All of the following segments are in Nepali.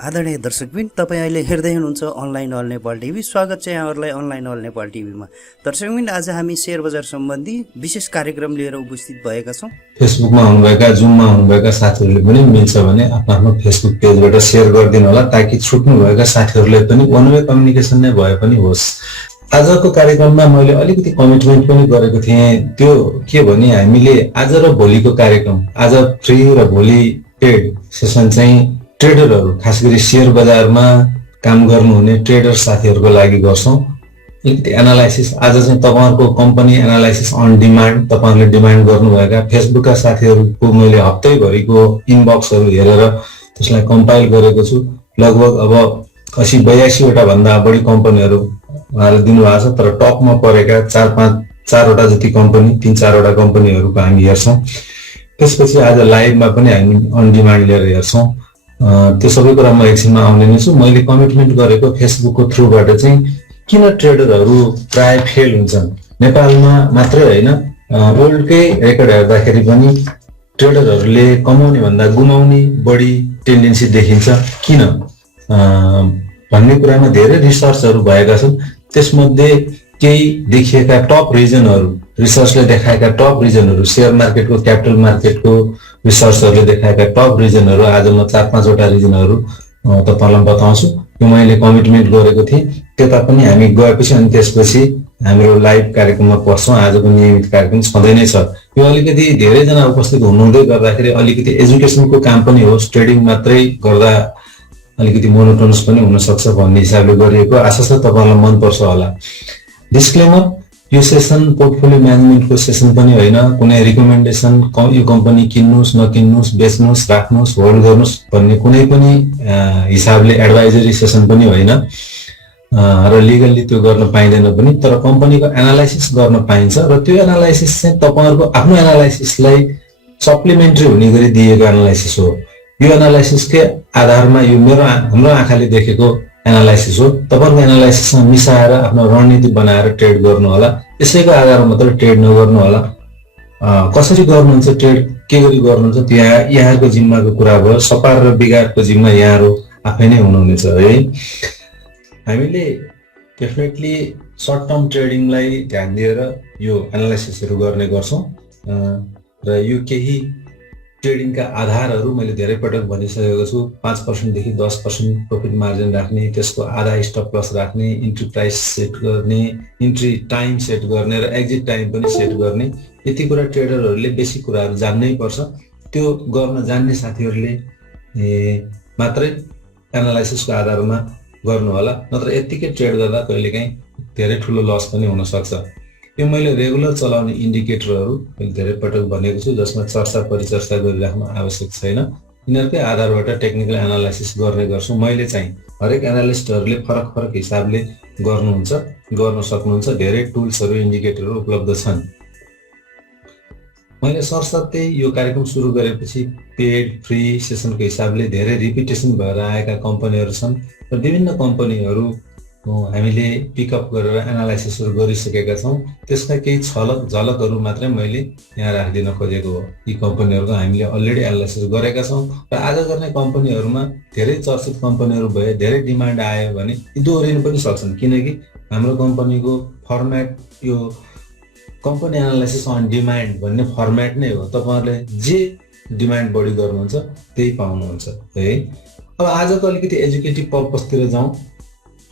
आदरणीय दर्शकबिन, तपाईँ अहिले हेर्दै हुनुहुन्छ अनलाइन अल नेपाल टिभी। स्वागत छ यहाँहरूलाई अनलाइन अल नेपाल टिभीमा। दर्शकबिन, आज हामी सेयर बजार सम्बन्धी विशेष कार्यक्रम लिएर उपस्थित भएका छौँ। फेसबुकमा हुनुभएका, जुममा हुनुभएका साथीहरूले पनि मिल्छ भने आफ्नो आफ्नो फेसबुक पेजबाट सेयर गरिदिनु होला, ताकि छुट्नुभएका साथीहरूले पनि वन वे कम्युनिकेसन नै भए पनि होस्। आजको कार्यक्रममा मैले अलिकति कमिटमेन्ट पनि गरेको थिएँ। त्यो के भने हामीले आज र भोलिको कार्यक्रम, आज फ्री र भोलि पेड सेसन चाहिँ ट्रेडरहरू, खास गरी सेयर बजारमा काम गर्नुहुने ट्रेडर साथीहरूको लागि गर्छौँ। अलिकति एनालाइसिस आज चाहिँ तपाईँहरूको कम्पनी एनालाइसिस अन डिमान्ड, तपाईँहरूले डिमान्ड गर्नुभएका फेसबुकका साथीहरूको मैले हप्तैभरिको इनबक्सहरू हेरेर त्यसलाई कम्पाइल गरेको छु। लगभग अब 80-82वटा भन्दा बढी कम्पनीहरू उहाँले दिनुभएको छ, तर टपमा परेका 4-5 जति कम्पनी, 3-4वटा कम्पनीहरूको हामी हेर्छौँ। त्यसपछि आज लाइभमा पनि हामी अन डिमान्ड लिएर हेर्छौँ। त्यो सबै कुरा म एकछिनमा आउने नै छु। मैले कमिटमेन्ट गरेको फेसबुकको थ्रुबाट चाहिँ किन ट्रेडरहरू प्राय फेल हुन्छन्, नेपालमा मात्रै होइन वर्ल्डकै रेकर्ड हेर्दाखेरि पनि ट्रेडरहरूले कमाउने भन्दा गुमाउने बढी टेन्डेन्सी देखिन्छ। किन भन्ने कुरामा धेरै रिसर्चहरू भएका छन्। त्यसमध्ये केही देखिएका टप रिजनहरू, रिसर्चले देखाएका टप रिजनहरू, सेयर मार्केटको, क्यापिटल मार्केटको रिसर्चहरूले देखाएका टप रिजनहरू आज म 4-5वटा रिजनहरू तपाईँलाई बताउँछु। यो मैले कमिटमेन्ट गरेको थिएँ। त्यता पनि हामी गएपछि अनि त्यसपछि हाम्रो लाइभ कार्यक्रममा पर्छौँ। आजको नियमित कार्यक्रम सधैँ नै छ। यो अलिकति धेरैजना उपस्थित हुनुहुँदै गर्दाखेरि अलिकति एजुकेसनको काम पनि होस्, ट्रेडिङ मात्रै गर्दा अलिकति मोनोटोनस पनि हुनसक्छ भन्ने हिसाबले गरिएको। आशा छ तपाईँलाई मनपर्छ होला। डिस्क्लेमर, यो सेसन पोर्टफोलियो म्यानेजमेन्टको सेसन पनि होइन, कुनै रिकमेन्डेसन यो कम्पनी किन्नुहोस् नकिन्नुहोस्, बेच्नुहोस् राख्नुहोस् होल्ड गर्नुहोस् भन्ने कुनै पनि हिसाबले एडभाइजरी सेसन पनि होइन र लिगल्ली त्यो गर्न पाइँदैन पनि। तर कम्पनीको एनालाइसिस गर्न पाइन्छ र त्यो एनालाइसिस चाहिँ तपाईँहरूको आफ्नो एनालाइसिसलाई सप्लिमेन्ट्री हुने गरी दिएको एनालाइसिस हो। यो एनालाइसिसकै आधारमा यो हाम्रो आँखाले देखेको एनालाइसिस हो। तपाईँको एनालाइसिसमा मिसाएर आफ्नो रणनीति बनाएर ट्रेड गर्नु होला। यसैको आधारमा मात्र ट्रेड नगर्नु होला। कसरी गर्नुहुन्छ ट्रेड, के गरी गर्नुहुन्छ त्यो यहाँहरूको जिम्माको कुरा भयो। सपार र बिगारको जिम्मा यहाँहरू आफै नै हुनुहुनेछ है। हामीले डेफिनेटली सर्ट टर्म ट्रेडिङलाई ध्यान दिएर यो एनालाइसिसहरू गर्ने गर्छौँ र यो केही ट्रेडिङका आधारहरू मैले धेरै पटक भनिसकेको छु। 5%देखि 10% प्रफिट मार्जिन राख्ने, त्यसको आधा स्टप लस राख्ने, इन्ट्री प्राइस सेट गर्ने, इन्ट्री टाइम सेट गर्ने र एक्जिट टाइम पनि सेट गर्ने। यति कुरा ट्रेडरहरूले बेसी कुराहरू जान्नै पर्छ। त्यो गर्न जान्ने साथीहरूले मात्रै एनालाइसिसको आधारमा गर्नु होला, नत्र यत्तिकै ट्रेड गर्दा कहिलेकाहीँ धेरै ठुलो लस पनि हुनसक्छ। यो मैले रेगुलर चलाउने इन्डिकेटरहरू मैले धेरै पटक भनेको छु, जसमा चर्चा परिचर्चा गरिराख्नु आवश्यक छैन। यिनीहरूकै आधारबाट टेक्निकल एनालाइसिस गर्ने गर्छु। मैले चाहिँ हरेक एनालिस्टहरूले फरक फरक हिसाबले गर्न सक्नुहुन्छ। धेरै टुल्सहरू, इन्डिकेटरहरू उपलब्ध छन्। मैले सरसत्तै यो कार्यक्रम सुरु गरेपछि पेड फ्री सेसनको हिसाबले धेरै रिपिटेसन भएर आएका कम्पनीहरू छन् र विभिन्न कम्पनीहरू हामीले पिकअप गरेर एनालाइसिसहरू गरिसकेका छौँ। त्यसका केही झलकहरू मात्रै मैले यहाँ राखिदिन खोजेको हो। यी कम्पनीहरूको हामीले अलरेडी एनालाइसिस गरेका छौँ र आज गर्ने कम्पनीहरूमा धेरै चर्चित कम्पनीहरू भए, धेरै डिमान्ड आयो भने यी दोहोरिनु पनि सक्छन्, किनकि हाम्रो कम्पनीको फर्मेट यो कम्पनी एनालाइसिस अन डिमान्ड भन्ने फर्मेट नै हो। तपाईँहरूले जे डिमान्ड बढी गर्नुहुन्छ त्यही पाउनुहुन्छ है। अब आजको अलिकति एजुकेटिभ पर्पसतिर जाउँ।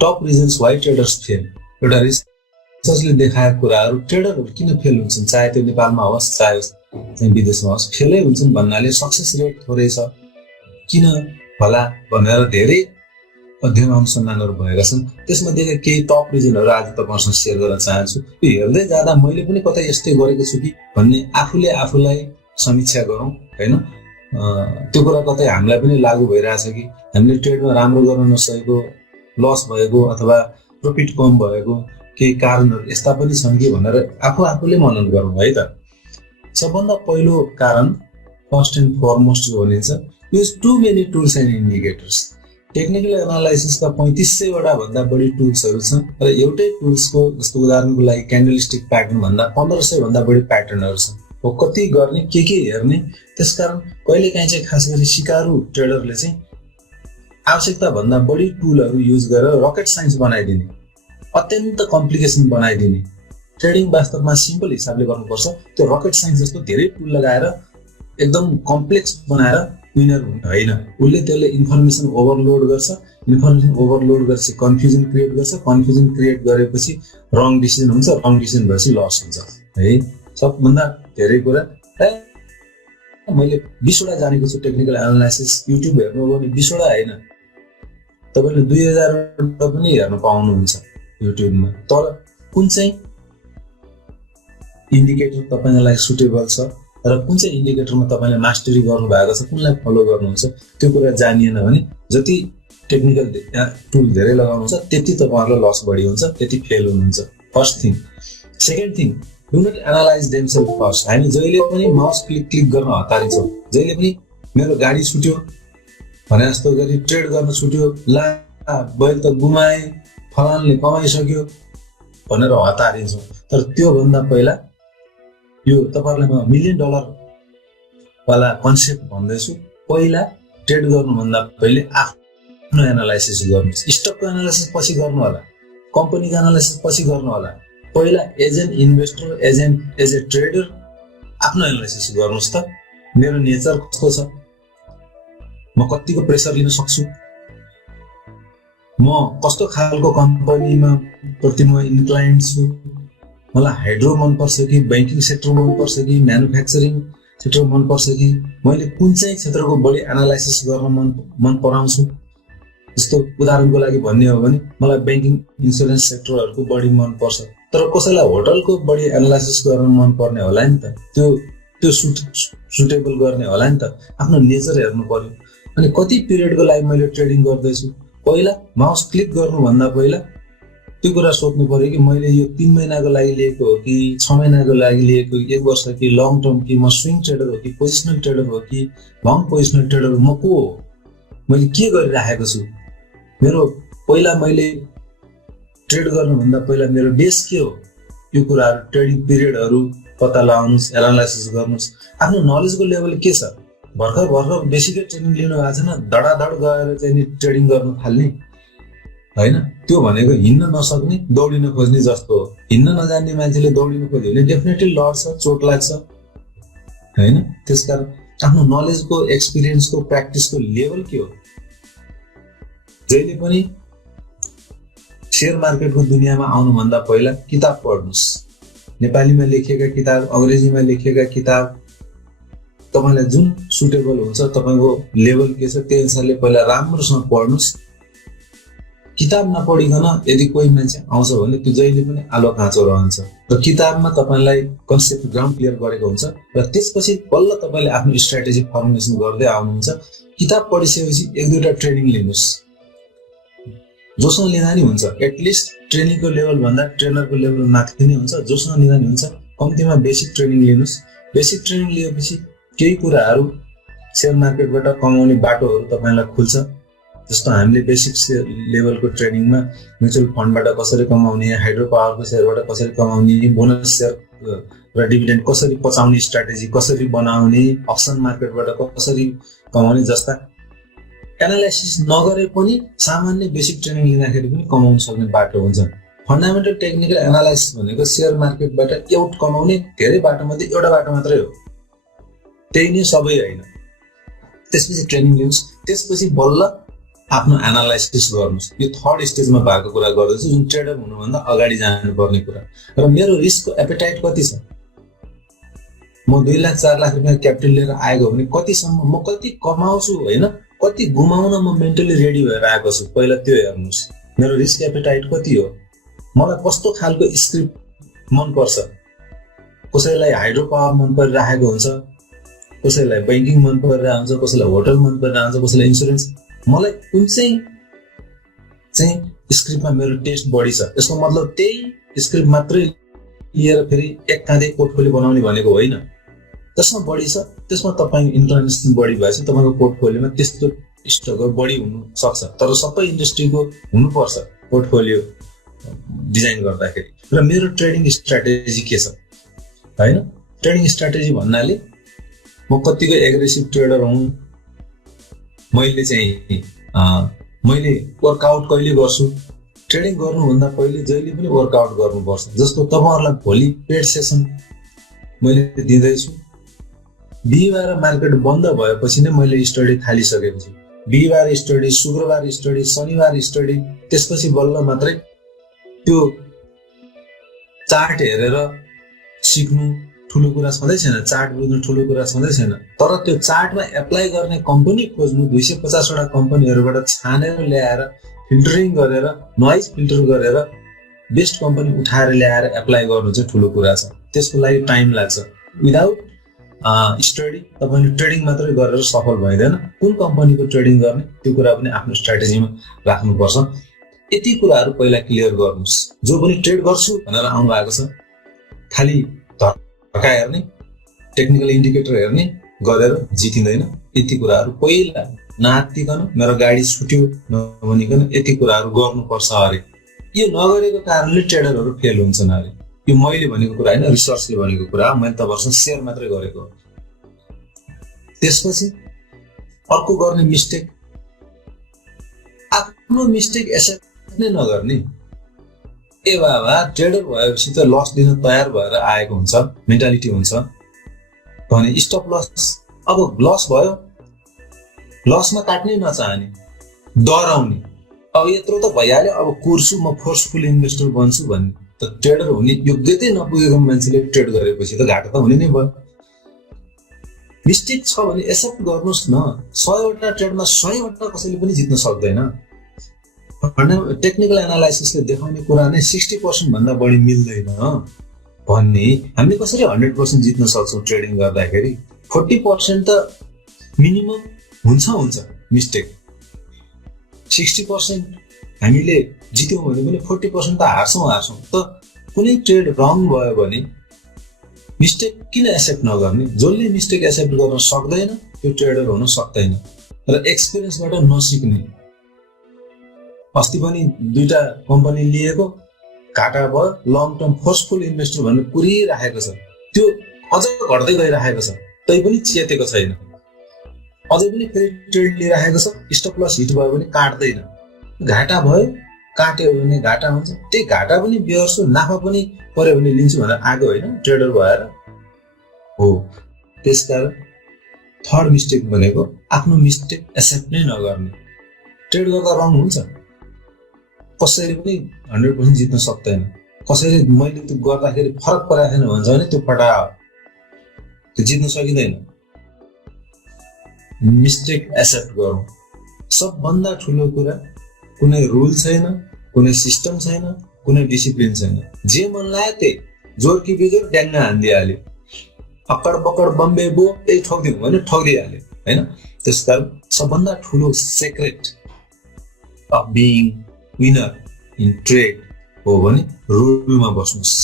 Top reasons why traders fail. एउटा रिसर्चले देखाएको कुराहरू, ट्रेडरहरू किन फेल हुन्छन्, चाहे त्यो नेपालमा होस् चाहे विदेशमा होस्, फेलै हुन्छन् भन्नाले सक्सेस रेट थोरै छ। किन होला भनेर धेरै अध्ययन अनुसन्धानहरू भएका छन्। त्यसमध्येका केही टप रिजनहरू आज तपाईँहरूसँग सेयर गर्न चाहन्छु। यो हेर्दै जाँदा मैले पनि कतै यस्तै गरेको छु कि भन्ने आफूले आफूलाई समीक्षा गरौँ होइन। त्यो कुरा कतै हामीलाई पनि लागू भइरहेछ कि हामीले ट्रेडमा राम्रो गर्न नसकेको, लस भएको अथवा प्रफिट कम भएको केही कारणहरू यस्ता पनि छन् कि भनेर आफूले मनन गरौँ है त। सबभन्दा पहिलो कारण, फर्स्ट एन्ड फरमोस्ट जो भनिन्छ, use too many tools and indicators. Technical एनालाइसिसका 3500वटा भन्दा बढी टुल्सहरू छन् र एउटै टुल्सको, जस्तो उदाहरणको लागि क्यान्डलस्टिक प्याटर्न भन्दा 1500 भन्दा बढी प्याटर्नहरू छन्। हो कति गर्ने, के हेर्ने। त्यसकारण कहिलेकाहीँ चाहिँ खास गरी सिकारु ट्रेडरले चाहिँ आवश्यकता भन्दा बढी टुलहरू युज गरेर रकेट साइन्स बनाइदिने, अत्यन्त कम्प्लिकेसन बनाइदिने, ट्रेडिङ वास्तवमा सिम्पल हिसाबले गर्नुपर्छ। त्यो रकेट साइन्स जस्तो धेरै टुल लगाएर एकदम कम्प्लेक्स बनाएर विनर हुने होइन। उसले त्यसले इन्फर्मेसन ओभरलोड गर्छ, इन्फर्मेसन ओभरलोड गरेपछि कन्फ्युजन क्रिएट गर्छ, कन्फ्युजन क्रिएट गरेपछि रङ डिसिजन हुन्छ, रङ डिसिजन भएपछि लस हुन्छ है। सबभन्दा धेरै कुरा मैले 20 वटा जानेको छु टेक्निकल एनालाइसिस। युट्युब हेर्नु हो भने 20 वटा होइन, तपाईँले 2000 वटा पनि हेर्न पाउनुहुन्छ युट्युबमा। तर कुन चाहिँ इन्डिकेटर तपाईँको लागि सुटेबल छ र कुन चाहिँ इन्डिकेटरमा तपाईँले मास्टरी गर्नु भएको छ, कुनलाई फलो गर्नुहुन्छ, त्यो कुरा जानिएन भने जति टेक्निकल टुल धेरै लगाउनुहुन्छ त्यति तपाईँहरूलाई लस बढी हुन्छ, त्यति फेल हुनुहुन्छ। First thing. Second thing, do not analyse themselves first. हामी जहिले पनि माउस क्लिक गर्न हतारिन्छौँ। जहिले पनि मेरो गाडी छुट्यो भने जस्तो गरी ट्रेड गर्न छुट्यो, ला बैल त गुमाए, फलानले कमाइसक्यो भनेर हतारिन्छौँ। तर त्योभन्दा पहिला यो तपाईँहरूलाई म $1 मिलियन वाला कन्सेप्ट भन्दैछु। पहिला ट्रेड गर्नुभन्दा पहिले आफ्नो एनालाइसिस गर्नुहोस्। स्टकको एनालाइसिस पछि गर्नु होला, कम्पनीको एनालाइसिस पछि गर्नु होला। पहिला as an investor, as a trader आफ्नो एनालाइसिस गर्नुहोस् त। मेरो नेचर कस्तो छ, म कतिको प्रेसर लिन सक्छु, म कस्तो खालको कम्पनीमा प्रति म इन्क्लाइन्ड छु, मलाई हाइड्रो मनपर्छ कि बैंकिङ सेक्टर मनपर्छ कि म्यानुफ्याक्चरिङ सेक्टर मनपर्छ कि मैले कुन चाहिँ क्षेत्रको बढी एनालाइसिस गर्न मन पराउँछु। जस्तो उदाहरणको लागि भन्ने हो भने मलाई बैंकिङ इन्सुरेन्स सेक्टरहरूको बढी मनपर्छ। तर कसैलाई होटलको बढी एनालाइसिस गर्न मन पर्ने होला नि त, त्यो सुटेबल गर्ने होला नि त। आफ्नो नेचर हेर्नु पर्यो। अनि कति पिरियडको लागि मैले ट्रेडिङ गर्दैछु, पहिला माउस क्लिक गर्नुभन्दा पहिला त्यो कुरा सोध्नु पर्यो कि मैले यो 3 महिनाको लागि लिएको हो कि 6 महिनाको लागि लिएको, 1 वर्ष कि लङ टर्म कि म स्विङ ट्रेडर हो कि पोजिसनल ट्रेडर हो कि लङ पोजिसनल ट्रेडर हो, म को हो, मैले के गरिराखेको छु। मेरो पहिला मैले ट्रेड गर्नुभन्दा पहिला मेरो बेस के हो, यो कुराहरू ट्रेडिङ पिरियडहरू पत्ता लगाउनुहोस्, एनालाइसिस गर्नुहोस्। आफ्नो नलेजको लेभल के छ, भर्खर बेसिकै ट्रेनिङ लिनु भएको छैन, धडाधड गएर चाहिँ नि ट्रेडिङ गर्न थाल्ने होइन। त्यो भनेको हिँड्न नसक्ने दौडिन खोज्ने जस्तो हो। हिँड्न नजान्ने मान्छेले दौडिन खोज्यो भने डेफिनेटली लड्छ, चोट लाग्छ होइन। त्यसकारण आफ्नो नलेजको, एक्सपिरियन्सको, प्र्याक्टिसको लेभल के हो। जहिले पनि शेयर मार्केटको दुनियाँमा आउनुभन्दा पहिला किताब पढ्नुहोस्। नेपालीमा लेखिएका किताब, अङ्ग्रेजीमा लेखिएका किताब, तपाईँलाई जुन सुटेबल हुन्छ, तपाईँको लेभल के छ त्यो अनुसारले पहिला राम्रोसँग पढ्नुहोस्। किताब नपढिकन यदि कोही मान्छे आउँछ भने त्यो जहिले पनि आलो काँचो रहन्छ। र किताबमा तपाईँलाई कन्सेप्ट ग्राउन्ड क्लियर गरेको हुन्छ र त्यसपछि बल्ल तपाईँले आफ्नो स्ट्राटेजी फर्मुलेसन गर्दै आउनुहुन्छ। किताब पढिसकेपछि 1-2 ट्रेनिङ लिनुहोस्, जोसँग लिँदा नि हुन्छ। एटलिस्ट ट्रेनिङको लेभल भन्दा ट्रेनरको लेभल माथि नै हुन्छ। जोसँग लिँदा नि हुन्छ, कम्तीमा बेसिक ट्रेनिङ लिनुहोस्। बेसिक ट्रेनिङ लिएपछि केही कुराहरू सेयर मार्केटबाट कमाउने बाटोहरू तपाईँलाई खुल्छ। जस्तो हामीले बेसिक लेभलको ट्रेनिङमा म्युचुअल फन्डबाट कसरी कमाउने, हाइड्रो पावरको सेयरबाट कसरी कमाउने, बोनस सेयर र डिभिडेन्ड कसरी पचाउने स्ट्राटेजी कसरी बनाउने, अप्सन मार्केटबाट कसरी कमाउने जस्ता एनालाइसिस नगरे पनि सामान्य बेसिक ट्रेनिङ लिँदाखेरि पनि कमाउन सक्ने बाटो हुन्छ। फन्डामेन्टल टेक्निकल एनालाइसिस भनेको सेयर मार्केटबाट एउटा कमाउने धेरै बाटोमध्ये एउटा बाटो मात्रै हो, त्यही नै सबै होइन। त्यसपछि ट्रेनिङ लिनुहोस्, त्यसपछि बल्ल आफ्नो एनालाइसिस गर्नुहोस्। यो 3rd स्टेजमा भएको कुरा गर्दैछु, जुन ट्रेडर हुनुभन्दा अगाडि जानुपर्ने कुरा। र मेरो रिस्कको एपेटाइट कति छ, म 2 लाख 4 लाख रुपियाँ क्यापिटल लिएर आएको भने कतिसम्म म कति कमाउँछु होइन, कति गुमाउन म मेन्टली रेडी भएर आएको छु, पहिला त्यो हेर्नुहोस्। मेरो रिस्क एपेटाइट कति हो, मलाई कस्तो खालको स्क्रिप्ट मनपर्छ। कसैलाई हाइड्रो पावर मन परिरहेको हुन्छ, कसैलाई बैंकिङ मन परिरहेको हुन्छ, कसैलाई होटल मन परिरहेको हुन्छ, कसैलाई इन्सुरेन्स। मलाई कुन चाहिँ स्क्रिप्टमा मेरो टेस्ट बढी छ, यसको मतलब त्यही स्क्रिप्ट मात्रै लिएर फेरि एक काँधे पोर्टफोलियो बनाउने भनेको होइन। जसमा बढी छ त्यसमा तपाईँको इन्टरनेसनल बढी भएपछि तपाईँको पोर्टफोलियोमा त्यस्तो स्टकहरू बढी हुनु सक्छ। तर सबै इन्डस्ट्रीको हुनुपर्छ पोर्टफोलियो डिजाइन गर्दाखेरि। र मेरो ट्रेडिङ स्ट्राटेजी के छ होइन, ट्रेडिङ स्ट्राटेजी भन्नाले म कतिको एग्रेसिभ ट्रेडर हुँ, मैले चाहिँ मैले वर्कआउट कहिले गर्छु, ट्रेडिङ गर्नुभन्दा पहिले जहिले पनि वर्कआउट गर्नुपर्छ। जस्तो तपाईहरुलाई भोलि पेड सेसन मैले दिँदैछु, बिहीबार मार्केट बन्द भएपछि नै मैले स्टडी थालिसकेपछि, बिहीबार स्टडी, शुक्रबार स्टडी, शनिबार स्टडी, त्यसपछि बल्ल मात्रै त्यो चार्ट हेरेर सिक्नु ठुलो कुरा छँदै छैन, चार्ट बुझ्नु ठुलो कुरा छँदै छैन। तर त्यो चार्टमा एप्लाई गर्ने कम्पनी खोज्नु, 250 वटा कम्पनीहरुबाट छानेर ल्याएर फिल्टरिङ गरेर, नोइज फिल्टर गरेर बेस्ट कम्पनी उठाएर ल्याएर एप्लाई गर्नु चाहिँ ठुलो कुरा छ। त्यसको लागि टाइम लाग्छ। विदाउट स्टडी तपाईले ट्रेडिङ मात्रै गरेर सफल भइदैन। कुन कम्पनीको ट्रेडिङ गर्ने त्यो कुरा पनि आफ्नो स्ट्र्याटेजीमा राख्नुपर्छ। यति कुराहरु पहिला क्लियर गर्नुस्। जो पनि ट्रेड गर्छु भनेर आउनु भएको छ, खाली धक्का हेर्ने, टेक्निकल इन्डिकेटर हेर्ने गरेर जितिँदैन। यति कुराहरु पहिला नआत्तिकन मेरो गाडी छुट्यो नभनिकन यति कुराहरु गर्नुपर्छ अरे। यो नगरेको कारणले ट्रेडरहरु फेल हुन्छन् अरे। यो मैले भनेको कुरा हैन, रिसर्चले भनेको कुरा। मैले तपाईहरुसँग शेयर मात्रै गरेको हो। त्यसपछि अर्को गर्ने मिस्टेक, आफ्नो मिस्टेक एक्सेप्ट नै नगर्ने। ए बाबा ट्रेडर भएपछि त लस दिन तयार भएर आएको हुन्छ, मेन्टालिटी हुन्छ भने स्टप लस। अब लस भयो, लसमा काट्नै नचाहने, डराउने। अब यत्रो त भइहाल्यो, अब कुर्छु म, फोर्सफुल इन्भेस्टर बन्छु भन्ने। त ट्रेडर हुने योग्यतै नपुगेको मान्छेले ट्रेड गरेपछि त घाटा त हुने नै भयो। मिस्टेक छ भने एक्सेप्ट गर्नुस् न। 100 वटा ट्रेडमा 100 वटा कसैले पनि जित्न सक्दैन। टेक्निकल एनालाइसिसले देखाउने कुरा नै 60% भन्दा बढी मिल्दैन भन्ने। हामीले कसरी 100% जित्न सक्छौं ट्रेडिङ गर्दाखेरि? 40% त मिनिमम हुन्छ मिस्टेक। 60% हामीले जित्यौं भने पनि 40% त हार्छौं। त कुनै ट्रेड रङ भयो भने मिस्टेक किन एक्सेप्ट नगर्ने? जसले मिस्टेक एक्सेप्ट गर्न सक्दैन त्यो ट्रेडर हुन सक्दैन। र एक्सपिरियन्सबाट नसिक्ने। अस्ति पनि दुईटा कम्पनी लिएको, घाटा भयो, लङ टर्म फोर्सफुल इन्भेस्टर भन्ने पुरिराखेको छ, त्यो अझ घट्दै गइराखेको छ, तै पनि चेतेको छैन। अझै पनि फेरि ट्रेड लिइराखेको छ, स्टप लस हिट भयो भने काट्दैन। घाटा भयो, काट्यो भने घाटा हुन्छ। त्यही घाटा पनि बिहोर्छु, नाफा पनि पर्यो भने लिन्छु भनेर आएको होइन ट्रेडर भएर हो। त्यसकारण थर्ड मिस्टेक भनेको आफ्नो मिस्टेक एक्सेप्ट नै नगर्ने। ट्रेड गर्दा रङ हुन्छ, कसैले पनि 100% जित्न सक्दैन। कसैले मैले त्यो गर्दाखेरि फरक परेको छैन भन्छ भने त्यो फटा हो, त्यो जित्न सकिँदैन। मिस्टेक एक्सेप्ट गरौँ। सबभन्दा ठुलो कुरा, कुनै रुल छैन, कुनै सिस्टम छैन, कुनै डिसिप्लिन छैन। जे मन लाग्यो त्यही जोर कि बेजोर ड्याङ्ग हान्दिहाल्यो। अक्कड बक्कड बम्बे बो यही ठोकिदिउँ भने ठोकिदिइहाल्यो होइन। त्यसकारण सबभन्दा ठुलो secret of being winner in trade हो भने रुलमा बस्नुस्।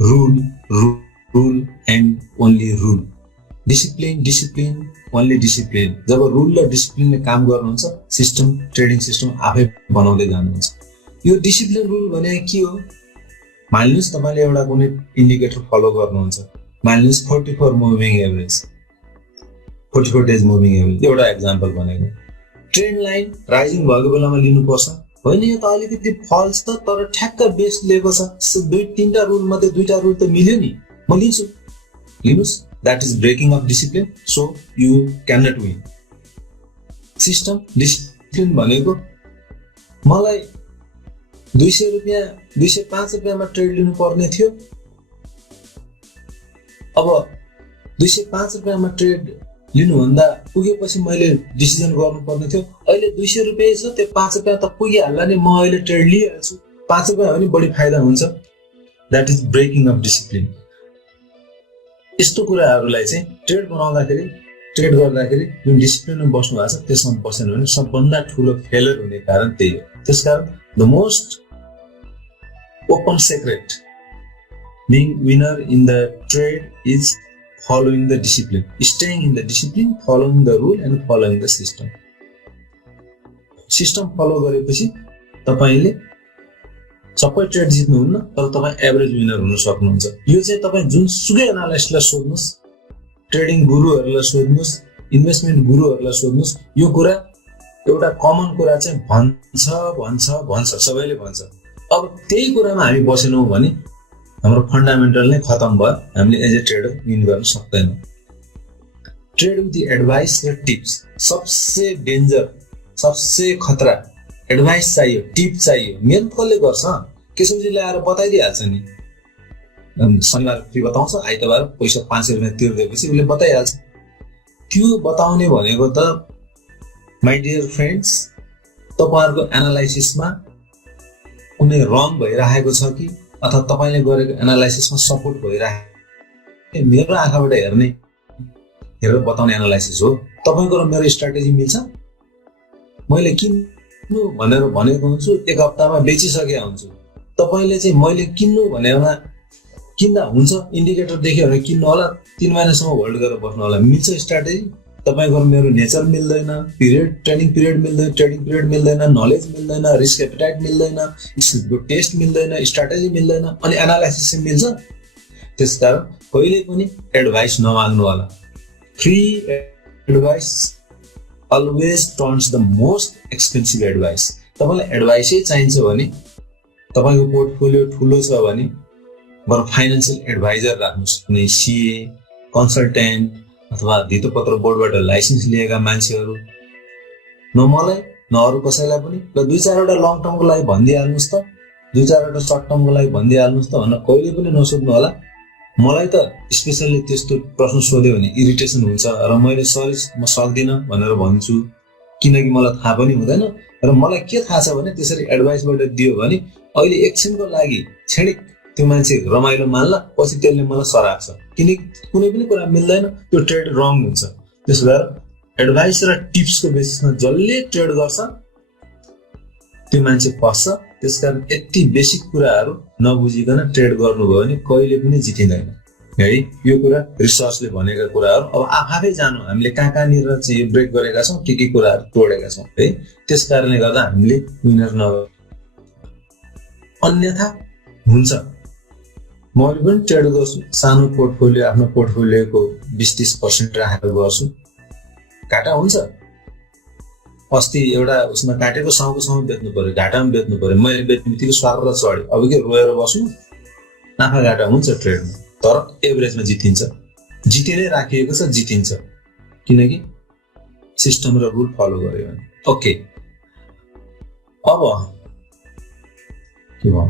Rule and only rule. Discipline only discipline. जब रुल र डिसिप्लिनले काम गर्नुहुन्छ, सिस्टम, ट्रेडिङ सिस्टम आफै बनाउँदै जानुहुन्छ। यो डिसिप्लिन रुल भने के हो? मानिलिनुस् तपाईले एउटा कुनै इन्डिकेटर फलो गर्नुहुन्छ, मानिलिनुस् 44 moving average, 44 days moving average, एउटा एक्जाम्पल भनेको। ट्रेन्ड लाइन राइजिङ भएको बेलामा लिनुपर्छ होइन। यो त अलिकति फल्स छ, तर ठ्याक्क बेस लिएको छ। 2-3टा रुल मध्ये 2टा रुल त मिल्यो नि, म लिन्छु। लिनुस्, that is breaking of discipline, so you cannot win. System discipline भनेको मलाई 200 रुपैयाँ 205 रुपैयाँमा ट्रेड लिनु पर्ने थियो, अब 205 रुपैयाँमा ट्रेड लिनुभन्दा पुगेपछि मैले डिसिजन गर्नुपर्ने थियो। अहिले 200 रुपैयाँ छ, त्यो 5 रुपैयाँ त पुगिहाल्ला नि, म अहिले ट्रेड लिइहाल्छु। 5 रुपैयाँ हो भने बढी फाइदा हुन्छ। That is breaking of discipline. यस्तो कुराहरूलाई चाहिँ ट्रेड बनाउँदाखेरि, ट्रेड गर्दाखेरि जुन डिसिप्लिनमा बस्नु भएको छ त्यसमा बसेन भने सबभन्दा ठुलो फेलियर हुने कारण त्यही हो। त्यसकारण the most open secret being winner in the trade is following the discipline, staying in the discipline, following the rule and following the system. System follow गरेपछि तपाईले सबै ट्रेड जित्नुहुन्न, तर तपाई एभरेज विनर हुन सक्नुहुन्छ। यो चाहिँ तपाई जुन सुकै एनालिस्टलाई सोध्नुस्, ट्रेडिङ गुरुहरुलाई सोध्नुस्, इन्भेस्टमेन्ट गुरुहरुलाई सोध्नुस्, यो कुरा एउटा कमन कुरा चाहिँ भन्छ भन्छ भन्छ सबैले भन्छ। अब त्यही कुरामा हामी बसेनौँ भने हाम्रो फन्डामेन्टल नै खतम भयो, हामीले एज ए ट्रेडर विन गर्न सक्दैनौँ। ट्रेड विथ एडभाइस र टिप्स सबसे डेन्जर, सबसे खतरा एडभाइस चाहियो, टिप चाहियो। मेहनत कसले गर्छ? केशवजीले आएर बताइदिइहाल्छ नि। शनिबार फ्री बताउँछ, आइतबार पैसा 500 रुपियाँ तिर्दिएपछि उसले बताइहाल्छ। त्यो बताउने भनेको त माई डियर फ्रेन्ड्स, तपाईँहरूको एनालाइसिसमा कुनै रङ भइरहेको छ कि अथवा तपाईँले गरेको एनालाइसिसमा सपोर्ट भइरहेको, मेरो आँखाबाट हेरेर बताउने एनालाइसिस हो। तपाईँको र मेरो स्ट्राटेजी मिल्छ? मैले किन्नु भनेर भनेको हुन्छु, 1 हप्तामा बेचिसकेका हुन्छु। तपाईँले चाहिँ मैले किन्नु भनेमा किन्दा हुन्छ, इन्डिकेटर देख्यो भने किन्नु होला, 3 महिनासम्म होल्ड गरेर बस्नु होला। मिल्छ स्ट्राटेजी? तपाईँको मेरो नेचर मिल्दैन, ट्रेडिङ पिरियड मिल्दैन, नलेज मिल्दैन, रिस्क एपिटाइट मिल्दैन, टेस्ट मिल्दैन, स्ट्राटेजी मिल्दैन, अनि एनालाइसिस चाहिँ मिल्छ? त्यसकारण कहिले पनि एडभाइस नमाग्नु होला। Free advice always turns the most expensive advice. तपाईँलाई एडभाइसै चाहिन्छ भने, तपाईँको पोर्टफोलियो ठुलो छ भने बरु फाइनेन्सियल एडभाइजर राख्नुहोस्, कुनै सिए, कन्सल्टेन्ट अथवा धितोपत्र बोर्डबाट लाइसेन्स लिएका मान्छेहरू। न मलाई न अरू कसैलाई पनि ल 2-4वटा लङ टर्मको लागि भनिदिइहाल्नुहोस् त, 2-4वटा सर्ट टर्मको लागि भनिदिइहाल्नुहोस् त भनेर कहिले पनि नसोध्नु होला। मलाई त स्पेसल्ली त्यस्तो प्रश्न सोध्यो भने इरिटेसन हुन्छ र मैले सरी म सक्दिनँ भनेर भन्छु, किनकि मलाई थाहा पनि हुँदैन। र मलाई के थाहा छ भने त्यसरी एडभाइसबाट दियो भने अहिले एकछिनको लागि क्षणिक त्यो मान्छे रमाइलो मान्ला, पछि त्यसले मलाई सराप्छ, किनकि कुनै पनि कुरा मिल्दैन, त्यो ट्रेड रङ हुन्छ। त्यसो भएर एडभाइस र टिप्सको बेसिसमा जसले ट्रेड गर्छ त्यो मान्छे फस्छ। त्यसकारण यति बेसिक कुराहरू नबुझिकन ट्रेड गर्नुभयो भने कहिले पनि जितिँदैन है। यो कुरा रिसर्चले भनेका कुराहरू। अब आफै जानु हामीले कहाँनिर चाहिँ यो ब्रेक गरेका छौँ, के कुराहरू तोडेका छौँ है। त्यस कारणले गर्दा हामीले विनर नगर्नु, अन्यथा हुन्छ। मैले पनि ट्रेड गर्छु, सानो पोर्टफोलियो, आफ्नो पोर्टफोलियोको 20-30% राखेर गर्छु, घाटा हुन्छ। अस्ति एउटा उसमा काटेको साउको बेच्नु पर्यो, घाटामा बेच्नु पर्यो, मैले बेच्ने बित्तिकै स्वार्थ चढ्यो। अब के रोएर बस्नु? नाफा घाटा हुन्छ ट्रेडमा, तर एभरेजमा जितिन्छ। जितिनै राखिएको छ, जितिन्छ, किनकि सिस्टम र रुल फलो गर्यो भने। ओके, अब के भयो,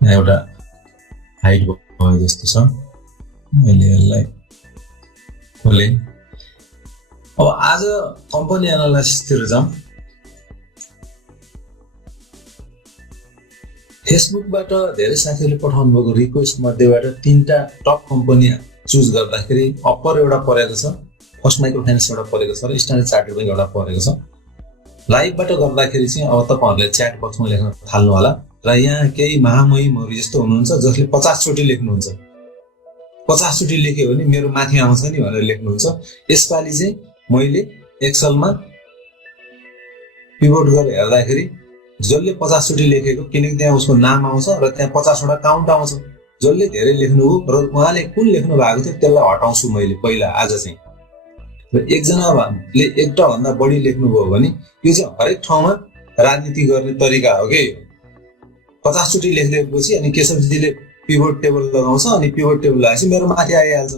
एउटा हाइट भयो जस्तो छ, मैले यसलाई खोलेँ। अब आज कम्पनी एनालाइसिसतिर जाउँ। फेसबुकबाट धेरै साथीहरूले पठाउनु भएको रिक्वेस्ट मध्येबाट 3टा टप कम्पनी चुज गर्दाखेरि अप्पर एउटा परेको छ, फर्स्ट माइक्रो फाइनेन्स एउटा परेको छ र स्ट्यान्डर्ड चार्टर्ड बैंक एउटा परेको छ। लाइभबाट गर्दाखेरि चाहिँ अब तपाईँहरूले च्याट बक्समा लेख्न थाल्नु होला र यहाँ केही महामहिमहरू जस्तो हुनुहुन्छ जसले 50 चोटि लेख्नुहुन्छ। 50 चोटि लेख्यो भने मेरो माथि आउँछ नि भनेर लेख्नुहुन्छ। यसपालि चाहिँ मैले एक्सलमा पिभट गरेर हेर्दाखेरि जसले 50 चोटि लेखेको, किनकि त्यहाँ उसको नाम आउँछ र त्यहाँ 50वटा काउन्ट आउँछ। जसले धेरै लेख्नुभयो र उहाँले कुन लेख्नु भएको थियो त्यसलाई हटाउँछु मैले पहिला आज चाहिँ। र एकजनाले एउटा भन्दा बढी लेख्नुभयो भने यो चाहिँ हरेक ठाउँमा राजनीति गर्ने तरिका हो कि। 50 चोटि लेखिदिएपछि अनि केशवजीले पिभट टेबल लगाउँछ, अनि पिभट टेबल लगाएपछि मेरो माथि आइहाल्छ।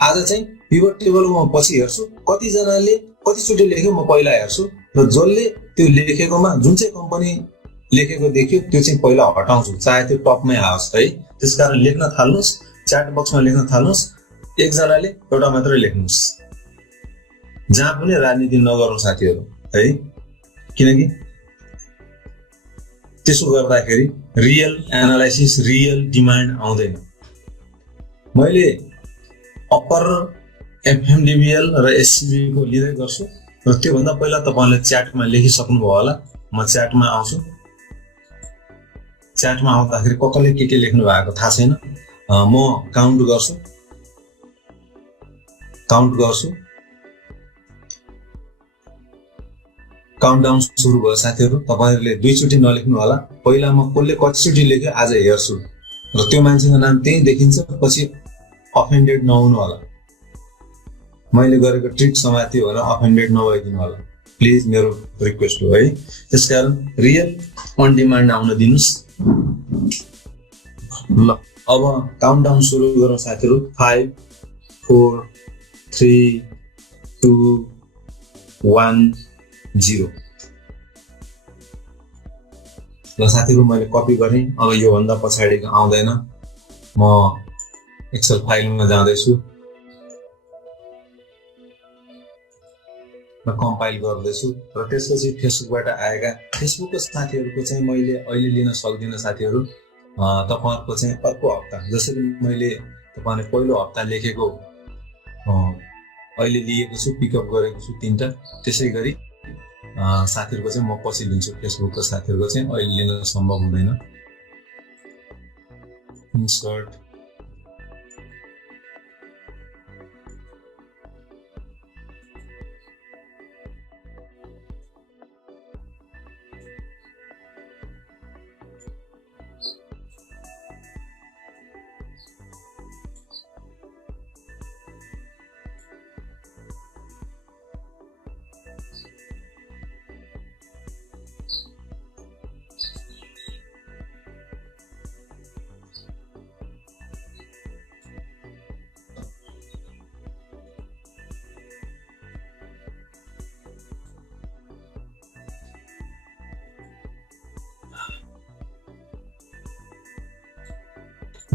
आज चाहिँ पिभट टेबलमा म पछि हेर्छु कतिजनाले कतिचोटि लेख्यो, म पहिला हेर्छु र जसले त्यो लेखेकोमा जुन चाहिँ कम्पनी लेखेको देखियो त्यो चाहिँ पहिला हटाउँछु, चाहे त्यो टपमै आओस् है। त्यसकारण लेख्न थाल्नुहोस्, च्याट बक्समा लेख्न थाल्नुहोस्, एकजनाले एउटा मात्रै लेख्नुहोस्, जहाँ पनि राजनीति नगर्नु साथीहरू है, किनकि त्यसो गर्दाखेरि रियल एनालाइसिस, रियल डिमान्ड आउँदैन। मैले अप्पर एफएमडिबिएल र एससिबी को लिँदै गर्छु र त्योभन्दा पहिला तपाईँले च्याटमा लेखिसक्नु भयो होला। म च्याटमा आउँछु, च्याटमा आउँदाखेरि कसले के लेख्नु भएको थाहा छैन, म काउन्ट गर्छु। काउन्टडाउन सुरु भयो साथीहरू। तपाईँहरूले 2 चोटि नलेख्नु होला, पहिला म कसले कतिचोटि लेख्यो आज हेर्छु र त्यो मान्छेको नाम त्यही देखिन्छ, पछि अफेन्डेड नहुनु होला। मैले गरेको ट्रिट समात्यो भनेर अफेन्डेड नभइदिनु होला, प्लिज, मेरो रिक्वेस्ट हो है। त्यसकारण रियल अन डिमान्ड आउन दिनुस्। ल अब काउन्टडाउन सुरु गरौँ साथीहरू। 5 4 3 2 1 0। ल साथीहरू मैले कपी गरेँ। अब योभन्दा पछाडिको आउँदैन। म एक्सेल फाइलमा जाँदैछु र कम्पाइल गर्दैछु र त्यसपछि फेसबुकबाट आएका फेसबुकको साथीहरूको चाहिँ मैले अहिले लिन सक्दिनँ साथीहरू। तपाईँहरूको चाहिँ अर्को हप्ता, जसरी मैले तपाईँले पहिलो हप्ता लेखेको अहिले लिएको छु, पिकअप गरेको छु 3टा, त्यसै गरी साथीहरूको चाहिँ म पछि लिन्छु। फेसबुकको साथीहरूको चाहिँ अहिले लिन सम्भव हुँदैन। इन्सर्ट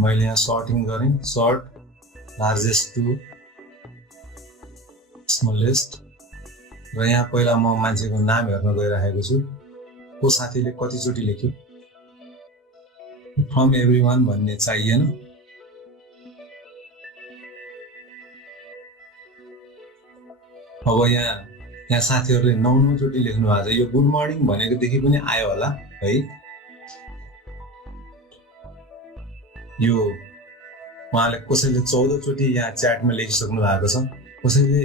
मैले यहाँ सर्टिङ गरेँ। सर्ट लार्जेस्ट टु स्मलेस्ट र यहाँ पहिला म मान्छेको नाम हेर्न गइरहेको छु। को साथीले कतिचोटि लेख्यो? फ्रम एभ्रीवान भन्ने चाहिएन। अब यहाँ साथीहरूले 9 चोटि लेख्नु भएको छ। यो गुड मर्निङ भनेकोदेखि पनि आयो होला है। यो उहाँले कसैले 14 चोटि यहाँ च्याटमा लेखिसक्नु भएको छ। कसैले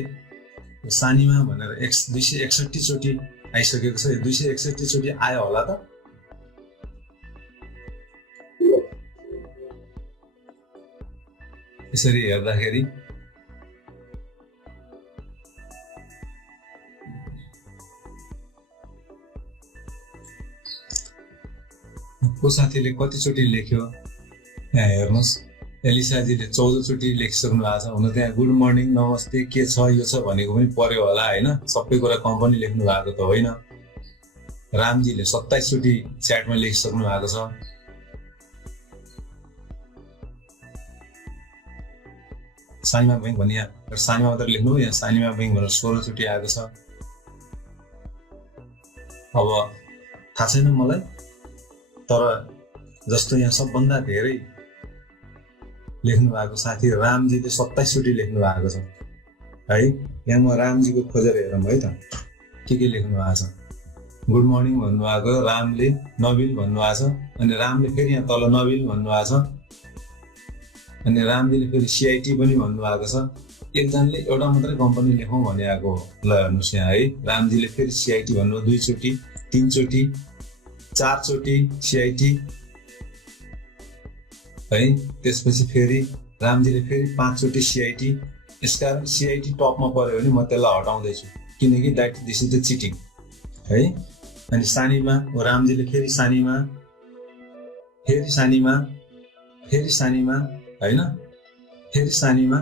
सानीमा भनेर 261 चोटि आइसकेको छ। 261 चोटि आयो होला त। यसरी हेर्दाखेरि को साथीले कतिचोटि लेख्यो यहाँ हेर्नुहोस्। एलिसाजीले 14 चोटि लेखिसक्नु भएको छ। हुन त यहाँ गुड मर्निङ, नमस्ते, के छ, यो छ भनेको पनि पर्यो होला होइन। सबै कुरा कम्पनी लेख्नु भएको त होइन। रामजीले 27 चोटि च्याटमा लेखिसक्नु भएको छ। सानिमा बैङ्क भन्ने यहाँ सानिमा मात्र लेख्नु, यहाँ सानिमा बैङ्क भनेर 16 चोटि आएको छ। अब थाहा छैन मलाई, तर जस्तो यहाँ सबभन्दा धेरै लेख्नु भएको साथी रामजीले 27 चोटि लेख्नु भएको छ है। यहाँ म रामजीको खोजेर हेरौँ है त के लेख्नु भएको छ। गुड मर्निङ भन्नुभएको रामले, नबिल भन्नुभएको छ, अनि रामले फेरि यहाँ तल नबिल भन्नुभएको छ, अनि रामजीले फेरि सिआइटी पनि भन्नुभएको छ। एकजनाले एउटा मात्रै कम्पनी लेखौँ भनेको हो। ल हेर्नुहोस् यहाँ है, रामजीले फेरि सिआइटी भन्नु 2 चोटि, 3 चोटि, 4 चोटि सिआइटी है। त्यसपछि फेरि रामजीले फेरि 5 चोटि सिआइटी। यसकारण सिआइटी टपमा पर्यो भने म त्यसलाई हटाउँदैछु, किनकि दिस इज द चिटिङ है। अनि सानीमा रामजीले फेरि सानीमा, फेरि सानीमा, फेरि सानीमा होइन, फेरि सानीमा।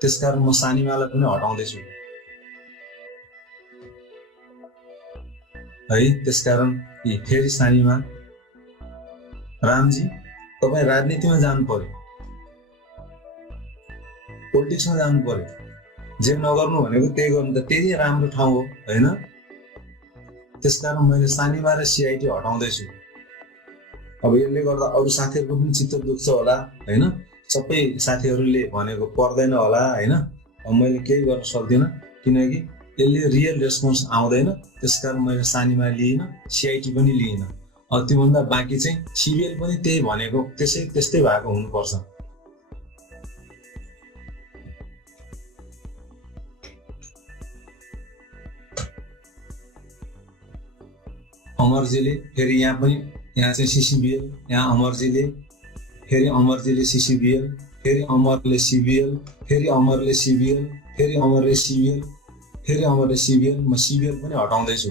त्यसकारण म सानीमालाई पनि हटाउँदैछु है। त्यसकारण फेरि सानीमा। रामजी तपाईँ राजनीतिमा जानु पर्यो, पोलिटिक्समा जानु पर्यो। जे नगर्नु भनेको त्यही गर्नु त, त्यही राम्रो ठाउँ हो होइन। त्यसकारण मैले सानीमा र सिआइटी हटाउँदैछु। अब यसले गर्दा अरू साथीहरूको पनि चित्त दुख्छ होला होइन। सबै साथीहरूले भनेको पर्दैन होला होइन। अब मैले केही गर्न सक्दिनँ, किनकि यसले रियल रेस्पोन्स आउँदैन। त्यसकारण मैले सानीमा लिइनँ, सिआइटी पनि लिइनँ। अब त्योभन्दा बाँकी चाहिँ सिबिएल पनि त्यही भनेको त्यस्तै भएको हुनुपर्छ। अमरजीले फेरि यहाँ चाहिँ सिसिबिएल, यहाँ अमरजीले फेरि अमरजीले सिसिबिएल, फेरि अमरले सिबिएल, फेरि अमरले सिबिएल, फेरि अमरले सिबिएल, फेरि अमरले सिबिएल, म सिबिएल पनि हटाउँदैछु।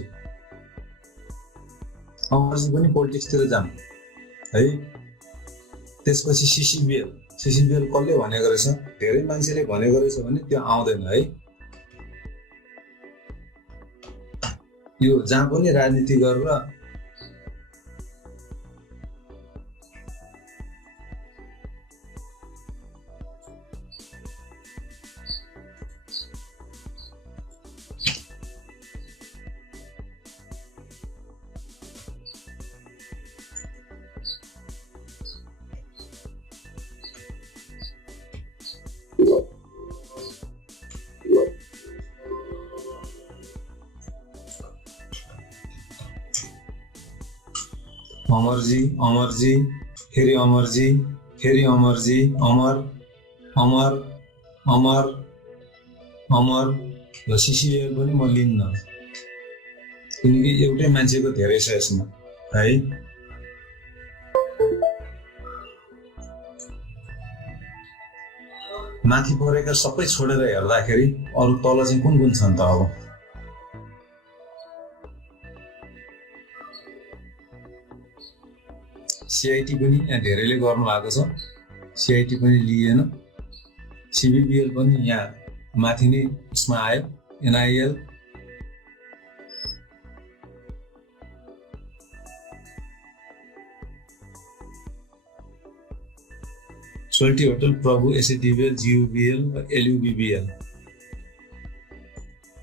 अमरजी पनि पोलिटिक्सतिर जाम है। त्यसपछि सिसिबिएल, सिसिबिएल कसले भनेको रहेछ, धेरै मान्छेले भनेको रहेछ भने त्यो आउँदैन है। यो जहाँ पनि राजनीति गरेर अमरजी, अमरजी, फेरि अमरजी, फेरि अमरजी, अमर, अमर, अमर, अमर। र सिसिबिएल पनि म लिन्न, किनकि एउटै मान्छेको धेरै छ यसमा है। माथि परेका सबै छोडेर हेर्दाखेरि अरू तल चाहिँ कुन कुन छन् त अब? सिआइटी पनि यहाँ धेरैले गर्नु भएको छ, सिआइटी पनि लिएन। सिबिबिएल पनि यहाँ माथि नै उसमा आयो, एनआइएल। सोल्टी होटल, प्रभु, एसएटिबिएल, जियुबिएल र एलयुबिबिएल।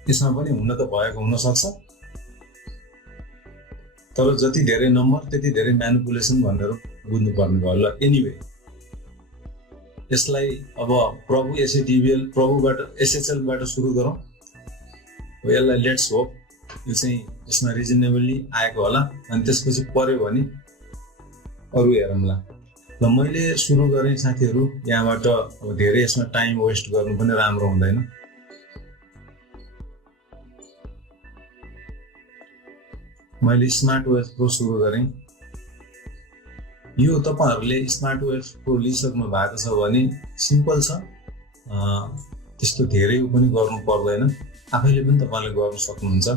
यसमा पनि हुन त भएको हुन सक्छ, तर जति धेरै नम्बर त्यति धेरै म्यानिपुलेसन भनेर बुझ्नुपर्ने भयो ल। एनिवे यसलाई अब प्रभु एसएटिबिएल, प्रभुबाट एसएचएलबाट सुरु गरौँ। यसलाई लेट्स होप यो चाहिँ यसमा रिजनेबली आएको होला, अनि त्यसपछि पर्यो भने अरू हेरौँला। र मैले सुरु गरेँ साथीहरू यहाँबाट। अब धेरै यसमा टाइम वेस्ट गर्नु पनि राम्रो हुँदैन। मैले स्मार्ट वेब प्रो सुरु गरेँ। यो तपाईहरूले स्मार्ट वेब प्रो लिइसक्नु भएको छ भने सिम्पल छ, त्यस्तो धेरै पनि गर्नु पर्दैन, आफैले पनि तपाईँले गर्न सक्नुहुन्छ।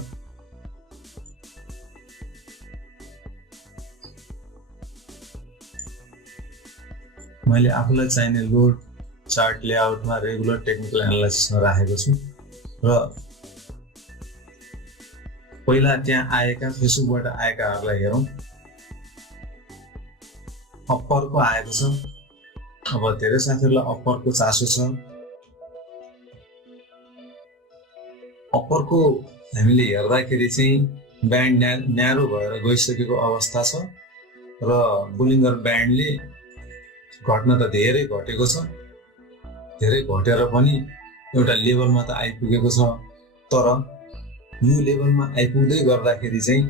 मैले आफूलाई चाहिने लोड चार्ट लेआउटमा रेगुलर टेक्निकल एनालाइसिसमा राखेको छु। र पहिला त्यहाँ आएका फेसबुकबाट आएकाहरूलाई हेरौँ। अप्परको आएको छ। अब धेरै साथीहरूलाई अप्परको चासो छ। अप्परको हामीले हेर्दाखेरि चाहिँ ब्यान्ड न्यारो भएर गइसकेको अवस्था छ र बुलिङ्गर ब्यान्डले घट्न त धेरै घटेको छ, धेरै घटेर पनि एउटा लेभलमा त आइपुगेको छ। तर यो लेभलमा आइपुग्दै गर्दाखेरि चाहिँ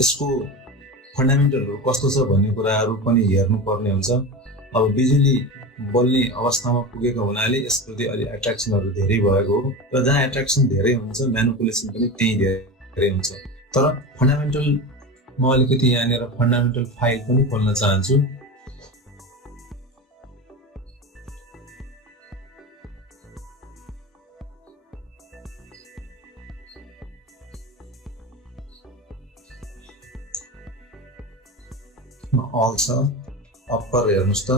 यसको फन्डामेन्टलहरू कस्तो छ भन्ने कुराहरू पनि हेर्नुपर्ने हुन्छ। अब बिजुली बल्ने अवस्थामा पुगेको हुनाले यसप्रति अलि एट्र्याक्सनहरू धेरै भएको हो, र जहाँ एट्र्याक्सन धेरै हुन्छ म्यानिपुलेसन पनि त्यही धेरै हुन्छ। तर फन्डामेन्टल म अलिकति यहाँनिर फन्डामेन्टल फाइल पनि खोल्न चाहन्छु। अल छ, अप्पर हेर्नुहोस् त।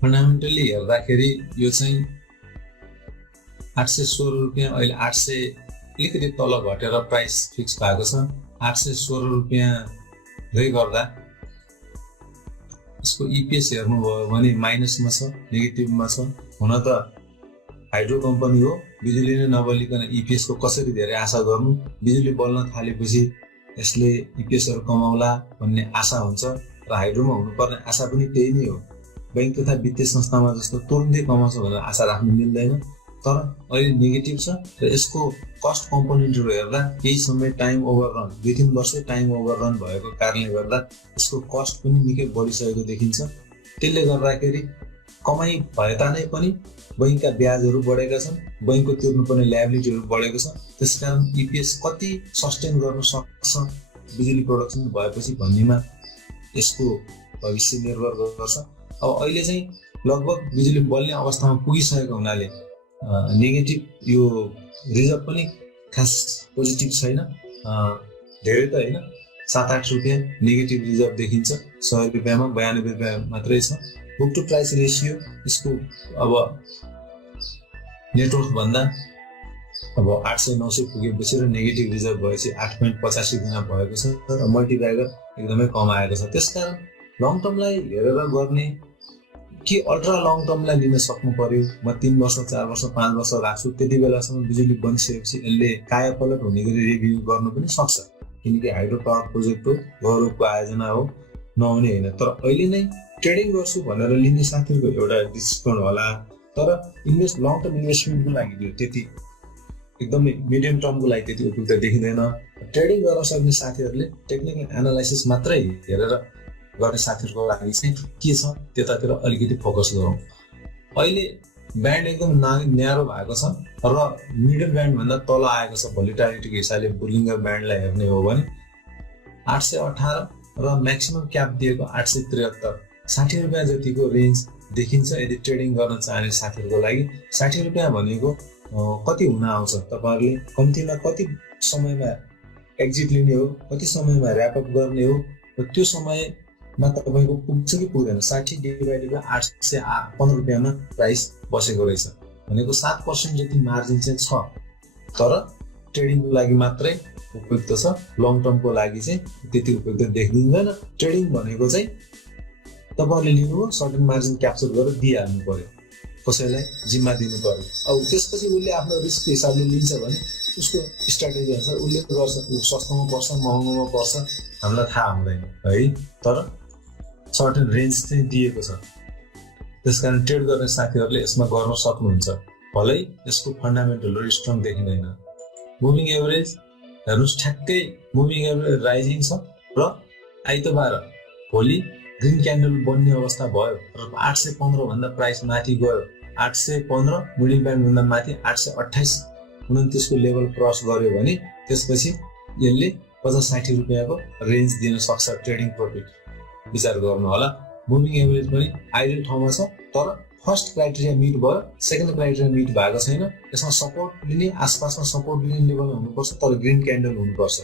फन्डामेन्टली हेर्दाखेरि यो चाहिँ 816 रुपियाँ, अहिले 800 अलिकति तल घटेर प्राइस फिक्स भएको छ। 816 रुपियाँले गर्दा यसको इपिएस हेर्नुभयो भने माइनसमा छ, नेगेटिभमा छ। हुन त हाइड्रो कम्पनी हो, बिजुली नै नबलिकन इपिएसको कसरी धेरै आशा गर्नु? बिजुली बल्न थालेपछि यसले इपिएसहरू कमाउला भन्ने आशा हुन्छ, र हाइड्रोमा हुनुपर्ने आशा पनि त्यही नै हो। बैंक तथा वित्तीय संस्थामा जस्तो तुरुन्तै कमाउँछ भनेर आशा राख्नु मिल्दैन। तर अहिले नेगेटिभ छ, र यसको कस्ट कम्पोनेन्टहरू हेर्दा केही समय टाइम ओभररन, 2-3 वर्ष टाइम ओभररन भएको कारणले गर्दा यसको कस्ट पनि निकै बढिसकेको देखिन्छ। त्यसले गर्दाखेरि कमाइ भए तानै पनि बैंकका ब्याजहरू बढेका छन्, बैंकको तिर्नुपर्ने लायबिलिटीहरू बढेको छ। त्यसकारण इपिएस कति सस्टेन गर्न सक्छ बिजुली प्रोडक्सन भएपछि भन्नेमा यसको भविष्य निर्भर गर्छ। अब अहिले चाहिँ लगभग बिजुली बल्ने अवस्थामा पुगिसकेको हुनाले नेगेटिभ यो रिजर्भ पनि खास पोजिटिभ छैन, धेरै त होइन, 7-8 रुपियाँ नेगेटिभ रिजर्भ देखिन्छ। 100 रुपियाँमा 92 रुपियाँ मात्रै छ। बुक टु प्राइस रेसियो यसको अब नेटवर्क भन्दा अब 800-900 पुगेपछि र नेगेटिभ रिजर्भ भएपछि 8.85 गुणा भएको छ र मल्टिप्लायर एकदमै कम आएको छ। त्यसकारण लङ टर्मलाई हेरेर गर्ने कि अल्ट्रा लङ टर्मलाई लिन सक्नु पर्यो। म 3 वर्ष 4 वर्ष 5 वर्ष राख्छु, त्यति बेलासम्म बिजुली बनिसकेपछि यसले कायापलट हुने गरी रिभ्यू गर्नु पनि सक्छ, किनकि हाइड्रो पावर प्रोजेक्ट हो, गौरवको आयोजना हो, नहुने होइन। तर अहिले नै ट्रेडिङ गर्छु भनेर लिने साथीहरूको एउटा दृष्टिकोण होला, तर लङ टर्म इन्भेस्टमेन्टको लागि त्यो त्यति एकदमै मिडियम टर्मको लागि त्यति उपयुक्त देखिँदैन। ट्रेडिङ गर्न सक्ने साथीहरूले टेक्निकल एनालाइसिस मात्रै हेरेर गर्ने साथीहरूको लागि चाहिँ के छ त्यतातिर अलिकति फोकस गरौँ। अहिले ब्यान्ड एकदम न्यारो भएको छ र मिडल ब्यान्ड भन्दा तल आएको छ। भोलिटालिटीको हिसाबले बुलिङ्गर ब्यान्डलाई हेर्ने हो भने 818 र म्याक्सिमम क्याप दिएको 873, 60 रुपियाँ जतिको रेन्ज देखिन्छ यदि ट्रेडिङ गर्न चाहने साथीहरूको लागि। 60 रुपियाँ भनेको कति हुन आउँछ, तपाईँहरूले कम्तीमा कति समयमा एक्जिट लिने हो, कति समयमा ऱ्यापअप गर्ने हो, र त्यो समयमा तपाईँको पुग्छ कि पुग्दैन। 60 डिभाइडेड बाई 815 रुपियाँमा प्राइस बसेको रहेछ भनेको 7% जति मार्जिन चाहिँ छ, तर ट्रेडिङको लागि मात्रै उपयुक्त छ। लङ टर्मको लागि चाहिँ त्यति उपयुक्त देखिँदैन। ट्रेडिङ भनेको चाहिँ तपाईँहरूले लिनुभयो, सर्टेन मार्जिन क्याप्चर गरेर दिइहाल्नु पर्यो, कसैलाई जिम्मा दिनु पर्यो। अब त्यसपछि उसले आफ्नो रिस्कको हिसाबले लिन्छ भने उसको स्ट्राटेजी अनुसार उसले गर्छ, सस्तोमा पर्छ महँगोमा पर्छ हामीलाई थाहा हुँदैन है, तर सर्टेन रेन्ज चाहिँ दिएको छ। त्यसकारण ट्रेड गर्ने साथीहरूले यसमा गर्न सक्नुहुन्छ। भलै यसको फन्डामेन्टलहरू स्ट्रङ देखिँदैन। मुभिङ एभरेज हेर्नुहोस्, ठ्याक्कै मुभिङ एभरेज राइजिङ छ र आइतबार भोलि ग्रिन क्यान्डल बन्ने अवस्था भयो र 815 भन्दा प्राइस माथि गयो। 815 मिडल ब्यान्ड भन्दा माथि 828 29 को लेभल क्रस गर्यो भने त्यसपछि यसले 50-60 रुपियाँको रेन्ज दिन सक्छ। ट्रेडिङ प्रफिट विचार गर्नु होला। मुभिङ एभरेज पनि आइडियल ठाउँमा छ, तर फर्स्ट क्राइटेरिया मिट भयो, सेकेन्ड क्राइटेरिया मिट भएको छैन। यसमा सपोर्ट लिने, आसपासमा सपोर्ट लिने लेभल हुनुपर्छ, तर ग्रिन क्यान्डल हुनुपर्छ।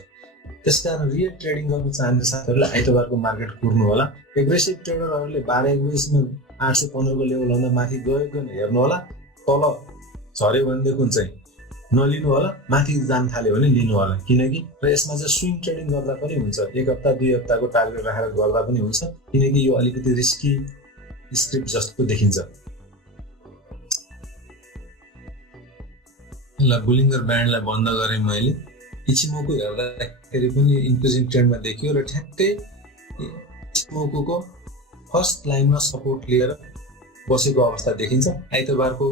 त्यसकारण रियल ट्रेडिङ गर्न चाहने साथीहरूले आइतबारको मार्केट कुर्नु होला। एग्रेसिभ ट्रेडरहरूले 12-21 मा 815 को लेभल भन्दा माथि गएको हेर्नु होला। तल झर्यो भनेदेखि चाहिँ नलिनु होला, माथि जान थाल्यो भने लिनु होला, किनकि र यसमा चाहिँ स्विङ ट्रेडिङ गर्दा पनि हुन्छ, 1 हप्ता 2 हप्ताको टार्गेट राखेर गर्दा पनि हुन्छ, किनकि यो अलिकति रिस्की स्क्रिप्ट जस्तो देखिन्छ। ल बुलिङ्गर ब्यान्डलाई बन्द गरेँ मैले। इचिमोको हेर्दाखेरि पनि इन्क्रिजिङ ट्रेन्डमा देखियो र ठ्याक्कै इचिमोको फर्स्ट लाइनमा सपोर्ट लिएर बसेको अवस्था देखिन्छ। आइतबारको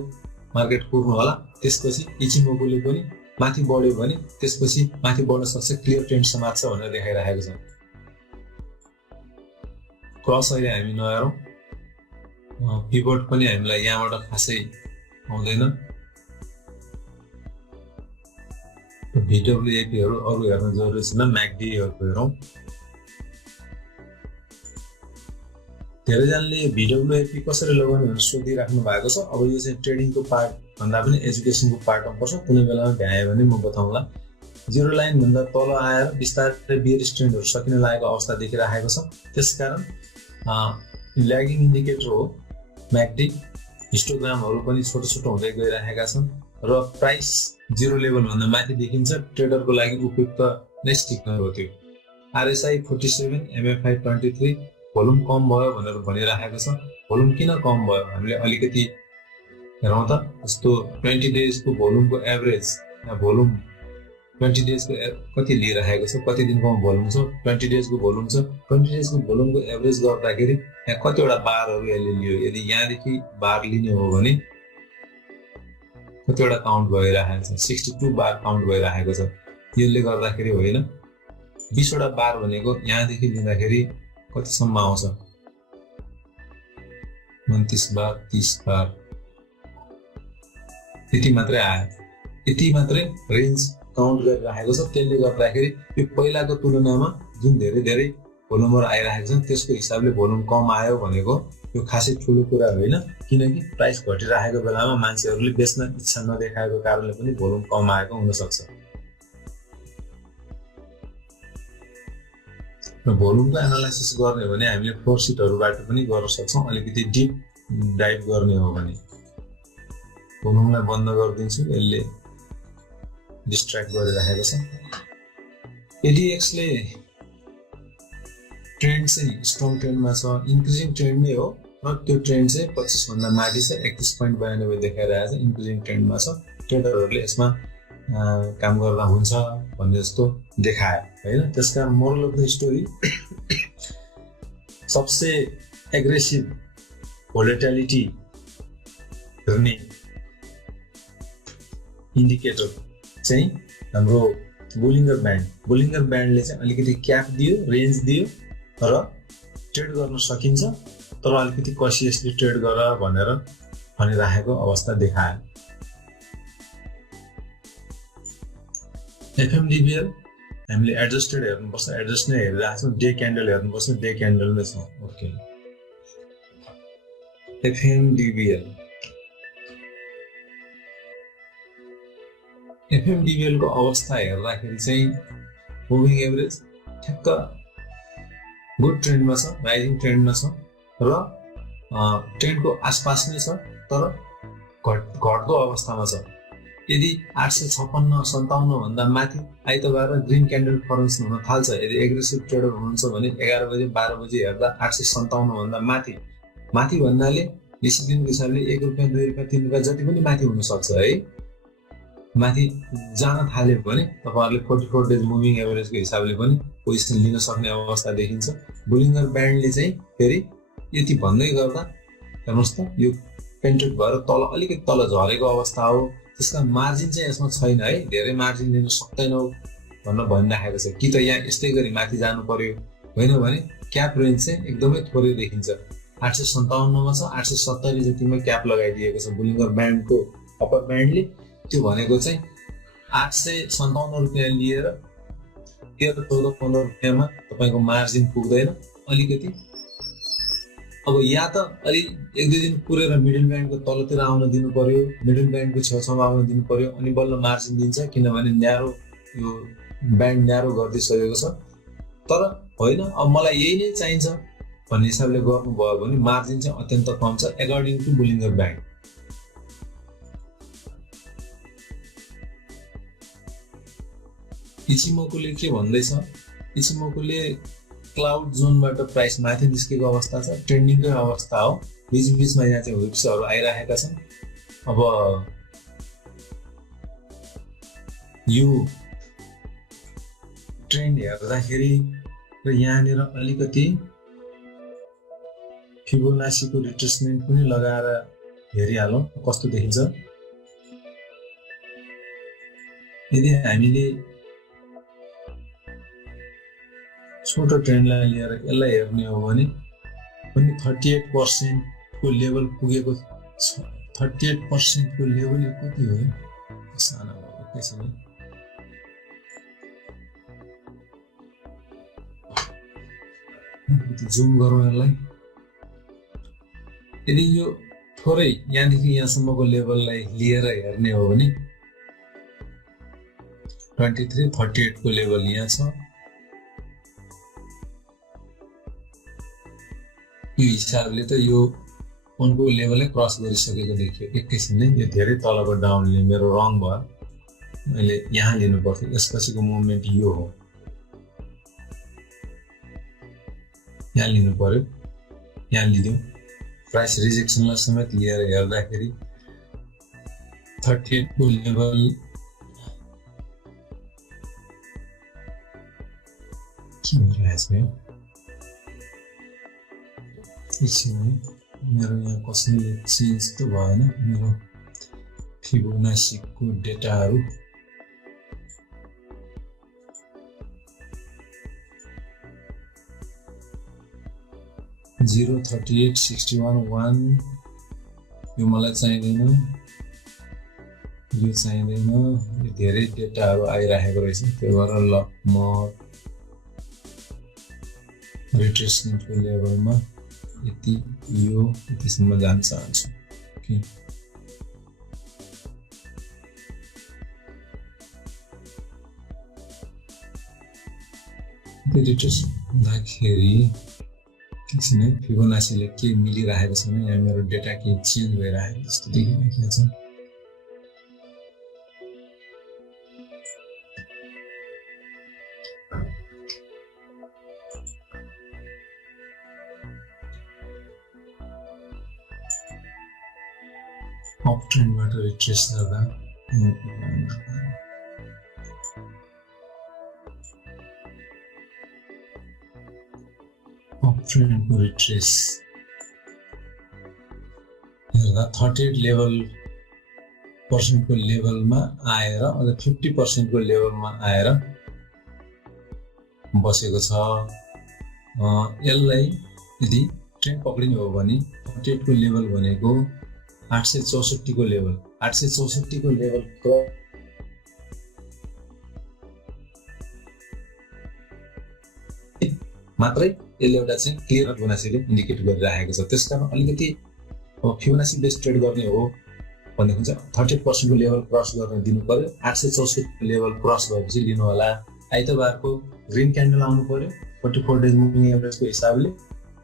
मार्केट कुर्नु होला। त्यसपछि इचिमोकोले पनि माथि बढ्यो भने त्यसपछि माथि बढ्न सक्छ, क्लियर ट्रेन्ड समात्छ भनेर देखाइरहेको छ। क्रस अहिले हामी नहेरौँ, पिभट पनि हामीलाई यहाँबाट खासै आउँदैन। VWAP-हरू अरू हेर्न जरुरी छैन, MACD-हरू हेरौँ। धेरैजनाले VWAP कसरी लगाउने भनेर सोधिराख्नु भएको छ। अब यो चाहिँ ट्रेडिङको पार्ट भन्दा पनि एजुकेसनको पार्टमा पर्छ, कुनै बेलामा भ्यायो भने म बताउँला। जिरो लाइन भन्दा तल आएर बिस्तारै बियरिश ट्रेन्डहरू सकिन लागेको अवस्था देखिरहेको छ। त्यसकारण ल्यागिङ इन्डिकेटर हो MACD। हिस्टोग्रामहरू पनि छोटो छोटो हुँदै गइरहेका छन् र प्राइस जिरो लेभल भन्दा माथि देखिन्छ। ट्रेडरको लागि उपयुक्त नै सिग्नल हो त्यो। RSI 47, MFI 23, भोल्युम कम भयो भनेर भनिरहेको छ। भोल्युम किन कम भयो हामीले अलिकति हेरौँ त। जस्तो 20 डेजको भोल्युमको एभरेज, भोल्युम 20 डेजको कति लिइरहेको छ, कति दिनको भोल्युम छ, 20 डेजको भोल्युम छ। 20 डेजको भोल्युमको एभरेज गर्दाखेरि यहाँ कतिवटा बारहरू यसले लियो। यदि यहाँदेखि बार लिने हो भने कतिवटा काउन्ट भइरहेको छ, 62 बार काउन्ट भइरहेको छ। यसले गर्दाखेरि होइन, 20 वटा बार भनेको यहाँदेखि लिँदाखेरि कतिसम्म आउँछ, 29 बार 30 बार यति मात्रै आयो। यति मात्रै रेन्ज काउन्ट गरिरहेको छ। त्यसले गर्दाखेरि यो पहिलाको तुलनामा जुन धेरै धेरै भोल्युमहरू आइरहेको छ त्यसको हिसाबले भोल्युम कम आयो भनेको यो खासै ठुलो कुरा होइन, किनकि प्राइस घटिरहेको बेलामा मान्छेहरूले बेच्न इच्छा नदेखाएको कारणले पनि भोल्युम कम आएको हुनसक्छ। र भोल्युमको एनालाइसिस गर्ने हो भने हामीले फ्लोर सिटहरूबाट पनि गर्न सक्छौँ। अलिकति डिप डाइभ गर्ने हो भने भोल्युमलाई बन्द गरिदिन्छु, यसले डिस्ट्र्याक्ट गरिरहेको छ। एडिएक्सले ट्रेन्ड चाहिँ स्ट्रङ ट्रेन्डमा छ, इन्क्रिजिङ ट्रेन्ड नै हो र त्यो ट्रेन्ड चाहिँ 25 भन्दा माथि छ, 31.92 देखाइरहेको छ, इन्क्रिजिङ ट्रेन्डमा छ। ट्रेडरहरूले यसमा काम गर्दा हुन्छ भन्ने जस्तो देखायो होइन। त्यसकारण मोरल अफ द स्टोरी सबसे एग्रेसिभ भोलेटिलिटी हेर्ने इन्डिकेटर चाहिँ हाम्रो बोलिङ्गर ब्यान्डले चाहिँ अलिकति क्याप दियो, रेन्ज दियो र ट्रेड गर्न सकिन्छ, तर अलिकति कसियसली ट्रेड गर भनेर भनिराखेको अवस्था देखायो। एफएमडिबिएल हामीले एडजस्टेड हेर्नुपर्छ, एडजस्ट नै हेरिरहेको छौँ। डे क्यान्डल हेर्नुपर्छ, डे क्यान्डलमै छौँ। ओके, एफएमडिबिएल को अवस्था हेर्दाखेरि चाहिँ मुभिङ एभरेज ठ्याक्क गुड ट्रेन्डमा छ, राइजिङ ट्रेन्डमा छ र ट्रेन्डको आसपास नै छ, तर घट्दो अवस्थामा छ। यदि 856-57 भन्दा माथि आइतबार ग्रिन क्यान्डल फर्मेसन हुन थाल्छ, यदि एग्रेसिभ ट्रेडर हुनुहुन्छ भने 11 बजे 12 बजे हेर्दा 857 भन्दा माथि भन्नाले डिसिप्लिनको हिसाबले 1 रुपियाँ 2 रुपियाँ 3 रुपियाँ जति पनि माथि हुन सक्छ है। माथि जान थाल्यो भने तपाईहरुले 44 डेज मुभिङ एभरेजको हिसाबले पनि पोजिसन लिन सक्ने अवस्था देखिन्छ। बुलिङ्गर ब्यान्डले चाहिँ फेरि यति भन्दै गर्दा हेर्नुस् त यो पेन्टेड भएर तल अलिकति तल झरेको अवस्था हो। त्यसका मार्जिन चाहिँ यसमा छैन है, धेरै मार्जिन लिन सक्दैनौ भनेर भनिराखेको छ। कि त यहाँ यस्तै गरी माथि जानु पर्यो, होइन भने क्याप रेन्ज चाहिँ एकदमै थोरै देखिन्छ। 857 मा छ, 870 जतिमा क्याप लगाइदिएको छ बुलिङ्गर ब्यान्डको अप्पर ब्यान्डले। त्यो भनेको चाहिँ 857 रुपियाँ लिएर 13-14-15 रुपियाँमा तपाईको मार्जिन पुग्दैन। अलिकति अब या त अलि 1-2 दिन पुरेर मिडल ब्यान्डको तलतिर आउन दिनु पर्यो, मिडल ब्यान्डको छेउछाउमा आउन दिनु पर्यो, अनि बल्ल मार्जिन दिन्छ, किनभने न्यारो यो ब्यान्ड न्यारो गरिदिसकेको छ। तर होइन अब मलाई यही नै चाहिन्छ भन्ने हिसाबले गर्नुभयो भने मार्जिन चाहिँ अत्यन्त कम छ एकर्डिङ टु बुलिङ्गर ब्यान्ड। इचिमोकुले के भन्दैछ, इचिमोकुले क्लाउड जोनबाट प्राइस माथि निस्केको अवस्था छ, ट्रेन्डिङकै अवस्था हो। बीचमा यहाँ चाहिँ विप्सहरू आइरहेका छन्। अब यो ट्रेन्ड हेर्दाखेरि र यहाँनिर अलिकति फिबोनासीको रिट्रेसमेन्ट पनि लगाएर हेरिहालौँ कस्तो देखिन्छ। यदि हामीले छोटो ट्रेन्डलाई लिएर यसलाई हेर्ने हो भने पनि 38% को लेभल पुगेको छ। 38% को लेभल कति हो सानो भयो त्यसैले जुम गरौँ यसलाई। यदि यो थोरै यहाँदेखि यहाँसम्मको लेभललाई लिएर हेर्ने हो भने 2338 को लेभल यहाँ छ। यो हिसाबले त यो उनको लेभलै क्रस गरिसकेको देखियो। एकैछिन नै यो धेरै तलको डाउनले मेरो रङ भयो, मैले यहाँ लिनु पर्थ्यो। यसपछिको मुभमेन्ट यो हो, यहाँ लिनु पर्यो, यहाँ लिदिउँ। प्राइस रिजेक्सनलाई समेत लिएर हेर्दाखेरि 38 को लेभल के भइरहेछ मेरो यहाँ कसैले चेन्ज त भएन मेरो फिबोनासीको डेटाहरू। जीरो 3861 यो मलाई चाहिँदैन, यो चाहिँदैन। यो धेरै डेटाहरू आइरहेको रहेछ, त्यो भएर ल म रिट्रेसमेन्टको लेभलमा यति यो यतिसम्म जान चाहन्छु कि रिट्रेस हुँदाखेरि एकछिन है फिबोनासीले के मिलिरहेको छ भने यहाँ मेरो डेटा के चेन्ज भइरहेको जस्तो देखिरहेको छ अप ट्रेन्डबाट रिट्रेस गर्दा अप ट्रेन्डको रिट्रेस हेर्दा 38 लेभल पर्सेन्टको लेभलमा आएर अझ 50% को लेभलमा आएर बसेको छ। यसलाई यदि ट्रेन्ड पक्रिने हो भने 38 को लेभल भनेको 864 को लेभल 864 को लेभल मात्रै यसले एउटा चाहिँ क्लियर फिबोनासीले इन्डिकेट गरिरहेको छ। त्यसकारण अलिकति फिबोनासी बेस्ड ट्रेड गर्ने हो भनेको चाहिँ 38% को लेभल क्रस गर्न दिनु पर्यो। 864 को लेभल क्रस गरेपछि लिनु होला। आइतबारको ग्रीन क्यान्डल आउनु पर्यो 44 डेज मुभिङ एभरेजको हिसाबले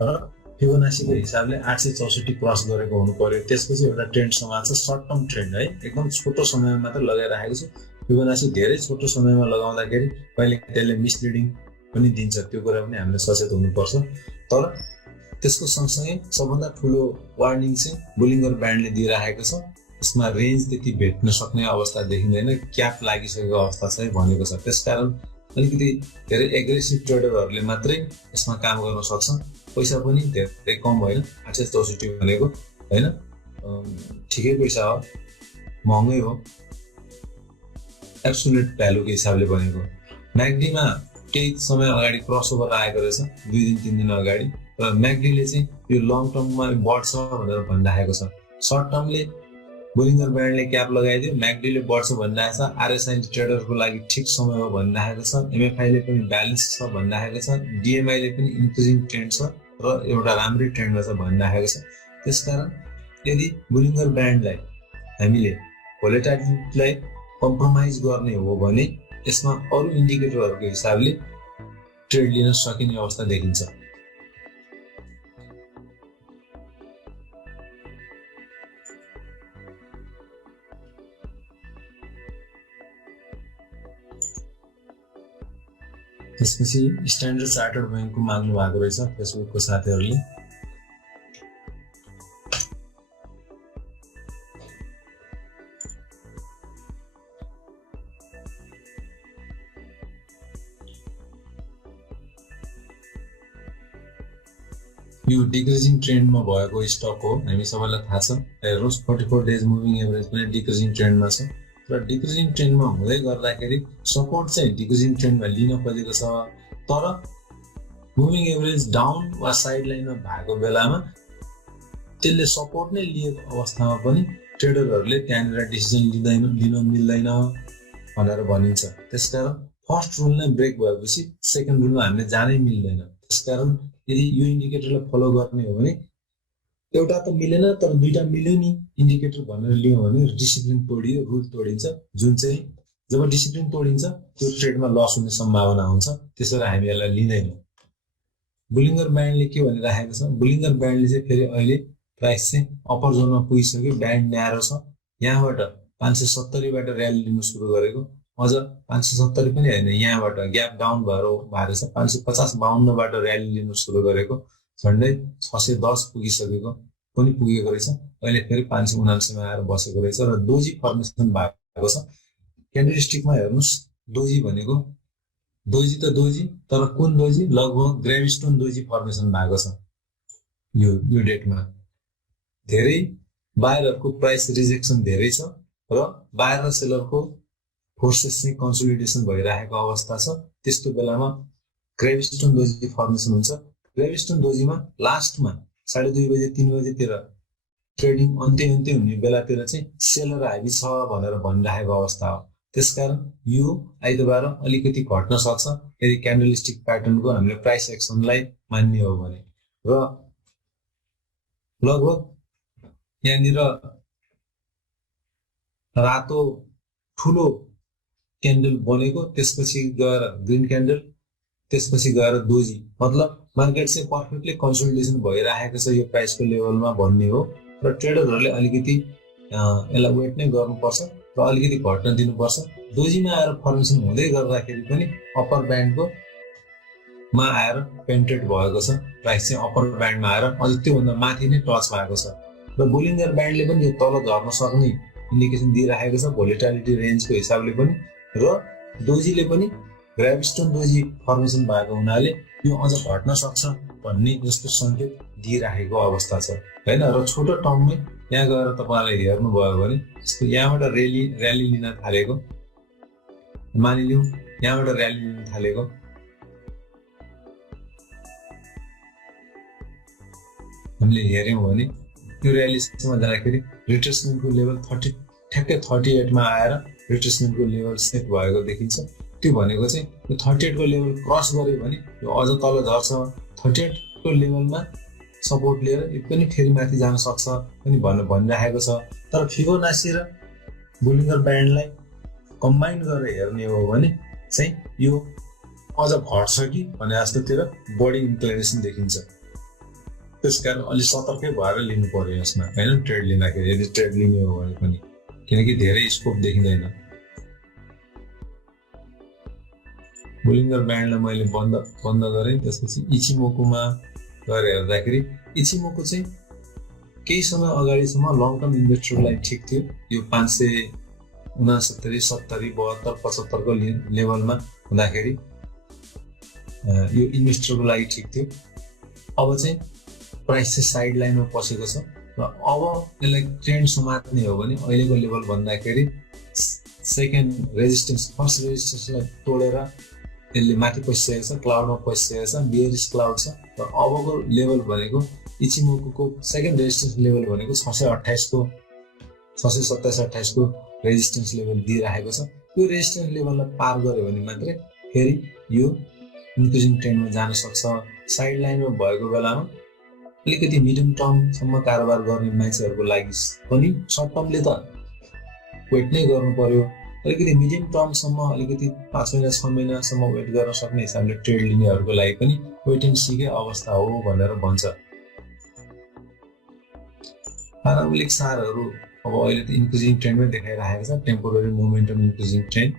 र फिबोनासीको हिसाबले 864 क्रस गरेको हुनु पर्यो। त्यसपछि एउटा ट्रेन्ड समाज छ, सर्ट टर्म ट्रेन्ड है, एकदम छोटो समयमा मात्र लगाइरहेको छु। फिबोनासी धेरै छोटो समयमा लगाउँदाखेरि कहिले त्यसले मिसलिडिङ पनि दिन्छ, त्यो कुरा पनि हामीले सचेत हुनुपर्छ। तर त्यसको सँगसँगै सबभन्दा ठुलो वार्निङ चाहिँ बोलिङ्गर ब्यान्डले दिइरहेको छ। यसमा रेन्ज त्यति भेट्न सक्ने अवस्था देखिँदैन, क्याप लागिसकेको अवस्था चाहिँ भनेको छ। त्यसकारण अलिकति धेरै एग्रेसिभ ट्रेडरहरूले मात्रै यसमा काम गर्न सक्छ। पैसा पनि धेरै कम होइन, 864 भनेको होइन, ठिकै पैसा हो, महँगै हो, एब्सोल्युट भ्यालुको हिसाबले भनेको। म्याक्डीमा केही समय अगाडि क्रसओभर आएको रहेछ 2 दिन 3 दिन अगाडि, र म्याक्डीले चाहिँ यो लङ टर्ममा बढ्छ भनेर भनिरहेको छ। सर्ट टर्मले बोलिङ्गर ब्यान्डले क्याप लगाइदियो, म्याक्डीले बढ्छ भनिरहेको छ, आरएसआई ट्रेडरको लागि ठिक समय हो भनिरहेको छ, एमएफआईले पनि ब्यालेन्स छ भनिरहेको छ, डिएमआईले पनि इन्क्रिजिङ ट्रेन्ड छ र एउटा राम्रै ट्रेन्डमा छ भनिरहेको छ। त्यसकारण यदि बोलिङ्गर ब्यान्डलाई हामीले भोलेटाइलिटीलाई कम्प्रोमाइज गर्ने हो भने यसमा अरू इन्डिकेटरहरूको हिसाबले ट्रेड लिन सकिने अवस्था देखिन्छ। त्यसपछि स्ट्यान्डर्ड चार्टर्ड बैंकको माग्नु भएको रहेछ फेसबुकको साथीहरूले। यो डिक्रिजिङ ट्रेन्डमा भएको स्टक हो, हामी सबैलाई थाहा छ। हेर्नुहोस् 44 डेज मुभिङ एभरेज पनि डिक्रिजिङ ट्रेन्डमा छ र डिक्रिजिङ ट्रेन्डमा हुँदै गर्दाखेरि सपोर्ट चाहिँ डिक्रिजिङ ट्रेन्डमा लिन खोजेको छ। तर मुभिङ एभरेज डाउन वा साइड लाइनमा भएको बेलामा त्यसले सपोर्ट नै लिएको अवस्थामा पनि ट्रेडरहरूले त्यहाँनिर डिसिजन लिन मिल्दैन भनेर भनिन्छ। त्यसकारण फर्स्ट रुल नै ब्रेक भएपछि सेकेन्ड रुलमा हामीले जानै मिल्दैन। त्यसकारण यदि यो इन्डिकेटरलाई फलो गर्ने हो भने एउटा त मिलेन तर दुईटा मिल्यो नि इन्डिकेटर भनेर लियो भने डिसिप्लिन तोडियो, रुल तोडिन्छ, जुन चाहिँ जब डिसिप्लिन तोडिन्छ त्यो ट्रेडमा लस हुने सम्भावना हुन्छ। त्यसैले हामी यसलाई लिँदैनौँ। बोलिङ्गर ब्यान्डले के भनिरहेको छ, बोलिङ्गर ब्यान्डले चाहिँ फेरि अहिले प्राइस चाहिँ अप्पर जोनमा पुगिसक्यो, ब्यान्ड न्यारो छ। यहाँबाट 570बाट र्याली लिनु सुरु गरेको, अझ 570 पनि होइन, यहाँबाट ग्याप डाउन भएर छ 550-52बाट र्याली लिनु सुरु गरेको, झन्डै 610 पुगिसकेको पनि पुगेको रहेछ। अहिले फेरि 579मा आएर बसेको रहेछ र डोजी फर्मेसन भएको छ। क्यान्डलस्टिकमा हेर्नुहोस्, डोजी भनेको डोजी त डोजी, तर कुन डोजी, लगभग ग्रेभिस्टोन डोजी फर्मेसन भएको छ। यो डेटमा धेरै बायरहरूको प्राइस रिजेक्सन धेरै छ र बायर र सेलरको फोर्सेस चाहिँ कन्सोलिडेसन भइरहेको अवस्था छ। त्यस्तो बेलामा ग्रेभिस्टोन डोजी फर्मेसन हुन्छ। ग्रेभिस्टोन डोजीमा लास्टमा 2:30 बजे 3 बजेतिर ट्रेडिङ अन्त्य हुने बेलातिर चाहिँ सेलर हाबी छ भनेर भनिरहेको अवस्था हो। त्यसकारण यो आइतबार अलिकति घट्न सक्छ यदि क्यान्डलस्टिक प्याटर्नको हामीले प्राइस एक्सनलाई मान्ने हो भने। र लगभग यहाँनिर रातो ठुलो क्यान्डल बनेको, त्यसपछि गएर ग्रीन क्यान्डल, त्यसपछि गएर दोजी, मतलब मार्केट चाहिँ पर्फेक्टली कन्सोलिडेसन भइरहेको छ यो प्राइसको लेभलमा भन्ने हो। र ट्रेडरहरूले अलिकति यसलाई वेट नै गर्नुपर्छ र अलिकति घट्न दिनुपर्छ। दोजीमा आएर फर्मेसन हुँदै गर्दाखेरि पनि अप्पर ब्यान्डको मा आएर पेन्ट्रेट भएको छ, प्राइस चाहिँ अप्पर ब्यान्डमा आएर अझ त्योभन्दा माथि नै टच भएको छ। र बोलिङ्गर ब्यान्डले पनि यो तल झर्न सक्ने इन्डिकेसन दिइरहेको छ भोलिटालिटी रेन्जको हिसाबले पनि। र दोजीले पनि ग्राभिस्टोन दोजी फर्मेसन भएको हुनाले यो अझ घट्न सक्छ भन्ने जस्तो सङ्केत दिइरहेको अवस्था छ हैन। र छोटो टर्ममै यहाँ गएर तपाईँलाई हेर्नुभयो भने जस्तो यहाँबाट र्याली लिन थालेको, मानिलिउँ यहाँबाट र्याली लिन थालेको, हामीले हेऱ्यौँ भने यो र्यालीसम्म जाँदाखेरि रिट्रेसमेन्टको लेभल ठ्याक्कै 38 मा आएर रिट्रेसमेन्टको लेभल सेट भएको देखिन्छ। त्यो भनेको चाहिँ यो 38 को लेभल क्रस गर्यो भने यो अझ तल झर्छ, 38 को लेभलमा सपोर्ट लिएर यो पनि फेरि माथि जान सक्छ पनि भनिरहेको छ। तर फिबोनाची र बोलिङ्गर ब्यान्डलाई कम्बाइन गरेर हेर्ने हो भने चाहिँ यो अझ घट्छ कि भने जस्तोतिर बढी इन्क्लिनेसन देखिन्छ। त्यसकारण अलि सतर्कै भएर लिनु पर्यो यसमा हैन, ट्रेड लिँदाखेरि यदि ट्रेड लिने हो भने पनि, किनकि धेरै स्कोप देखिँदैन। बोलिङ्गर ब्यान्डलाई मैले बन्द गरेँ। त्यसपछि इचिमोकोमा गएर हेर्दाखेरि इचिमोको चाहिँ केही समय अगाडिसम्म लङ टर्म इन्भेस्टरलाई ठिक थियो। यो 569, 70, 72, 75 को लेभलमा हुँदाखेरि यो इन्भेस्टरको लागि ठिक थियो। अब चाहिँ प्राइस चाहिँ साइड लाइनमा पसेको छ र अब यसलाई ट्रेन्ड समात्ने हो भने अहिलेको लेभल भन्दाखेरि सेकेन्ड रेजिस्टेन्स, फर्स्ट रेजिस्टेन्सलाई तोडेर यसले माथि पसिसकेको छ, क्लाउडमा पसिसकेको छ, बियरिश क्लाउड छ। र अबको लेभल भनेको इचिमोको सेकेन्ड रेजिस्टेन्स लेभल भनेको 628 को 627-28 को रेजिस्टेन्स लेभल दिइरहेको छ। यो रेजिस्टेन्स लेभललाई पार गर्यो भने मात्रै फेरि यो इन्क्रिजिङ ट्रेन्डमा जान सक्छ। साइड लाइनमा भएको बेलामा अलिकति मिडियम टर्मसम्म कारोबार गर्ने मान्छेहरूको लागि पनि सर्ट टर्मले त वेट नै गर्नु पर्यो। अलिकति मिडियम टर्मसम्म अलिकति 5 महिना 6 महिनासम्म वेट गर्न सक्ने हिसाबले ट्रेड लिनेहरूको लागि पनि वेट एन्ड सीकै अवस्था हो भनेर भन्छ। पाराबोलिक सारहरू अब अहिले त इन्क्रिजिङ ट्रेन्डमै देखाइरहेको छ, टेम्पोररी मोमेन्टम इन्क्रिजिङ ट्रेन्ड।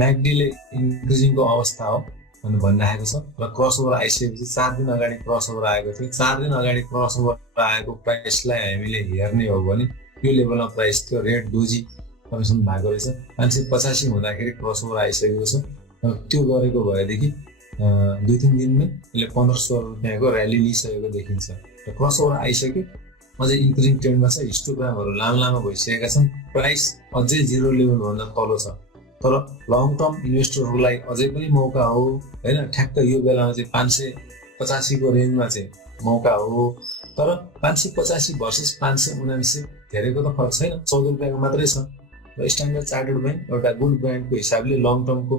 म्याकडीले इन्क्रिजिङको अवस्था हो भनेर भनिरहेको छ। र क्रसओभर आइसकेपछि 4 दिन अगाडि क्रसओभर आएको थियो। 4 दिन अगाडि क्रसओभर आएको प्राइसलाई हामीले हेर्ने हो भने यो लेभलमा प्राइस थियो, रेड दोजी फर्मेसन भएको रहेछ। 585 हुँदाखेरि क्रसओभर आइसकेको छ। र त्यो गरेको भएदेखि 2-3 दिनमै यसले 1500 रुपियाँको र्याली लिइसकेको देखिन्छ। र क्रसओभर आइसक्यो, अझै इन्क्रिजिङ ट्रेन्डमा छ, हिस्टोग्रामहरू लामो भइसकेका छन्, प्राइस अझै जिरो लेभलभन्दा तल छ। तर लङ टर्म इन्भेस्टरहरूलाई अझै पनि मौका हो हैन। ठ्याक्क यो बेलामा चाहिँ 585 को रेन्जमा चाहिँ मौका हो। तर 585 भर्सेस 579 धेरैको त फरक छैन, 14 रुपियाँको मात्रै छ। र स्ट्यान्डर्ड चार्टर्ड ब्याङ्क एउटा गुड ब्याङ्कको हिसाबले लङ टर्मको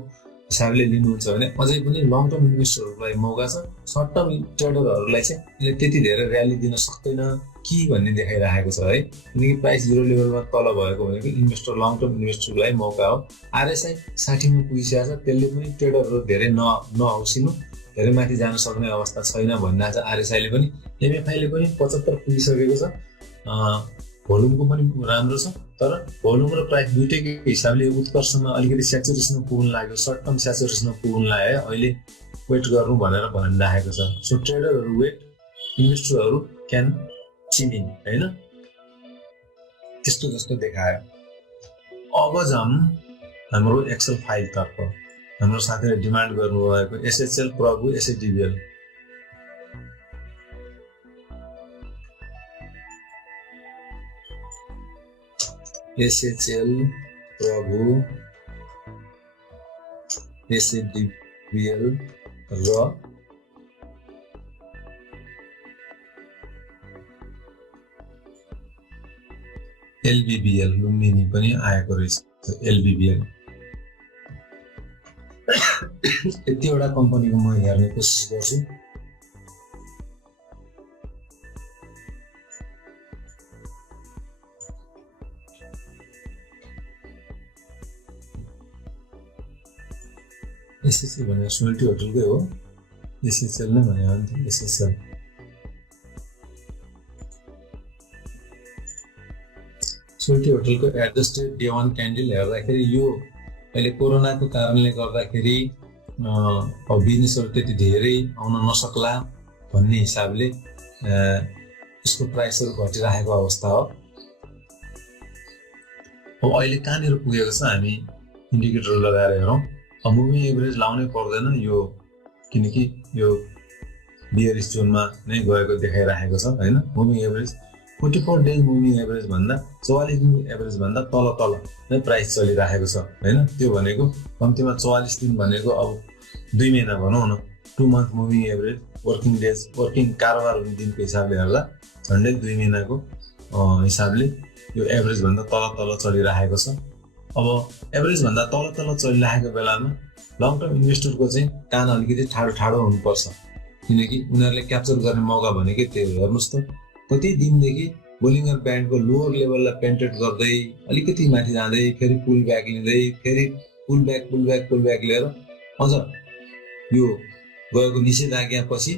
हिसाबले लिनुहुन्छ भने अझै पनि लङ टर्म इन्भेस्टरहरूलाई मौका छ। सर्ट टर्म ट्रेडरहरूलाई चाहिँ यसले त्यति धेरै र्याली दिन सक्दैन कि भन्ने देखाइरहेको छ है। किनकि प्राइस जिरो लेभलमा तल भएको भनेको इन्भेस्टर लङ टर्म इन्भेस्टरलाई मौका हो। आरएसआई 60 मा पुगिसकेको छ, त्यसले पनि ट्रेडरहरू धेरै नहौसिनु, धेरै माथि जान सक्ने अवस्था छैन भनिरहेको छ आरएसआईले पनि। एमएफआईले पनि 75 पुगिसकेको छ, भोल्युमको पनि राम्रो छ। तर भोल्युम र प्राइस दुइटैको हिसाबले उत्कर्षमा अलिकति स्याचुरेसनमा पुग्न लाग्यो, सर्ट टर्म स्याचुरेसनमा पुग्न लाग्यो। अहिले वेट गर्नु भनेर भनिरहेको छ। सो ट्रेडरहरू वेट, इन्भेस्टरहरू क्यान चिनिङ हैन, त्यस्तो जस्तो देखायो। अब जाम हाम्रो एक्सेल फाइल तर्फ। हाम्रो साथीले डिमान्ड गर्नुभएको एसएचएल, प्रभु, एसएडिबिएल। एसएचएल, प्रभु, एसएडिबिएल र LBBL लुम्बिनी पनि आएको रहेछ LBBL यतिवटा कम्पनीको म हेर्ने कोसिस गर्छु एसएसएल भने सोल्टी होटलकै हो एसएसएल नै भने हो नि त एसएसएल सोल्टी होटलको एडजस्टेड डे 1 क्यान्डल हेर्दाखेरि यो अहिले कोरोनाको कारणले गर्दाखेरि अब बिजनेसहरू त्यति धेरै आउन नसक्ला भन्ने हिसाबले यसको प्राइसहरू घटिरहेको अवस्था हो अब अहिले कहाँनिर पुगेको छ हामी इन्डिकेटर लगाएर हेरौँ अब मुभिङ एभरेज लाउनै पर्दैन यो किनकि यो बियरिस जोनमा नै गएको देखाइरहेको छ हैन moving average 44 days moving average भन्दा 44 दिन एभरेज भन्दा तल तल नै प्राइस चलिरहेको छ हैन त्यो भनेको कम्तीमा 44 दिन भनेको अब 2 महिना भनौँ न 2 month moving average working days working कारोबार हुने दिनको हिसाबले हेर्दा झन्डै 2 महिनाको हिसाबले यो एभरेज भन्दा तल तल चलिरहेको छ अब एभरेज भन्दा तल तल चलिरहेको बेलामा लङ टर्म इन्भेस्टरको चाहिँ कान अलिकति ठाडो ठाडो हुनुपर्छ किनकि उनीहरूले क्याप्चर गर्ने मौका भनेकै त्यही हो हेर्नुहोस् त कति दिनदेखि बोलिङ्गर ब्यान्डको लोअर लेभललाई पेन्टेट गर्दै अलिकति माथि जाँदै फेरि पुल ब्याक लिँदै फेरि पुल ब्याक लिएर अझ यो गएको निषेधाज्ञा पछि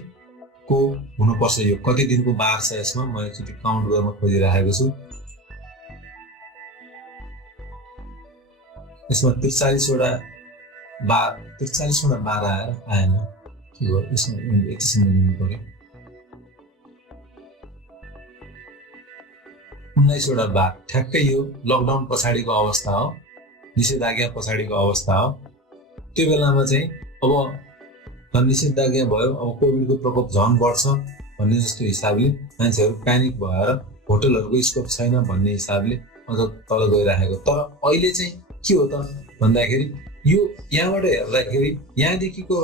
को हुनुपर्छ यो कति दिनको बार छ यसमा म एकचोटि काउन्ट गर्न खोजिरहेको छु यसमा 43 वटा बार आएन के हो यसमा एकैछिन लिनु पर्यो 19 वटा बार ठ्याक्कै यो लकडाउन पछाडिको अवस्था हो निषेधाज्ञा पछाडिको अवस्था हो त्यो बेलामा चाहिँ अब निषेधाज्ञा भयो अब कोभिडको प्रकोप झन बढ्छ भन्ने जस्तो हिसाबले मान्छेहरू प्यानिक भएर होटलहरूको स्कोप छैन भन्ने हिसाबले अझ तल गइरहेको तर अहिले चाहिँ के हो त भन्दाखेरि यो यहाँबाट हेर्दाखेरि यहाँदेखिको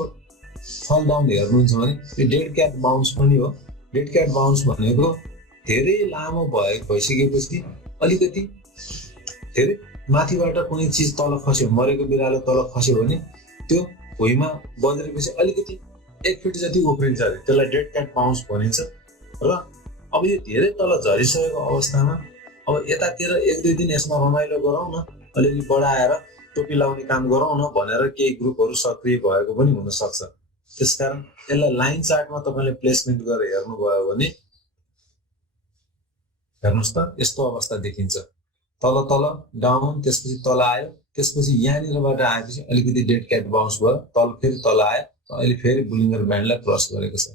फल डाउन हेर्नुहुन्छ भने यो डेड क्याट बाउन्स पनि हो डेड क्याट बाउन्स भनेको धेरै लामो भइसकेपछि अलिकति धेरै माथिबाट कुनै चिज तल खस्यो मरेको बिरालो तल खस्यो भने त्यो भुइँमा बज्रेपछि अलिकति 1 फिट जति उफ्रिन्छ अरे त्यसलाई डेड क्याट बाउन्स भनिन्छ र अब यो धेरै तल झरिसकेको अवस्थामा अब यतातिर 1-2 दिन यसमा रमाइलो गरौँ न अलिअलि बढाएर टोपी लाउने काम गरौँ न भनेर केही ग्रुपहरू सक्रिय भएको पनि हुन सक्छ त्यसकारण यसलाई लाइन चार्टमा तपाईले प्लेसमेन्ट गरेर हेर्नुभयो भने हेर्नुस् त यस्तो अवस्था देखिन्छ तल तल डाउन त्यसपछि तल आयो त्यसपछि यहाँनिरबाट आएपछि अलिकति डेड क्याट बाउन्स भयो तल फेरि तल आयो अहिले फेरि बुलिङ्गर ब्यान्डलाई क्रस गरेको छ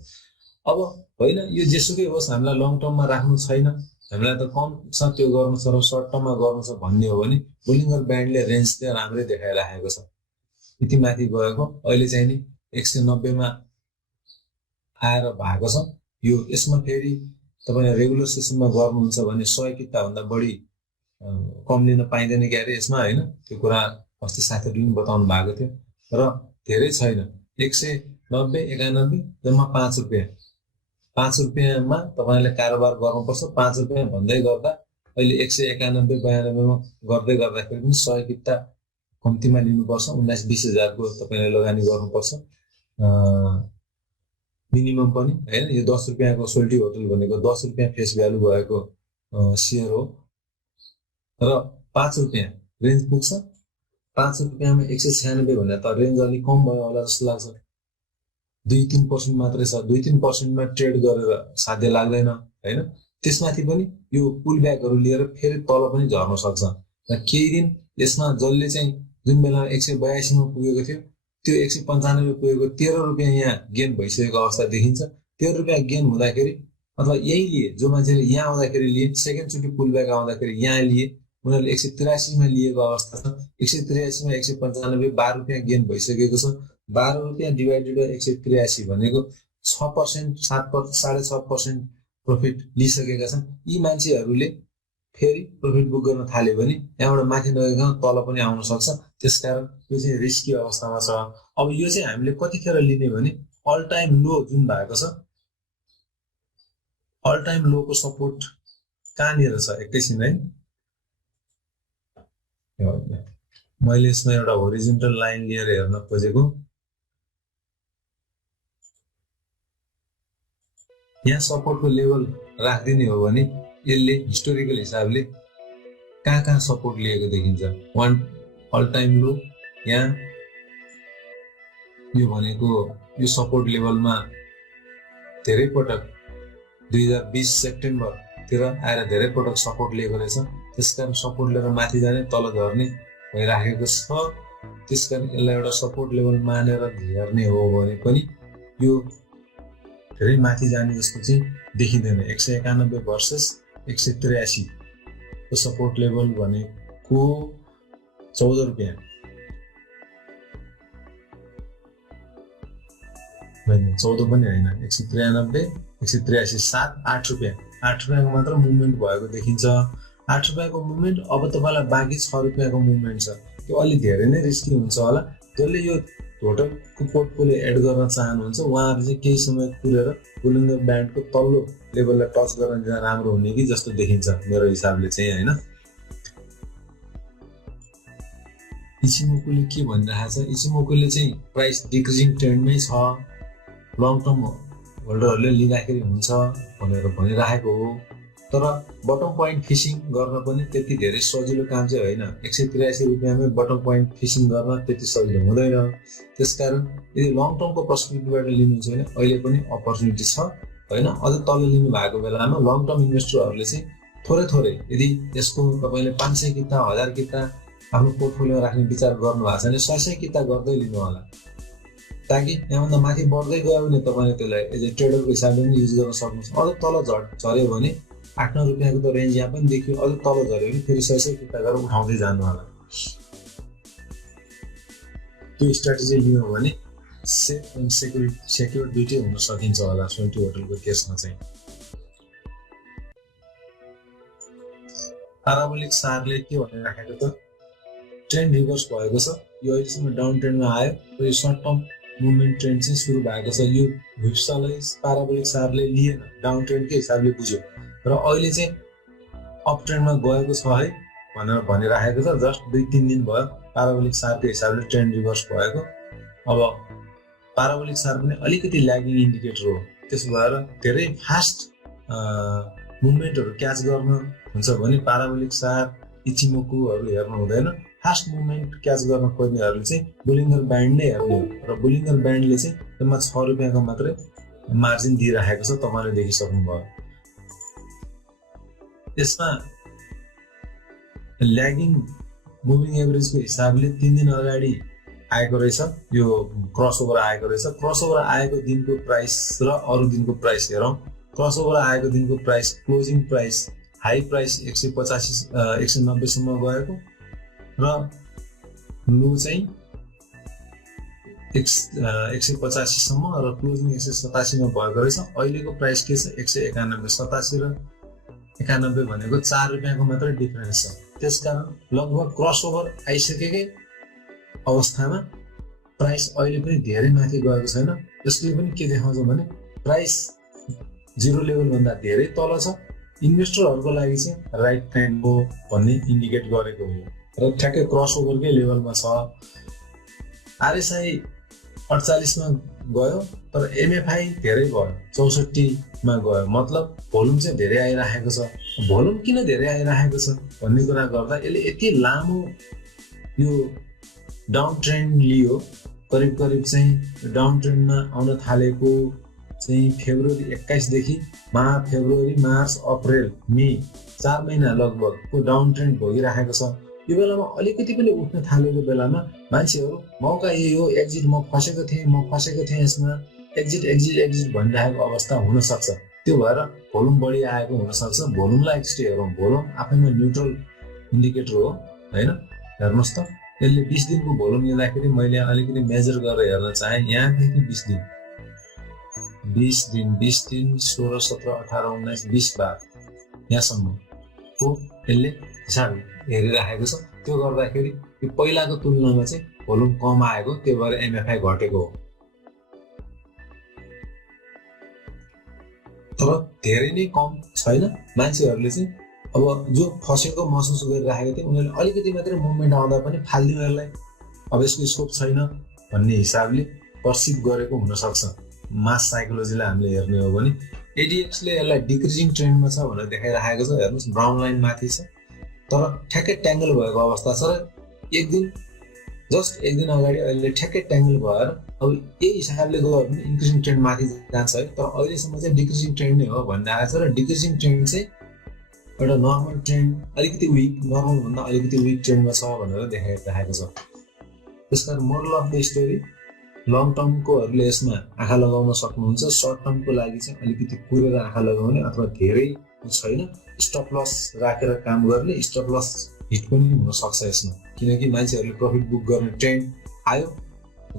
अब होइन यो जेसुकै होस् हामीलाई लङ टर्ममा राख्नु छैन हामीलाई त कम छ त्यो गर्नु छ र सर्ट टर्ममा गर्नु छ भन्ने हो भने बुलिङ्गर ब्यान्डले रेन्ज चाहिँ राम्रै देखाइरहेको छ यति माथि गएको अहिले चाहिँ नि 190 मा आएर भएको छ यो यसमा फेरि तपाईले रेगुलर सेसनमा गर्नुहुन्छ भने 100 किता भन्दा बढी कम लिन पाइँदैन के अरे यसमा हैन त्यो कुरा अस्ति साथीहरुले पनि बताउनु भएको थियो र धेरै छैन 190 91 जम्मा 5 रुपैयाँ 5 रुपैयाँमा तपाईले कारोबार गर्नुपर्छ 5 रुपैयाँ भन्दै गर्दा अहिले 191 92 मा गर्दै गर्दाखेरि पनि 100 किता कम्तीमा लिनुपर्छ 19-20 हजार को तपाईले लगानी गर्नुपर्छ मिनिमम पनि हैन यो 10 रुपैयाँको सोल्टी होटल भनेको 10 रुपैयाँ फेस भ्यालु भएको शेयर हो र 5 रुपैयाँ रेन्ज पुग्छ 5 रुपैयाँमा 196 भने त रेन्ज अलि कम भयो होला जस्तो लाग्छ 2-3% मात्रै छ 2-3% मा ट्रेड गरेर साध्य लाग्दैन हैन त्यसमाथि पनि यो पुल ब्याकहरु लिएर फेरि तल पनि झर्न सक्छ र केही दिन यसमा जसले चाहिँ जुन बेला 182 मा पुगेको थियो त्यो 195 पुगेको 13 रुपैयाँ यहाँ गेन भइसकेको अवस्था देखिन्छ 13 रुपैयाँ गेन हुँदाखेरि अथवा यही लिए जो मान्छेले यहाँ आउँदाखेरि लिए सेकेन्ड चोटी पुल ब्याक आउँदाखेरि यहाँ लिए उनीहरुले 183 मा लिएको अवस्था छ 183 मा 195 12 रुपैयाँ गेन भइसकेको छ 12 रुपैयाँ डिवाइडेड बाइ 183 भनेको 6% 7.5% प्रफिट लिइसकेका छन् यी मान्छेहरुले फेरि प्रफिट बुक गर्न थाल्यो भने यहाँबाट माथि नगइकन तल पनि आउन सक्छ त्यसकारण यो चाहिँ रिस्की अवस्थामा छ अब यो चाहिँ हामीले कतिखेर लिने भने अल टाइम लो जुन भएको छ अल टाइम लो को सपोर्ट कहाँनिर छ एकैछिन है यो होइन। मैले यसमा एउटा होरिजेन्टल लाइन लिएर हेर्न खोजेको, यहाँ सपोर्टको लेभल राखिदिने हो भने यसले हिस्टोरिकल हिसाबले कहाँ कहाँ सपोर्ट लिएको देखिन्छ। वान अल टाइम लो, यहाँ यो भनेको यो सपोर्ट लेभलमा धेरै पटक 2020 सेप्टेम्बरतिर आएर धेरै पटक सपोर्ट लिएको रहेछ। त्यसकारण सपोर्ट लिएर माथि जाने तल झर्ने भइराखेको छ। त्यसकारण यसलाई एउटा सपोर्ट लेभल मानेर हेर्ने हो भने पनि यो धेरै माथि जाने जस्तो चाहिँ देखिँदैन। 191 भर्सेस 183 को सपोर्ट लेभल भनेको 14 रुपियाँ, 14 पनि होइन, 193, 183, 7, 8 रुपियाँ, 8 रुपियाँको मात्र मुभमेन्ट भएको देखिन्छ। 8 रुपियाँको मुभमेन्ट। अब तपाईँलाई बाँकी 6 रुपियाँको मुभमेन्ट छ, त्यो अलि धेरै नै रिस्की हुन्छ होला। जसले यो टोटलको पोर्टफोलियो एड गर्न चाहनुहुन्छ उहाँहरू चाहिँ केही समय कुरेर बुलिङ्गर ब्यान्डको तल्लो लेभललाई टच गर्न जाँदा राम्रो हुने कि जस्तो देखिन्छ मेरो हिसाबले चाहिँ, होइन। इचिमोकुले के भनिरहेको छ, इचिमोकुले चाहिँ प्राइस डिक्रिजिङ ट्रेन्डमै छ, लङ टर्म होल्डरहरूले लिँदाखेरि हुन्छ भनेर भनिरहेको हो। तर बटम पोइन्ट फिसिङ गर्न पनि त्यति धेरै सजिलो काम चाहिँ होइन। 183 रुपियाँमै बटम पोइन्ट फिसिङ गर्न त्यति सजिलो हुँदैन। त्यसकारण यदि लङ टर्मको पर्सपेक्टिभबाट लिनुहुन्छ भने अहिले पनि अपर्च्युनिटी छ, होइन। अझ तल लिनु भएको बेलामा लङ टर्म इन्भेस्टरहरूले चाहिँ थोरै थोरै, यदि यसको तपाईँले 500 किता 1000 किता आफ्नो पोर्टफोलियो राख्ने विचार गर्नुभएको छ भने 100 किता गर्दै लिनु होला, ताकि यहाँभन्दा माथि बढ्दै गयो भने तपाईँले त्यसलाई एज ए ट्रेडरको हिसाबले पनि युज गर्न सक्नुहुन्छ। अझ तल झऱ्यो भने 8-9 रुपियाँको त रेन्ज यहाँ पनि देखियो, अझ तल झऱ्यो भने फेरि 100 किता गरेर उठाउँदै जानु होला। त्यो स्ट्राटेजी लियो भने सेफ एन्ड सेक्युर दुइटै हुन सकिन्छ होला सोल्टी होटलको केसमा चाहिँ। पाराबोलिक सारले के भनिराखेको त, ट्रेन्ड रिभर्स भएको छ, यो अहिलेसम्म डाउन ट्रेन्डमा आयो र यो सर्ट टर्म मुभमेन्ट ट्रेन्ड चाहिँ सुरु भएको छ। यो ह्विप्सलाई पाराबोलिक सारले लिएन, डाउन ट्रेन्डकै हिसाबले बुझ्यो र अहिले चाहिँ अप ट्रेन्डमा गएको छ है भनेर भनिराखेको छ। जस्ट 2-3 दिन भयो पाराबोलिक सारको हिसाबले ट्रेन्ड रिभर्स भएको। अब पाराबोलिक सार पनि अलिकति ल्यागिङ इन्डिकेटर हो, त्यसो भएर धेरै फास्ट मुभमेन्टहरू क्याच गर्न हुन्छ भने पाराबोलिक सार इचिमोकुहरू हेर्नु हुँदैन। फास्ट मुभमेन्ट क्याच गर्न खोज्नेहरूले चाहिँ बुलिङ्गर ब्यान्ड नै हेर्ने हो र बुलिङ्गर ब्यान्डले चाहिँ त्यसमा 6 रुपियाँको मात्रै मार्जिन दिइराखेको छ, तपाईँले देखिसक्नुभयो। यसमा ल्यागिङ मुभिङ एभरेजको हिसाबले 3 दिन अगाडि आएको रहेछ, यो क्रसओभर आएको रहेछ। क्रसओभर आएको दिनको प्राइस र अरू दिनको प्राइस हेरौँ। क्रसओभर आएको दिनको price, closing price, high price 185 190 सम्म गएको र लो चाहिँ 185 सम्म र क्लोजिङ 187 मा भएको रहेछ। अहिलेको प्राइस के छ, 191। 87 र 91 भनेको 4 रुपियाँको मात्रै डिफरेन्स छ। त्यसकारण लगभग क्रसओभर आइसकेकै अवस्थामा प्राइस अहिले पनि धेरै माथि गएको छैन। यसले पनि के देखाउँछ भने प्राइस जिरो लेभलभन्दा धेरै तल छ, इन्भेस्टरहरूको लागि चाहिँ राइट टाइम हो भन्ने इन्डिकेट गरेको हो र ठ्याक्कै क्रसओभरकै लेभलमा छ। आरएसआई 48 मा गयो तर एमएफआई धेरै भयो, 64 मा गयो। मतलब भोल्युम चाहिँ धेरै आइराखेको छ। भोल्युम किन धेरै आइराखेको छ भन्ने कुरा गर्दा यसले यति लामो यो डाउन ट्रेन्ड लियो, करिब चाहिँ डाउन ट्रेन्डमा आउन थालेको चाहिँ फेब्रुअरी 21 देखि फेब्रुअरी, मार्च, अप्रिल, मे 4 महिना लगभगको डाउन ट्रेन्ड भोगिराखेको छ। यो बेलामा अलिकति पनि उठ्न थालेको बेलामा मान्छेहरू मौका यही हो, एक्जिट, म फसेको थिएँ यसमा, एक्जिट भनिरहेको अवस्था हुन सक्छ। त्यो भएर भोल्युम बढी आएको हुन सक्छ। भोल्युमलाई एकचोटि हेरौँ। भोल्युम आफैमा न्युट्रल इन्डिकेटर हो, होइन। हेर्नुहोस् त, यसले 20 दिनको भोल्युम लिँदाखेरि मैले अलिकति मेजर गरेर हेर्न चाहेँ। यहाँदेखि 20 दिन 16, 17, 18, 19, 20 बार यहाँसम्मको यसले हिसाब हेरिराखेको छ। त्यो गर्दाखेरि यो पहिलाको तुलनामा चाहिँ भोल्युम कम आएको, त्यो भएर एमएफआई घटेको हो। तर धेरै नै कम छैन। मान्छेहरूले चाहिँ अब जो फसेको महसुस गरिराखेको थियो उनीहरूले अलिकति मात्रै मुभमेन्ट आउँदा पनि फालिदिउँ यसलाई, अब यसको स्कोप छैन भन्ने हिसाबले पर्सिभ गरेको हुनसक्छ। मास साइकोलोजीलाई हामीले हेर्ने हो भने एडिएक्सले यसलाई डिक्रिजिङ ट्रेन्डमा छ भनेर देखाइराखेको छ। हेर्नुहोस् ब्राउन लाइन माथि छ तर ठ्याक्कै ट्याङ्गल भएको अवस्था छ र एक दिन अगाडि अहिले ठ्याक्कै ट्याङ्गल भएर अब यही हिसाबले गयो भने इन्क्रिजिङ ट्रेन्ड माथि जान्छ है, तर अहिलेसम्म चाहिँ डिक्रिजिङ ट्रेन्ड नै हो भन्ने आएको छ। र डिक्रिजिङ ट्रेन्ड चाहिँ एउटा नर्मल ट्रेन्ड अलिकति विक, नर्मल भन्दा अलिकति विक ट्रेन्डमा छ भनेर देखाइराखेको छ। त्यसकारण moral of the story long टर्मकोहरूले यसमा आँखा लगाउन सक्नुहुन्छ, सर्ट टर्मको लागि चाहिँ अलिकति कुरेर आँखा लगाउने अथवा धेरै छैन स्टप लस राखेर काम गर्ने, स्टप लस हिट पनि हुन सक्छ यसमा, किनकि मान्छेहरूले प्रफिट बुक गर्ने ट्रेन्ड आयो,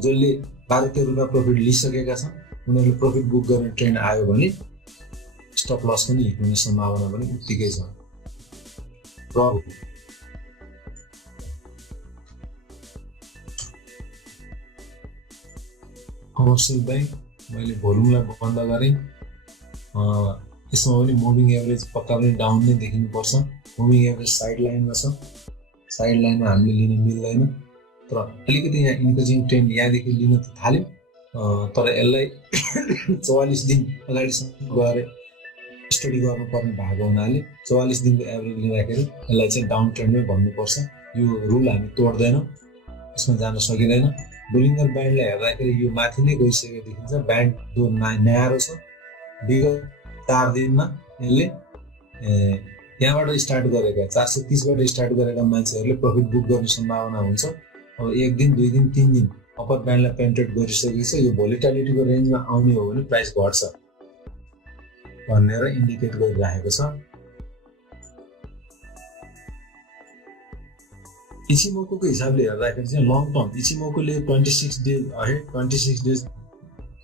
जसले 12-13 रुपियाँ प्रफिट लिइसकेका छन् उनीहरूले प्रफिट बुक गर्ने ट्रेन्ड आयो भने स्टप लस पनि हिट हुने सम्भावना पनि उत्तिकै छ। कमर्सियल ब्याङ्क मैले भोल्युमलाई बन्द गरेँ। यसमा पनि मुभिङ एभरेज पक्का पनि डाउन नै देखिनुपर्छ। मुभिङ एभरेज साइड लाइनमा छ, साइड लाइनमा हामीले लिन मिल्दैन, तर अलिकति यहाँ इन्क्रिजिङ ट्रेन्ड यहाँदेखि लिन त थाल्यो, तर यसलाई 44 दिन अगाडिसम्म गएर स्टडी गर्नुपर्ने भएको हुनाले 44 दिनको एभरेज लिँदाखेरि यसलाई चाहिँ डाउन ट्रेन्डमै भन्नुपर्छ। यो रुल हामी तोड्दैनौँ, यसमा जान सकिँदैन। बोलिङ्गर ब्यान्डलाई हेर्दाखेरि यो माथि नै गइसकेको देखिन्छ, ब्यान्ड जो न्यारो छ। विगत 4 दिनमा यसले यहाँबाट स्टार्ट गरेका 430बाट स्टार्ट गरेका मान्छेहरूले प्रफिट बुक गर्ने सम्भावना हुन्छ। अब 1 दिन 2 दिन 3 दिन अप्पर ब्यान्डलाई पेन्ट्रेट गरिसकेको छ, यो भोलिटालिटीको रेन्जमा आउने हो भने प्राइस घट्छ भनेर इन्डिकेट गरिराखेको छ। इचिमोको हिसाबले हेर्दाखेरि चाहिँ लङ टर्म इचिमोकोले 26 डेज अहेड 26 डेज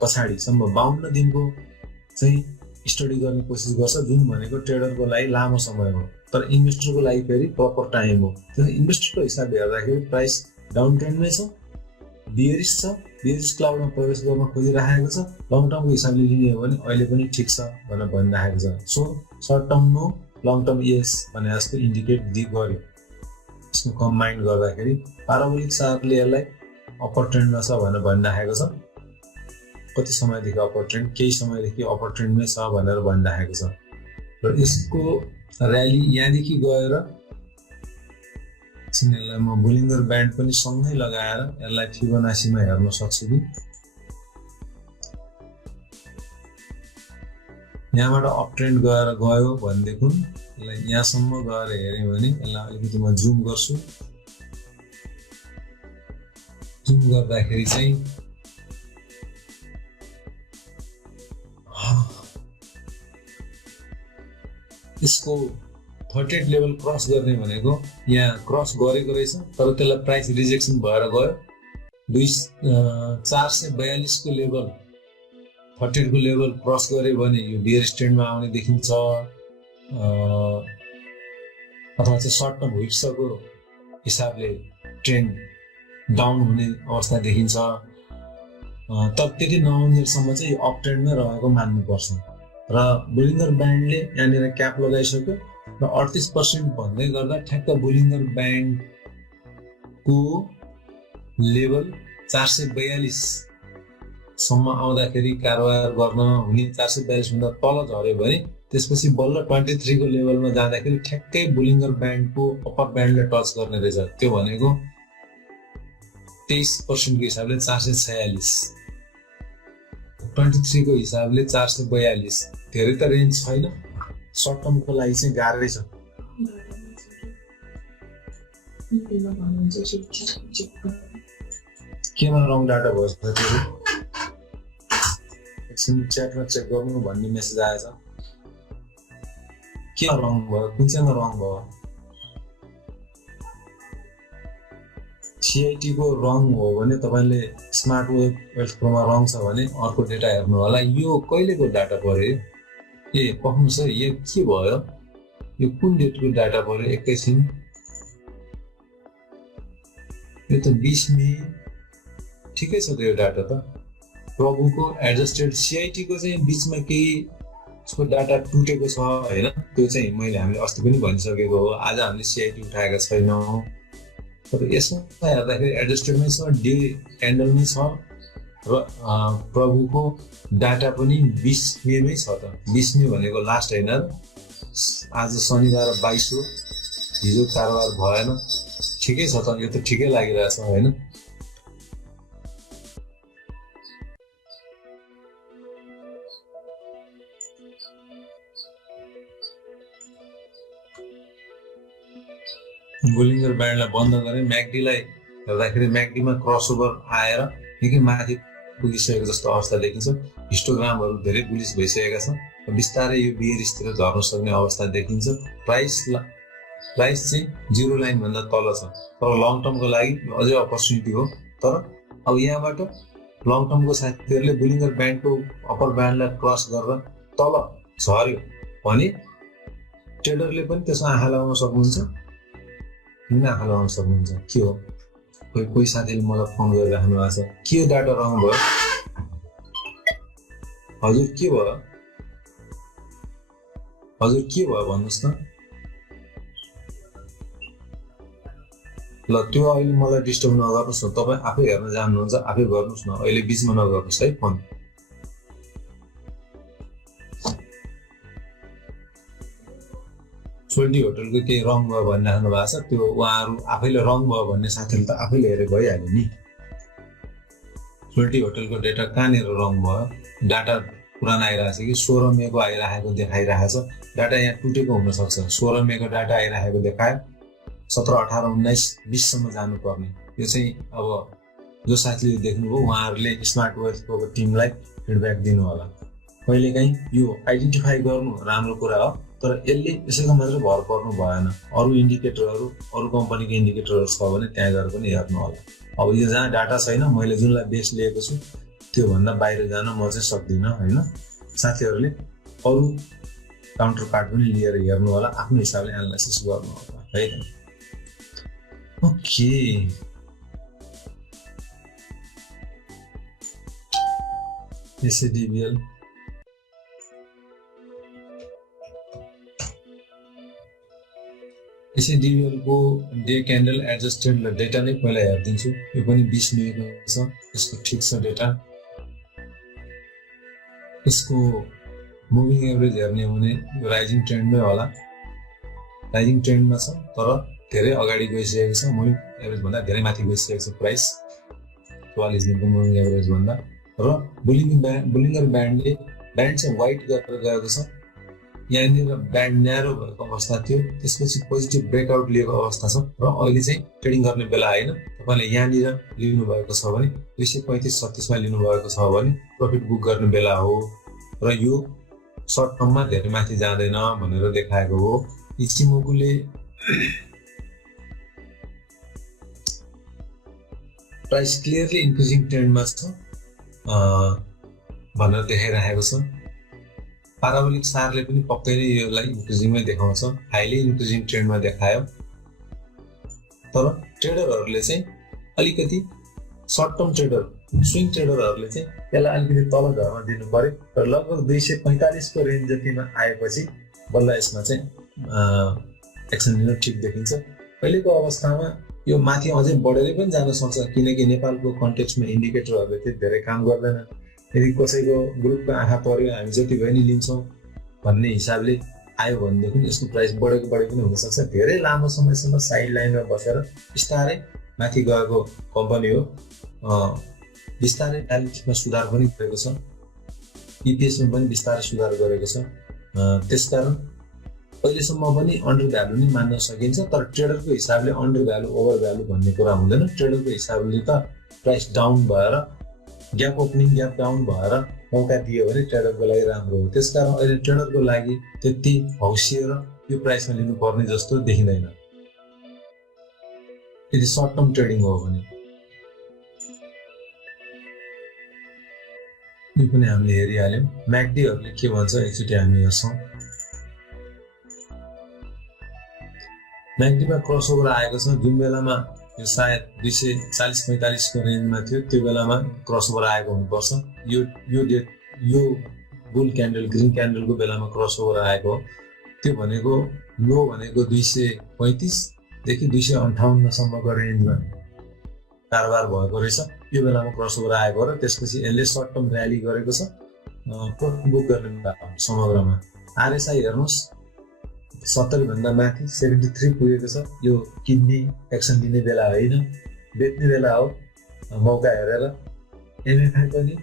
पछाडिसम्म 52 दिनको चाहिँ स्टडी गर्ने कोसिस गर्छ, जुन भनेको ट्रेडरको लागि लामो समय हो, तर इन्भेस्टरको लागि फेरि प्रपर टाइम हो। त्यसैले इन्भेस्टरको हिसाबले हेर्दाखेरि प्राइस डाउन ट्रेन्डमै छ, बियरिस छ, बियरिस क्लाउडमा प्रवेश गर्न खोजिराखेको छ। लङ टर्मको हिसाबले लिने हो भने अहिले पनि ठिक छ भनेर भनिराखेको छ। So short term no, long term यस भने जस्तो इन्डिकेट गर्यो। यसको कम्बाइन्ड गर्दाखेरि पाराबोलिक चार्टले यसलाई अप्पर ट्रेन्डमा छ भनेर भनिराखेको छ। कति समयदेखि अप्पर ट्रेन्ड, केही समयदेखि अप्पर ट्रेन्डमै छ भनेर भनिराखेको छ। र यसको र्याली यहाँदेखि गएर यसलाई म बोलिङ्गर ब्यान्ड पनि सँगै लगाएर यसलाई फिबोनासीमा हेर्न सक्छु कि यहाँबाट अप ट्रेन्ड गयो भनेदेखि यसलाई यहाँसम्म गएर हेऱ्यो भने यसलाई अलिकति म जुम गर्छु। जुम गर्दाखेरि चाहिँ यसको 38 लेभल क्रस गर्ने भनेको यहाँ क्रस गरेको रहेछ, तर त्यसलाई प्राइस रिजेक्सन भएर गयो। 442 को लेभल 38 को लेभल क्रस गर्यो भने यो बियरिश ट्रेन्डमा आउने देखिन्छ, अथवा चाहिँ सर्ट टर्म विक्सको हिसाबले ट्रेन्ड डाउन हुने अवस्था देखिन्छ। तर त्यति नहुन्जेलसम्म चाहिँ यो अप ट्रेन्डमै रहेको मान्नुपर्छ। र बोलिङ्गर ब्यान्डले यहाँनिर क्याप लगाइसक्यो र 38% भन्दै गर्दा ठ्याक्क बोलिङ्गर ब्यान्डको लेभल 442 सम्म आउँदाखेरि कारोबार गर्न हुने, 442 भन्दा तल झऱ्यो भने त्यसपछि बल्ल 23 को लेभलमा जाँदाखेरि ठ्याक्कै बोलिङ्गर ब्यान्डको अप्पर ब्यान्डले टच गर्ने रहेछ। त्यो भनेको 23% को हिसाबले 446, 23 को हिसाबले 442, धेरै त रेन्ज छैन। सर्ट टर्मको लागि चाहिँ गाह्रै छ। केमा रङ डाटा भएछ त्यो एकछिन च्याटमा चेक गर्नु भन्ने मेसेज आएछ। के रङ भयो, कुन चाहिँमा रङ भयो? सिआइटी को रङ हो भने तपाईँले स्मार्ट वेब वेल्थ प्रोमा रङ छ भने अर्को डेटा हेर्नु होला। यो कहिलेको डाटा पर्यो? ए पक्नु सर, यो के भयो? यो कुन डेटको डाटा पर्यो? एकैछिन, यो त 20 मे। ठिकै छ त यो डाटा त। प्रभुको एडजस्टेड सिआइटी को चाहिँ बिचमा केही उसको डाटा टुटेको छ होइन, त्यो चाहिँ मैले हामीले अस्ति पनि भनिसकेको हो। आज हामीले सिआइटी उठाएका छैनौँ, तर यसमा हेर्दाखेरि एडजस्टेडमै छ, डे क्यान्डलमै छ र प्रभुको डाटा पनि 20 मेमै छ त। 20 मे भनेको लास्ट होइन, आज शनिबार 22 हो, हिजो कारोबार भएन, ठिकै छ त, यो त ठिकै लागिरहेछ होइन। बोलिङ्गर ब्यान्डलाई बन्द गरे, म्याकडीलाई हेर्दाखेरि म्याकडीमा क्रसओभर आएर निकै माथि पुगिसकेको जस्तो अवस्था देखिन्छ। हिस्टोग्रामहरू धेरै बुलिस भइसकेका छन्, बिस्तारै यो बियरिसतिर झर्न सक्ने अवस्था देखिन्छ। प्राइस चाहिँ 0 लाइन भन्दा तल छ, तर लङ टर्मको लागि अझै अपर्च्युनिटी हो। तर अब यहाँबाट लङ टर्मको साथीहरूले बोलिङ्गर ब्यान्डको अप्पर ब्यान्डलाई क्रस गरेर तल झर्यो भने ट्रेडरले पनि त्यसमा आँखा लगाउन सक्नुहुन्छ, किन आँखा लगाउन सक्नुहुन्छ। के हो, कोही साथीले मलाई फोन गरिराख्नु भएको छ, के हो डाटा रङ भयो हजुर, के भयो हजुर, के भयो भन्नुहोस् न ल। त्यो अहिले मलाई डिस्टर्ब नगर्नुहोस् न, तपाईँ आफै हेर्न जान्नुहुन्छ, आफै गर्नुहोस् न, अहिले बिचमा नगर्नुहोस् है फोन। सोल्टी होटलको केही रङ भयो भनिराख्नु भएको छ, त्यो उहाँहरू आफैले रङ भयो भन्ने साथीले त आफैले हेरेर भइहाल्यो नि। सोल्टी होटलको डेटा कहाँनिर रङ भयो, डाटा पुरानो आइरहेको छ कि 16 मेको आइरहेको देखाइरहेको छ। डाटा यहाँ टुटेको हुनसक्छ, 16 मेको डाटा आइरहेको देखायो, 17, 18, 19, 20 सम्म जानुपर्ने। यो चाहिँ अब जो साथीले देख्नुभयो उहाँहरूले स्मार्ट वेल्थको टिमलाई फिडब्याक दिनु होला। कहिलेकाहीँ यो आइडेन्टिफाई गर्नु राम्रो कुरा हो, तर यसले यसैको मात्र भर पर्नु भएन। अरू इन्डिकेटरहरू, अरू कम्पनीको इन्डिकेटरहरू छ भने त्यहाँ गएर पनि हेर्नु होला। अब यो जहाँ डाटा छैन, मैले जुनलाई बेस लिएको छु त्योभन्दा बाहिर जान म चाहिँ सक्दिनँ होइन। साथीहरूले अरू काउन्टर पार्ट पनि लिएर हेर्नु होला, आफ्नो हिसाबले एनालाइसिस गर्नु होला है। ओके, एसएडिबिएल एसएडिबिएलको डे क्यान्डल एडजस्टेड डेटा नै पहिला हेरिदिन्छु। यो पनि 20 मेको छ, यसको ठिक छ डेटा। यसको मुभिङ एभरेज हेर्ने हो भने यो राइजिङ ट्रेन्डमै होला, राइजिङ ट्रेन्डमा छ, तर धेरै अगाडि गइसकेको छ। मुभिङ एभरेज भन्दा धेरै माथि गइसकेको छ प्राइस, 44 दिनको मुभिङ एभरेज भन्दा। र बोलिङ्गर ब्यान्डले ब्यान्ड चाहिँ वाइट गरेर गएको छ। यहाँनिर ब्यान्ड न्यारो भएको अवस्था थियो, त्यसपछि पोजिटिभ ब्रेकआउट लिएको अवस्था छ र अहिले चाहिँ ट्रेडिङ गर्ने बेला होइन। तपाईँले यहाँनिर लिनुभएको छ भने 235-36मा लिनुभएको छ भने प्रफिट बुक गर्ने बेला हो र यो सर्ट टर्ममा धेरै माथि जाँदैन भनेर देखाएको हो। इचिमोकुले प्राइस क्लियरली इन्क्रिजिङ ट्रेन्डमा छ भनेर देखाइरहेको छ। पाराबोलिक सारले पनि पक्कै नै यसलाई इन्क्रिजिङमै देखाउँछ, हाइली इन्क्रिजिङ ट्रेन्डमा देखायो। तर ट्रेडरहरूले चाहिँ अलिकति सर्ट टर्म ट्रेडर, स्विङ ट्रेडरहरूले चाहिँ यसलाई अलिकति तल झर्न दिनु पर्यो र लगभग 245 को रेन्ज जतिमा आएपछि बल्ल यसमा चाहिँ एक्सन लिनु ठिक देखिन्छ। अहिलेको अवस्थामा यो माथि अझै बढेरै पनि जान सक्छ, किनकि नेपालको कन्टेक्स्टमा इन्डिकेटरहरूले चाहिँ धेरै काम गर्दैन। यदि कसैको ग्रुपको आँखा पर्यो, हामी जति भयो नि लिन्छौँ भन्ने हिसाबले आयो भनेदेखि यसको प्राइस बढेको पनि हुनसक्छ। धेरै लामो समयसम्म साइड लाइनमा बसेर बिस्तारै माथि गएको कम्पनी हो। बिस्तारै ब्यालेन्स सिटमा सुधार पनि गरेको छ, इपिएसमा पनि बिस्तारै सुधार गरेको छ। त्यसकारण अहिलेसम्म पनि अन्डर भ्यालु नै मान्न सकिन्छ, तर ट्रेडरको हिसाबले अन्डर भ्यालु ओभर भ्यालु भन्ने कुरा हुँदैन। ट्रेडरको हिसाबले त प्राइस डाउन भएर ग्याप ओपनिङ ग्याप डाउन भएर मौका दियो भने ट्रेडरको लागि राम्रो हो। त्यसकारण अहिले ट्रेडरको लागि त्यति हौसिएर यो प्राइसमा लिनुपर्ने जस्तो देखिँदैन यदि सर्ट टर्म ट्रेडिङ हो भने। यो पनि हामीले हेरिहाल्यौँ। म्याकडीहरूले के भन्छ एकचोटि हामी हेर्छौँ। म्याकडीमा क्रसओभर आएको छ, जुन बेलामा यो सायद 240-45 को रेन्जमा थियो, त्यो बेलामा क्रसओभर आएको हुनुपर्छ। यो बुल क्यान्डल ग्रिन क्यान्डलको बेलामा क्रस ओभर आएको हो। त्यो भनेको लो भनेको 235 देखि 258 सम्मको रेन्जमा कारोबार भएको रहेछ। यो बेलामा क्रस ओभर आएको र त्यसपछि यसले सर्ट टर्म र्याली गरेको छ, प्रफिट बुक गर्ने समग्रमा। आरएसआई हेर्नुहोस् 70 भन्दा माथि 73 पुगेको छ। यो किन्ने एक्सन लिने बेला होइन, बेच्ने बेला हो मौका हेरेर। एमएफआई पनि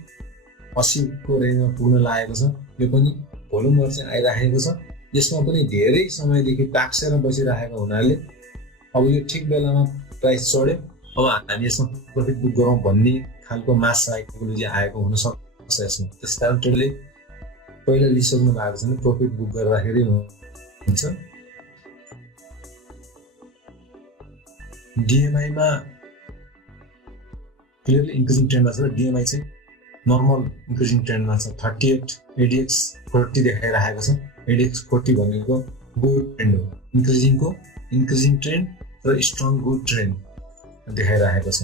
80 को रेन्जमा पुग्न लागेको छ। यो पनि भोल्युमहरु चाहिँ आइराखेको छ। यसमा पनि धेरै समयदेखि टाक्सेर बसिरहेको हुनाले अब यो ठिक बेलामा प्राइस चढ्यो। अब हामी यसमा प्रफिट बुक गरौँ भन्ने खालको मास साइकोलोजी आएको हुन सक्छ यसमा। त्यसकारण ट्रेडले पहिला लिइसक्नु भएको छ भने प्रफिट बुक गर्दाखेरि हुन्छ। डिएमआई मा क्लियरली इन्क्रिजिङ ट्रेन्डमा छ र डिएमआई चाहिँ नर्मल इन्क्रिजिङ ट्रेन्डमा छ। 38 एडीएक्स 40 देखाइरहेको छ। एडीएक्स 40 भनेको गुड ट्रेन्ड हो, इन्क्रिजिङ ट्रेन्ड र स्ट्रङ गुड ट्रेन्ड देखाइरहेको छ।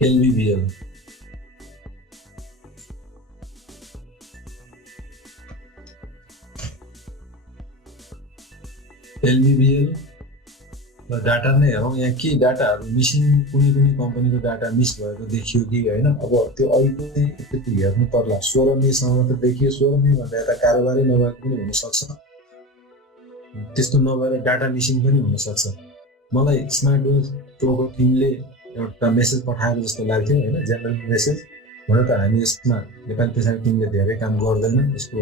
एलबीबीएल र डाटा नै हेरौँ। यहाँ के डाटाहरू मिसिङ, कुनै कम्पनीको डाटा मिस भएको देखियो कि होइन। अब त्यो अहिले पनि हेर्नु पर्ला। 16 मेसम्म त देखियो। 16 मे भन्दा यता कारोबारै नभएको पनि हुनसक्छ। त्यस्तो नभएर डाटा मिसिङ पनि हुनसक्छ। मलाई स्मार्ट प्रोको टिमले एउटा मेसेज पठाएको जस्तो लाग्थ्यो होइन, जेनरल मेसेज। हुन त हामी यसमा नेपाली पेसाको टिमले धेरै काम गर्दैन, यसको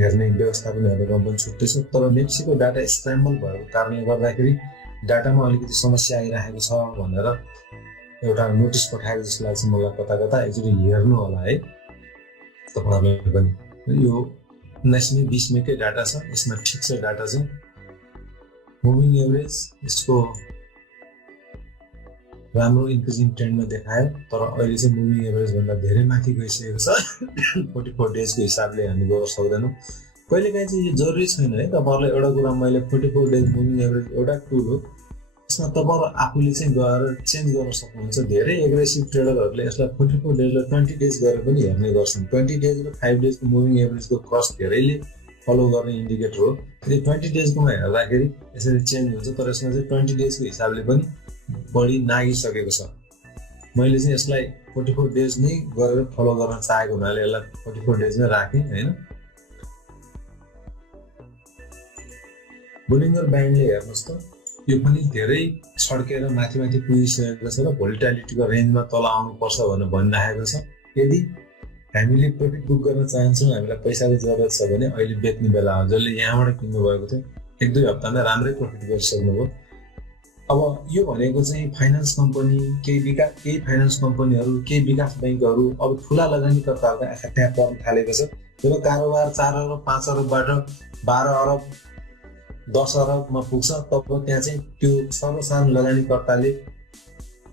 हेर्ने व्यवस्थापन हेर्ने काम पनि छुट्टै छ। तर नेप्सीको डाटा स्क्रैम्बल भएको कारणले गर्दाखेरि डाटामा अलिकति समस्या आइरहेको छ भनेर एउटा नोटिस पठाएको जस्तो लाग्छ मलाई। कता एकचोटि हेर्नु होला है तपाईँहरूले पनि। यो 19 मे 20 मेकै डाटा छ। यसमा ठिक छ डाटा चाहिँ। मुभिङ एभरेज यसको राम्रो इन्क्रिजिङ ट्रेन्डमा देखायो, तर अहिले चाहिँ मुभिङ एभरेज भन्दा धेरै माथि गइसकेको छ। 44 डेजको हिसाबले हामी गर्न सक्दैनौँ। कहिलेकाहीँ चाहिँ यो जरुरी छैन है। तपाईँहरूलाई एउटा कुरा मैले 44 डेज मुभिङ एभरेज एउटा टुल हो, यसमा तपाईँहरू आफूले चाहिँ गएर चेन्ज गर्न सक्नुहुन्छ। धेरै एग्रेसिभ ट्रेडरहरूले यसलाई 44 डेज र 20 डेज गरेर पनि हेर्ने गर्छन्। 20 डेज र 5 डेजको मुभिङ एभरेजको क्रस धेरैले फलो गर्ने इन्डिकेटर हो। यदि 20 डेजकोमा हेर्दाखेरि यसरी चेन्ज हुन्छ, तर यसमा चाहिँ 20 डेजको हिसाबले पनि बढी नागिसकेको छ। मैले चाहिँ यसलाई 44 डेज नै गरेर फलो गर्न चाहेको हुनाले यसलाई 44 डेज नै राखेँ होइन। बोलिङ्गर ब्यान्डले हेर्नुहोस् त, यो पनि धेरै छड्केर माथि पुगिसकेको छ र भोलिटालिटीको रेन्जमा तल आउनुपर्छ भनेर भनिरहेको छ। यदि हामीले प्रफिट बुक गर्न चाहन्छौँ, हामीलाई पैसाको जरुरत छ भने अहिले बेच्ने बेला हो। जसले यहाँबाट किन्नु भएको थियो 1-2 हप्तामा राम्रै प्रफिट गरिसक्नुभयो। अब यो भनेको चाहिँ फाइनान्स कम्पनी, केही फाइनान्स कम्पनीहरू, केही विकास ब्याङ्कहरू, अब ठुला लगानीकर्ताहरूको आँखा ट्याप पर्न थालेको छ। जब कारोबार 4 अरब 5 अरबबाट 12 अरब 10 अरबमा पुग्छ, तब त्यहाँ चाहिँ त्यो सर्वसाधारण लगानीकर्ताले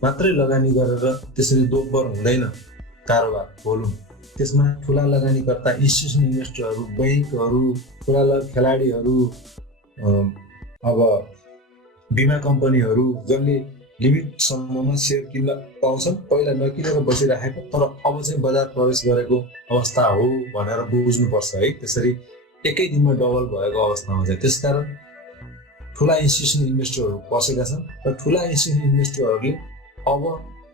मात्रै लगानी गरेर त्यसरी दोब्बर हुँदैन कारोबार भोल्युम। त्यसमा ठुला लगानीकर्ता, इन्स्टिट्युसनल इन्भेस्टरहरू, ब्याङ्कहरू, ठुला खेलाडीहरू, अब बिमा कम्पनीहरू, जसले लिमिटसम्ममा सेयर किन्न पाउँछन्, पहिला नकिनेर बसिराखेको तर अब चाहिँ बजार प्रवेश गरेको अवस्था हो भनेर बुझ्नुपर्छ है। त्यसरी एकै दिनमा डबल भएको अवस्थामा चाहिँ त्यसकारण ठुला इन्स्टिट्युसनल इन्भेस्टरहरू पसेका छन् र ठुला इन्स्टिट्युसनल इन्भेस्टरहरूले अब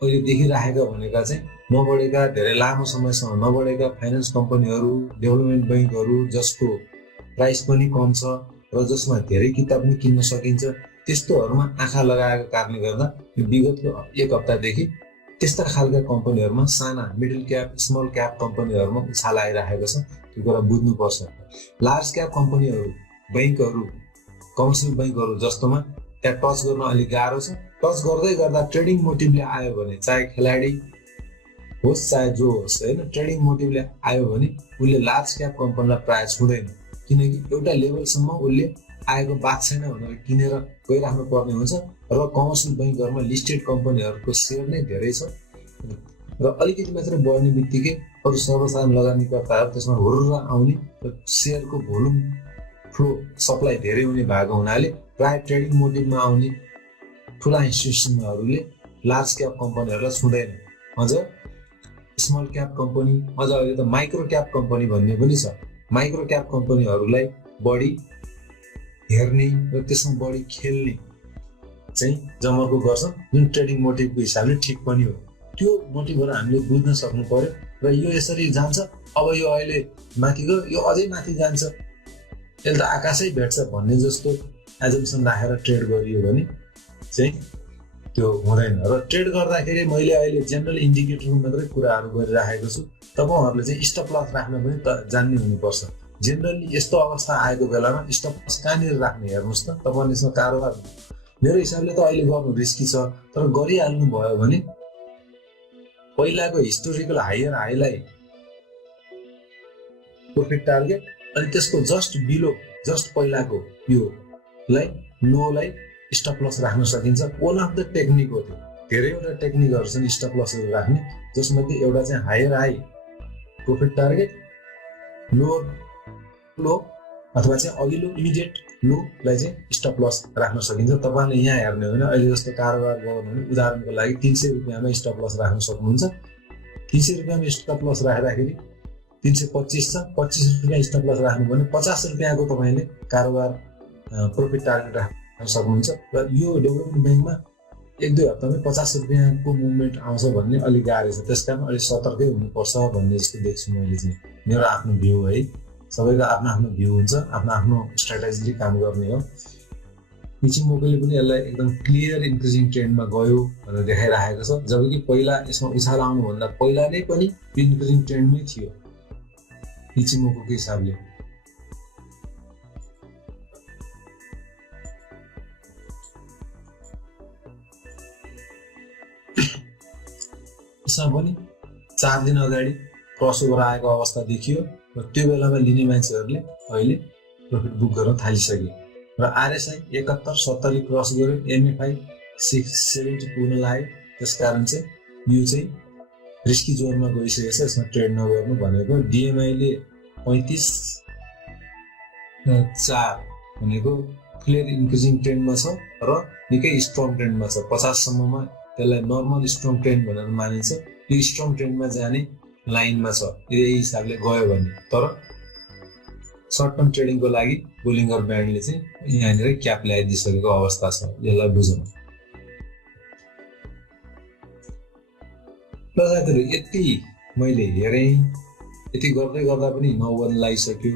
अहिले देखिराखेका भनेका चाहिँ नबढेका, धेरै लामो समयसम्म नबढेका फाइनान्स कम्पनीहरू, डेभलपमेन्ट ब्याङ्कहरू जसको प्राइस पनि कम छ र जसमा धेरै किताब पनि किन्न सकिन्छ, त्यस्तोहरूमा आँखा लगाएको कारणले गर्दा यो विगतको 1 हप्तादेखि त्यस्ता खालका कम्पनीहरूमा, साना मिडल क्याप स्मल क्याप कम्पनीहरूमा उछाल आइरहेको छ। त्यो कुरा बुझ्नुपर्छ। लार्ज क्याप कम्पनीहरू, ब्याङ्कहरू, कमर्सियल ब्याङ्कहरू जस्तोमा त्यहाँ टच गर्न अलिक गाह्रो छ। टच गर्दै गर्दा ट्रेडिङ मोटिभले आयो भने, चाहे खेलाडी होस् चाहे जो होस् होइन, ट्रेडिङ मोटिभले आयो भने उसले लार्ज क्याप कम्पनीलाई प्रायः छुँदैन, किनकि एउटा लेभलसम्म उसले आएको बात छैन भनेर किनेर गइराख्नु पर्ने हुन्छ। र कमर्सियल ब्याङ्कहरूमा लिस्टेड कम्पनीहरूको सेयर नै धेरै छ र अलिकति मात्र बढ्ने बित्तिकै अरू सर्वसाधारण लगानीकर्ताहरू त्यसमा हुर्र आउने र सेयरको भोल्युम फ्लो सप्लाई धेरै हुने भएको हुनाले प्राय ट्रेडिङ मोटिभमा आउने ठुला इन्स्टिट्युसनहरूले लार्ज क्याप कम्पनीहरूलाई छुँदैन। अझ स्मल क्याप कम्पनी, अझ अहिले त माइक्रो क्याप कम्पनी भन्ने पनि छ। माइक्रो क्याप कम्पनीहरूलाई बढी हेर्ने र त्यसमा बढी खेल्ने चाहिँ जमर्को गर्छ, जुन ट्रेडिङ मोटिभको हिसाबले ठिक पनि हो। त्यो मोटिभहरू हामीले बुझ्न सक्नु पर्यो र यो यसरी जान्छ, अब यो अहिले माथि गयो, यो अझै माथि जान्छ, यसले त आकाशै भेट्छ भन्ने जस्तो एजम्सन राखेर ट्रेड गरियो भने चाहिँ त्यो हुँदैन। र ट्रेड गर्दाखेरि मैले अहिले जेनरल इन्डिकेटरको मात्रै कुराहरू गरिराखेको छु। तपाईँहरूले चाहिँ स्टप लस राख्न पनि जान्ने हुनुपर्छ। जेनरली यस्तो अवस्था आएको बेलामा स्टप लस कहाँनिर राख्ने हेर्नुहोस् त। तपाईँले यसमा कारोबार मेरो हिसाबले त अहिले गर्नु रिस्की छ, तर गरिहाल्नु भयो भने पहिलाको हिस्टोरिकल हायर हाईलाई प्रॉफिट टार्गेट अनि त्यसको जस्ट बिलो जस्ट पहिलाको योलाई लोलाई स्टप लस राख्न सकिन्छ। वान अफ द टेक्निक हो त्यो। धेरैवटा टेक्निकहरू छन् स्टप लसहरू राख्ने, जसमध्ये एउटा चाहिँ higher high profit target, lower low अथवा चाहिँ अघिल्लो इमिडिएट लोलाई चाहिँ स्टप लस राख्न सकिन्छ। तपाईँले यहाँ हेर्ने हो भने अहिले जस्तो कारोबार गर्नु भने उदाहरणको लागि 300 रुपियाँमा स्टप लस राख्न सक्नुहुन्छ। 300 रुपियाँमा स्टप लस राख्दाखेरि 325 छ, 25 रुपियाँ स्टप लस राख्नु भने 50 रुपियाँको तपाईँले कारोबार प्रॉफिट टार्गेट राख्न सक्नुहुन्छ। र यो डेभलपमेन्ट ब्याङ्कमा 1-2 हप्तामै 50 रुपियाँको मुभमेन्ट आउँछ भन्ने अलिक गाह्रो छ। त्यस कारण अलिक सतर्कै हुनुपर्छ भन्ने जस्तो देख्छु मैले चाहिँ। मेरो आफ्नो भ्यू है, सबैको आफ्नो आफ्नो भ्यू हुन्छ, आफ्नो आफ्नो स्ट्राटेजीले काम गर्ने हो। इचिमोकोले पनि यसलाई एकदम क्लियर इन्क्रिजिङ ट्रेन्डमा गयो भनेर देखाइरहेको छ, जबकि पहिला यसमा उछाल आउनुभन्दा पहिला नै पनि इन्क्रिजिङ ट्रेन्डमै थियो इचिमोको हिसाबले। यसमा पनि 4 दिन अगाडि क्रसओभर आएको अवस्था देखियो र त्यो बेलामा लिने मान्छेहरूले अहिले प्रॉफिट बुक गर्न थालिसके र आरएसआई 71-70 क्रस गर्यो, एमएफआई 670 पुग्न लाग्यो। त्यसकारण चाहिँ यो चाहिँ रिस्की जोनमा गइसकेको छ, यसमा ट्रेड नगर्नु भनेको। डिएमआईले 35.4 भनेको क्लियर इन्क्रिजिङ ट्रेन्डमा छ र निकै स्ट्रङ ट्रेन्डमा छ। 50 सम्ममा त्यसलाई नर्मल स्ट्रङ ट्रेन्ड भनेर मानिन्छ। यो स्ट्रङ ट्रेन्डमा जाने लाइनमा छ यही हिसाबले गयो भने। तर सर्ट टर्म ट्रेडिङको लागि बोलिङ्गर ब्यान्डले चाहिँ यहाँनिर क्याप ल्याइदिइसकेको अवस्था छ, यसलाई बुझौँ। ल साथीहरू, यति मैले हेरेँ, यति गर्दै गर्दा पनि 9 बज्न लागिसक्यो।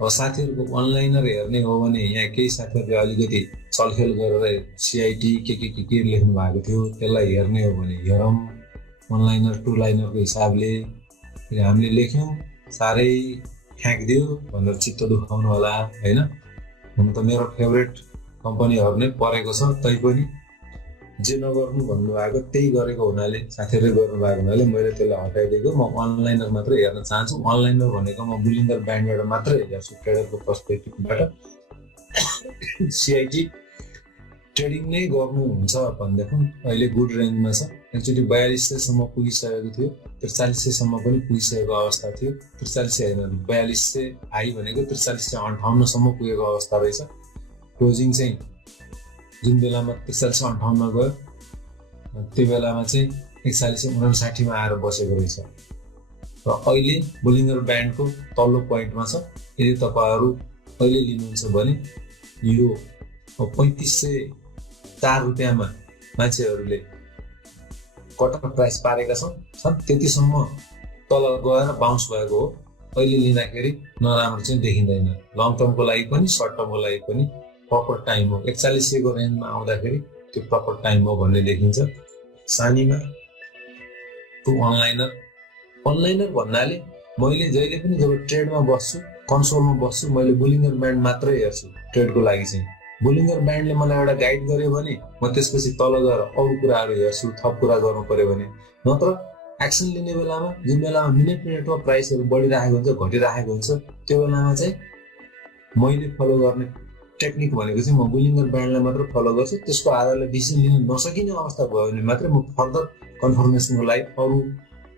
अब साथीहरूको अनलाइनर हेर्ने हो भने यहाँ केही साथीहरूले अलिकति चलखेल गरेर सिआइटी के लेख्नु भएको थियो, त्यसलाई हेर्ने हो भने हेरौँ। अनलाइनर टु लाइनरको हिसाबले हामीले लेख्यौँ, साह्रै फ्याँकिदियो भनेर चित्त दुखाउनु होला होइन। हुन त मेरो फेभरेट कम्पनीहरू नै परेको छ, तैपनि जे नगर्नु भन्नुभएको त्यही गरेको हुनाले, साथीहरूले गर्नुभएको हुनाले मैले त्यसलाई हटाइदिएको। म अनलाइनर मात्रै हेर्न चाहन्छु। अनलाइनर भनेको म बुलिङ्गर ब्यान्डबाट मात्रै हेर्छु, ट्रेडरको पर्सपेक्टिभबाट। सिआइटी ट्रेडिङ नै गर्नुहुन्छ भनेदेखि अहिले गुड रेन्जमा छ। एक्चुअली 4200 सम्म पुगिसकेको थियो, 4300 सम्म पनि पुगिसकेको अवस्था थियो। 4300 होइन, 4200 हाई भनेको 4358 सम्म पुगेको अवस्था रहेछ। क्लोजिङ चाहिँ जुन बेलामा 4358 गयो त्यो बेलामा चाहिँ 4159 मा आएर बसेको रहेछ र अहिले बोलिङ्गर ब्यान्डको तल्लो पोइन्टमा छ। यदि तपाईँहरू अहिले लिनुहुन्छ भने यो 3504 रुपियाँमा मान्छेहरूले कटर प्राइस पारेका छन्, त्यतिसम्म तल गएर बााउन्स भएको हो। अहिले लिँदाखेरि नराम्रो चाहिँ देखिँदैन, लङ टर्मको लागि पनि सर्ट टर्मको लागि पनि प्रपर टाइम हो। 4100 को रेन्जमा आउँदाखेरि त्यो प्रपर टाइम हो भन्ने देखिन्छ। सानीमा टु अनलाइनर भन्नाले मैले जहिले पनि जब ट्रेडमा बस्छु, कन्सोलमा बस्छु, मैले बुलिङ्गर ब्यान्ड मात्रै हेर्छु ट्रेडको लागि चाहिँ। बुलिङ्गर ब्यान्डले मलाई एउटा गाइड गर्यो भने म त्यसपछि तल गएर अरू कुराहरू हेर्छु, थप कुरा गर्नु पर्यो भने। नत्र एक्सन लिने बेलामा जुन बेलामा मिनेटमा प्राइसहरू बढिरहेको हुन्छ, घटिरहेको हुन्छ, त्यो बेलामा चाहिँ मैले फलो गर्ने टेक्निक भनेको चाहिँ म बुलिङ्गर ब्यान्डलाई मात्र फलो गर्छु। त्यसको आधारले डिसिजन लिन नसकिने अवस्था भयो भने मात्रै म फर्दर कन्फर्मेसनको लागि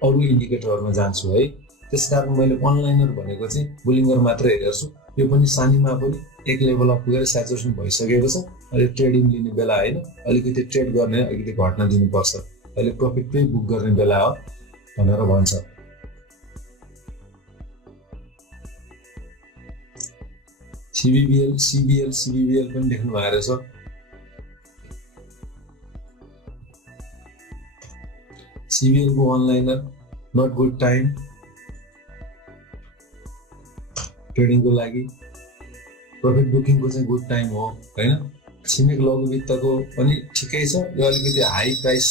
अरू इन्डिकेटरमा जान्छु है। त्यसकारण मैले अनलाइनर भनेको चाहिँ बुलिङ्गर मात्रै हेर्छु। यो पनि सानीमा पनि एक लेभलमा पुगेर स्याचुरेसन भइसकेको छ। अहिले ट्रेडिङ लिने बेला होइन, अलिकति ट्रेड गर्ने अलिकति घट्न दिनुपर्छ। अहिले प्रफिट पनि बुक गर्ने बेला हो। भनेर भन्छ। सिबिबिएल पनि देख्नु भएको रहेछ। सिबिएल को अनलाइनर नट गुड टाइम ट्रेडिङ को लागि, प्रफिट बुकिङ को चाहिँ गुड टाइम हो हैन। छिमेक लघु वित्तको पनि ठिकै छ, यो अलिकति हाई प्राइस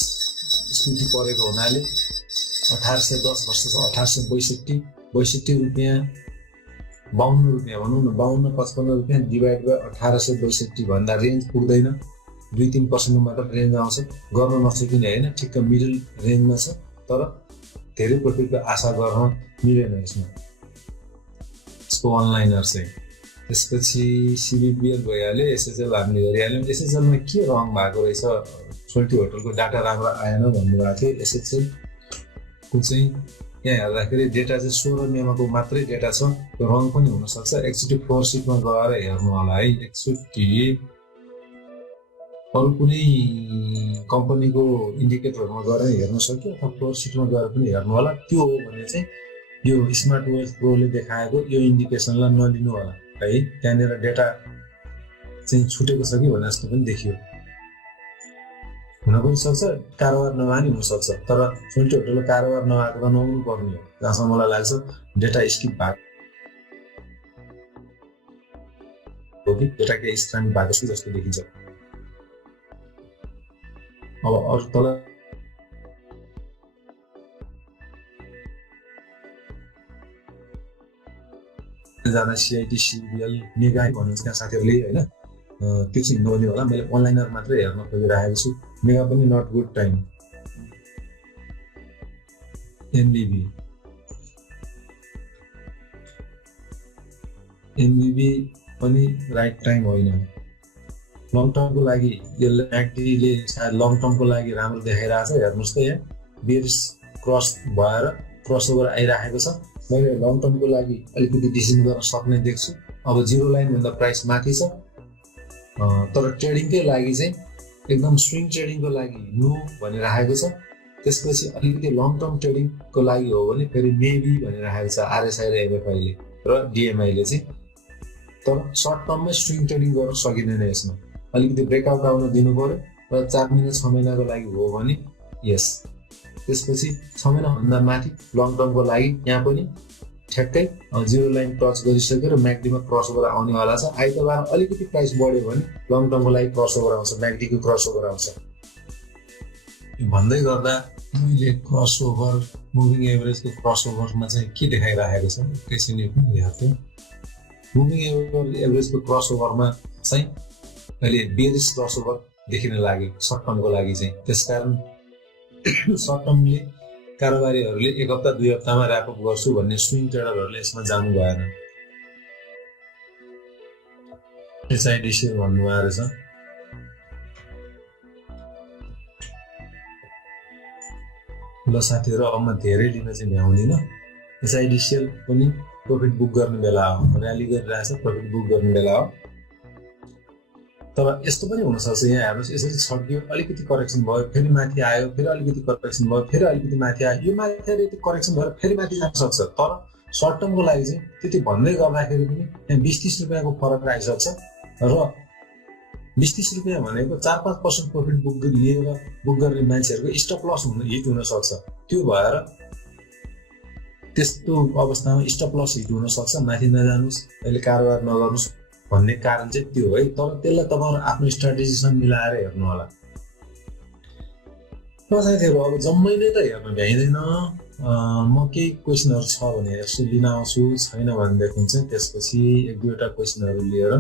स्थिति परेको हुनाले 1810 वर्ष 1862 रुपियाँ 52 रुपियाँ भनौँ न, 52-55 रुपियाँ डिभाइड बाई 1862 भन्दा रेन्ज पुग्दैन, 2-3% मात्र रेन्ज आउँछ। गर्न नसकिने होइन, ठिक्क मिडल रेन्जमा छ, तर धेरै प्रफिटको आशा गर्न मिलेन यसमा, यसको अनलाइनर चाहिँ। त्यसपछि सिबिबिएल भइहाल्यो, एसएचएल हामीले गरिहाल्यौँ। एसएचएलमा के रङ भएको रहेछ, सोल्टी होटलको डाटा राम्रो आएन भन्नुभएको थियो। एसएचएल को चाहिँ यहाँ हेर्दाखेरि डेटा चाहिँ 16 मेमाको मात्रै डेटा छ, त्यो रङ पनि हुनसक्छ। एकचोटि फ्लोर सिटमा गएर हेर्नु होला है, एकचोटि अरू कुनै कम्पनीको इन्डिकेटरमा गएर हेर्न सक्यो अथवा फ्लोर सिटमा गएर पनि हेर्नु होला। त्यो हो भने चाहिँ यो स्मार्ट वेल्थ प्रोले देखाएको यो इन्डिकेसनलाई नलिनु होला है, त्यहाँनिर डेटा चाहिँ छुटेको छ कि भने जस्तो पनि देखियो। हुन पनि सक्छ, कारोबार नभए हुनसक्छ, तर सोल्टी होटलको कारोबार नभएको त नहुनु पर्ने हो, जहाँसम्म मलाई लाग्छ डेटा स्किप भएको हो कि डेटा केही स्थान भएको कि जस्तो देखिन्छ। अब अरू तल जाँदा सिआइटी सिबिएल मेगा भन्नुहुन्छ त्यहाँ साथीहरूले होइन, त्यो चाहिँ नहुने होला। मैले अनलाइनर मात्रै हेर्न खोजिरहेको छु। मेगा पनि नट गुड टाइम। एनबिबी पनि राइट टाइम होइन। लङ टर्मको लागि यसले म्याक्डीले सायद लङ टर्मको लागि राम्रो देखाइरहेको छ। हेर्नुहोस् त यहाँ बेयरिश क्रस भएर क्रसओभर आइरहेको छ। मैले लङ टर्मको लागि अलिकति डिसिजन गर्न सक्ने देख्छु। अब जिरो लाइन भन्दा प्राइस माथि छ, तर ट्रेडिङकै लागि चाहिँ एकदम स्विङ ट्रेडिङको लागि नो भनिरहेको छ। त्यसपछि अलिकति लङ टर्म ट्रेडिङको लागि हो भने फेरि मेबी भनिरहेको छ आरएसआई र एमएफआईले र डिएमआईले चाहिँ। तर सर्ट टर्ममै स्विङ ट्रेडिङ गर्न सकिँदैन, यसमा अलिकति ब्रेकआउट आउन दिनु पर्यो र 4 महिना 6 महिनाको लागि हो भने यस। त्यसपछि 6 महिनाभन्दा माथि लङ टर्मको लागि यहाँ पनि ठ्याक्कै जिरो लाइन टच गरिसक्यो र म्याक्डीमा क्रसओभर आउनेवाला छ। आइतबार अलिकति प्राइस बढ्यो भने लङ टर्मको लागि क्रसओभर आउँछ, म्याक्डीको क्रसओभर आउँछ। भन्दै गर्दा मैले क्रसओभर मुभिङ एभरेजको क्रसओभरमा चाहिँ के देखाइरहेको छ एकैछिन पनि हेर्थेँ। मुभिङ एभरेजको क्रसओभरमा चाहिँ अहिले बेयरिश क्रसओभर देखिन लाग्यो सर्ट टर्मको लागि चाहिँ। त्यसकारण सर्ट टर्मले कारोबारीहरूले 1 हप्ता 2 हप्तामा ऱ्यापअप गर्छु भन्ने स्विङ ट्रेडरहरूले यसमा जानु भएन। एचआइडिसिएल भन्नुभएको रहेछ। ल साथीहरू, अब म धेरै लिन चाहिँ भ्याउँदिनँ। एचआइडिसिएल पनि प्रफिट बुक गर्ने बेला हो, र्याली गरिरहेछ, प्रफिट बुक गर्ने बेला हो। तर यस्तो पनि हुनसक्छ, यहाँ हेर्नुहोस् यसरी छड्कियो, अलिकति करेक्सन भयो, फेरि माथि आयो, फेरि अलिकति करेक्सन भयो, फेरि अलिकति माथि आयो। यो माथि अलिकति करेक्सन भएर फेरि माथि जान सक्छ। तर सर्ट टर्मको लागि चाहिँ त्यति भन्दै गर्दाखेरि पनि यहाँ 20-30 रुपियाँको फरक आइसक्छ र 20-30 रुपियाँ भनेको 4-5% प्रफिट बुक गर्ने मान्छेहरूको स्टप लस हिट हुन सक्छ। त्यो भएर त्यस्तो अवस्थामा स्टप लस हिट हुन सक्छ, माथि नजानुस्, अहिले कारोबार नगर्नुस् भन्ने कारण चाहिँ त्यो है। तर त्यसलाई तपाईँहरू आफ्नो स्ट्राटेजीसँग मिलाएर हेर्नु होला। र साथीहरू, अब जम्मै नै त हेर्नु भ्याइँदैन। म केही क्वेसनहरू छ भने यसो लिन आउँछु, छैन भनेदेखि चाहिँ त्यसपछि 1-2वटा क्वेसनहरू लिएर।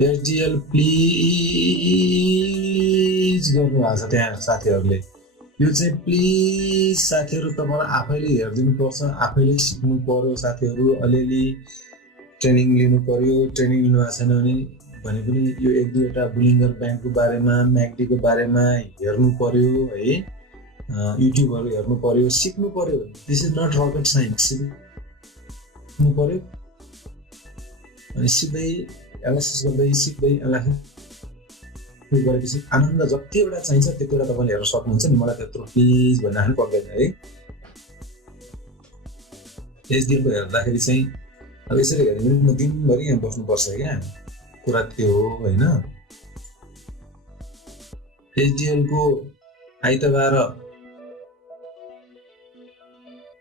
एचडिएल प्लिज गर्नुभएको छ त्यहाँ साथीहरूले। यो चाहिँ प्लिज साथीहरू तपाईँहरू आफैले हेरिदिनु पर्छ, आफैले सिक्नु पर्यो साथीहरू। अलिअलि ट्रेनिङ लिनु पर्यो। ट्रेनिङ लिनु भएको छैन भने पनि यो 1-2वटा बुलिङ्गर ब्याङ्कको बारेमा, म्याक्डीको बारेमा हेर्नु पर्यो है। युट्युबहरू हेर्नु पर्यो, सिक्नु पर्यो। This is not rocket science, सिक्नु पर्यो। अनि सिक्दै एनालाइसिस गर्दै सिक्दै एनालाइसिस गरेपछि आनन्द जतिवटा चाहिन्छ त्यतिवटा तपाईँले हेर्न सक्नुहुन्छ नि। मलाई त्यत्रो प्लिज भन्न पर्दैन है। एचडिएलको हेर्दाखेरि चाहिँ अब यसरी हेऱ्यो भने म दिनभरि यहाँ बस्नुपर्छ क्या, कुरा त्यो हो होइन। एचडिएलको आइतबार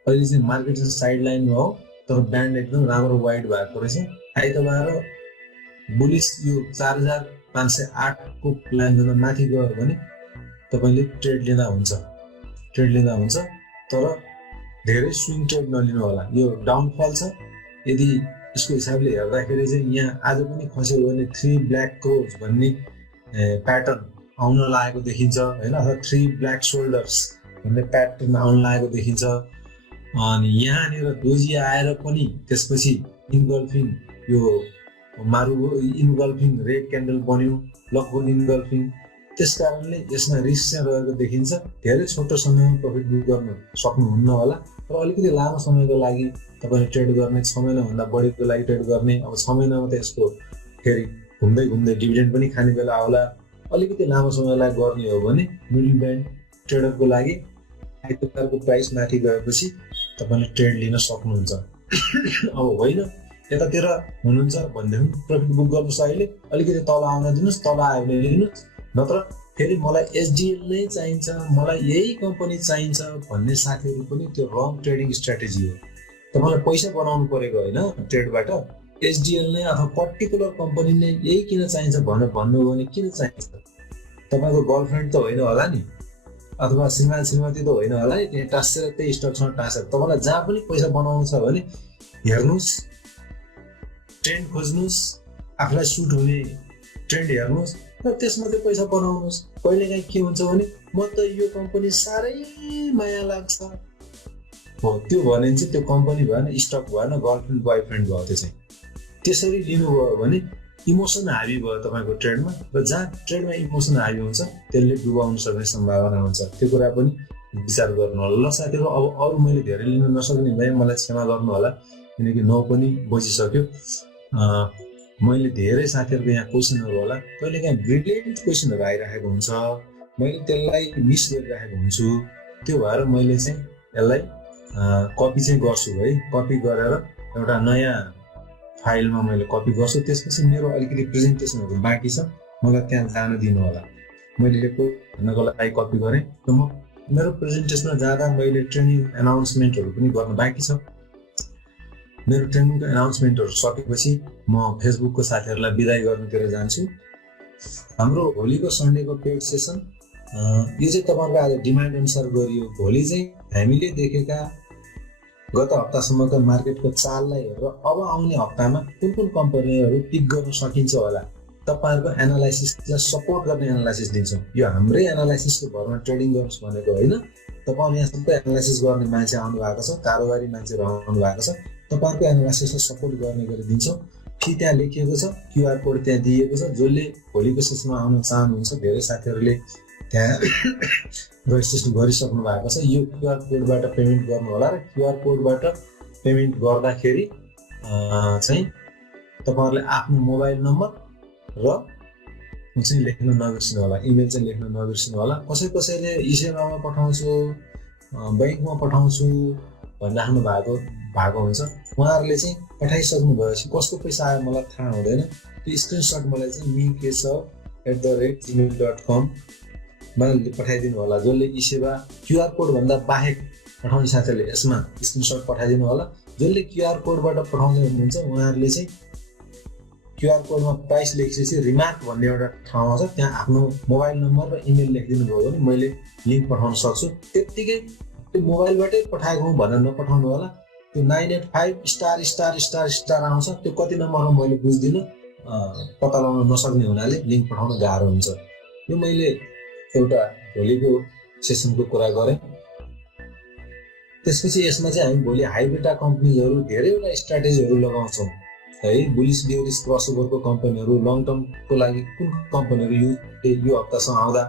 अहिले चाहिँ मार्केट चाहिँ साइड लाइनमा हो, तर ब्यान्ड एकदम राम्रो वाइड भएको रहेछ। आइतबार बुलिस यो 4508 को प्लानभन्दा माथि गयो भने तपाईँले ट्रेड लिँदा हुन्छ, तर धेरै स्विङ ट्रेड नलिनु होला। यो डाउनफल छ, यदि यसको हिसाबले हेर्दाखेरि चाहिँ यहाँ आज पनि खस्यो भने 3 ब्ल्याक क्रोज भन्ने प्याटर्न आउन लागेको देखिन्छ होइन, अथवा 3 ब्ल्याक सोल्डर्स भन्ने प्याटर्न आउन लागेको देखिन्छ। अनि यहाँनिर दोजी आएर पनि त्यसपछि इन्गल्फिङ यो इन्गल्फिङ रेड क्यान्डल बन्यो, लगभग इन्गल्फिङ। त्यस कारणले यसमा रिस्क चाहिँ रहेको देखिन्छ। धेरै छोटो समयमा प्रफिट बुक गर्न सक्नुहुन्न होला, र अलिकति लामो समयको लागि तपाईँले ट्रेड गर्ने, 6 महिनाभन्दा बढीको लागि ट्रेड गर्ने, अब 6 महिनामा त यसको फेरि घुम्दै घुम्दै डिभिडेन्ड पनि खाने बेला आउला। अलिकति लामो समयलाई गर्ने हो भने मिडल ब्यान्ड ट्रेडरको लागि आइतबारको प्राइस माथि गएपछि तपाईँले ट्रेड लिन सक्नुहुन्छ। अब होइन यतातिर हुनुहुन्छ भनेदेखि प्रफिट बुक गर्नुहोस्, अहिले अलिकति तल आउन दिनुहोस्, तल आयो भने लिनुहोस्, नत्र फेरि मलाई एचडिएल नै चाहिन्छ, मलाई यही कम्पनी चाहिन्छ भन्ने साथीहरू पनि त्यो रङ ट्रेडिङ स्ट्राटेजी हो। तपाईँलाई पैसा बनाउनु परेको होइन ट्रेडबाट, एचडिएल नै अथवा पर्टिकुलर कम्पनी नै यही किन चाहिन्छ भनेर भन्नुभयो भने किन चाहिन्छ? तपाईँको गर्लफ्रेन्ड त होइन होला नि, अथवा श्रीमती त होइन होला नि, त्यहाँ टाँसेर त्यही स्टकसँग टाँसेर। तपाईँलाई जहाँ पनि पैसा बनाउनु छ भने हेर्नुहोस्, ट्रेन्ड खोज्नुहोस्, आफूलाई सुट हुने ट्रेन्ड हेर्नुहोस् र त्यसमा चाहिँ पैसा बनाउनुहोस्। कहिलेकाहीँ के हुन्छ भने म त यो कम्पनी साह्रै माया लाग्छ हो, त्यो भने चाहिँ त्यो कम्पनी भएन, स्टक भएन, गर्लफ्रेन्ड बोयफ्रेन्ड भयो। त्यो चाहिँ त्यसरी लिनुभयो भने इमोसन हाबी भयो तपाईँको ट्रेडमा, र जहाँ ट्रेडमा इमोसन हाबी हुन्छ त्यसले डुबाउन सक्ने सम्भावना हुन्छ। त्यो कुरा पनि विचार गर्नु होला। ल साथीहरू, अब अरू मैले धेरै लिन नसक्ने भए मलाई क्षमा गर्नु होला, किनकि 9 पनि बजिसक्यो। मैले धेरै साथीहरूको यहाँ क्वेसनहरू होला, कहिलेकाहीँ ब्रिलियन्ट क्वेसनहरू आइरहेको हुन्छ, मैले त्यसलाई मिस गरिरहेको हुन्छु। त्यो भएर मैले चाहिँ यसलाई कपी चाहिँ गर्छु है, कपी गरेर एउटा नयाँ फाइलमा मैले कपी गर्छु। त्यसपछि मेरो अलिकति प्रेजेन्टेसनहरू बाँकी छ, मलाई त्यहाँ जान दिनु होला। मैले भन्नको लागि कपी गरेँ र म मेरो प्रेजेन्टेसनमा जाँदा मैले ट्रेनिङ एनाउन्समेन्टहरू पनि गर्न बाँकी छ। मेरो ट्रेनिङको एनाउन्समेन्टहरू सकेपछि म फेसबुकको साथीहरूलाई बिदाई गर्नुतिर जान्छु। हाम्रो भोलिको सन्डेको पेड सेसन यो चाहिँ तपाईँहरूको आज डिमान्ड अनुसार गरियो। भोलि चाहिँ हामीले देखेका गत हप्तासम्मको मार्केटको चाललाई हेरेर अब आउने हप्तामा कुन कुन कम्पनीहरू पिक गर्न सकिन्छ होला, तपाईँहरूको एनालाइसिसलाई सपोर्ट गर्ने एनालाइसिस दिन्छौँ। यो हाम्रै एनालाइसिसको भरमा ट्रेडिङ गर्नुहोस् भनेको होइन। तपाईँहरू यहाँ सबै एनालाइसिस गर्ने मान्छे आउनु भएको छ, कारोबारी मान्छेहरू आउनु भएको छ, तपाईँहरूको एनालाइसिसलाई सपोर्ट गर्ने गरी दिन्छौँ। कि त्यहाँ लेखिएको छ, क्युआर कोड त्यहाँ दिएको छ। जसले भोलिको सेसनमा आउन चाहनुहुन्छ, धेरै साथीहरूले त्यहाँ रेजिस्ट्रेसन गरिसक्नु भएको छ। यो क्युआर कोडबाट पेमेन्ट गर्नु होला, र क्युआर कोडबाट पेमेन्ट गर्दाखेरि चाहिँ तपाईँहरूले आफ्नो मोबाइल नम्बर र चाहिँ लेख्न नबिर्सिनु होला, इमेल चाहिँ लेख्न नबिर्सिनु होला। कसैले इसेवामा पठाउँछु, बैङ्कमा पठाउँछु भनिराख्नु भएको हुन्छ। उहाँहरूले चाहिँ पठाइसक्नु भएपछि कसको पैसा आयो मलाई थाहा हुँदैन। त्यो स्क्रिनसट मलाई चाहिँ mikeshaw@gmail.com मा पठाइदिनु होला। जसले ई सेवा क्युआर कोड भन्दा बाहेक पठाउने साथीहरूले यसमा स्क्रिनसट पठाइदिनु होला। जसले क्युआर कोडबाट पठाउँदै हुनुहुन्छ उहाँहरूले चाहिँ क्युआर कोडमा प्राइस लेखेपछि रिमार्क भन्ने एउटा ठाउँ आउँछ, त्यहाँ आफ्नो मोबाइल नम्बर र इमेल लेखिदिनु भयो भने मैले लिङ्क पठाउन सक्छु। त्यत्तिकै त्यो मोबाइलबाटै पठाएको भनेर नपठाउनु होला। त्यो 985*** आउँछ, त्यो कति नम्बर हो मैले बुझ्दिनँ, पत्ता लगाउन नसक्ने हुनाले लिङ्क पठाउन गाह्रो हुन्छ। यो मैले एउटा भोलिको सेसनको कुरा गरेँ। त्यसपछि यसमा चाहिँ हामी भोलि हाइब्रिडा कम्पनीहरू धेरैवटा स्ट्राटेजीहरू लगाउँछौँ है। बुलिस बेयरिस क्रसओभरको कम्पनीहरू, लङ टर्मको लागि कुन कम्पनीहरू यो हप्तासम्म आउँदा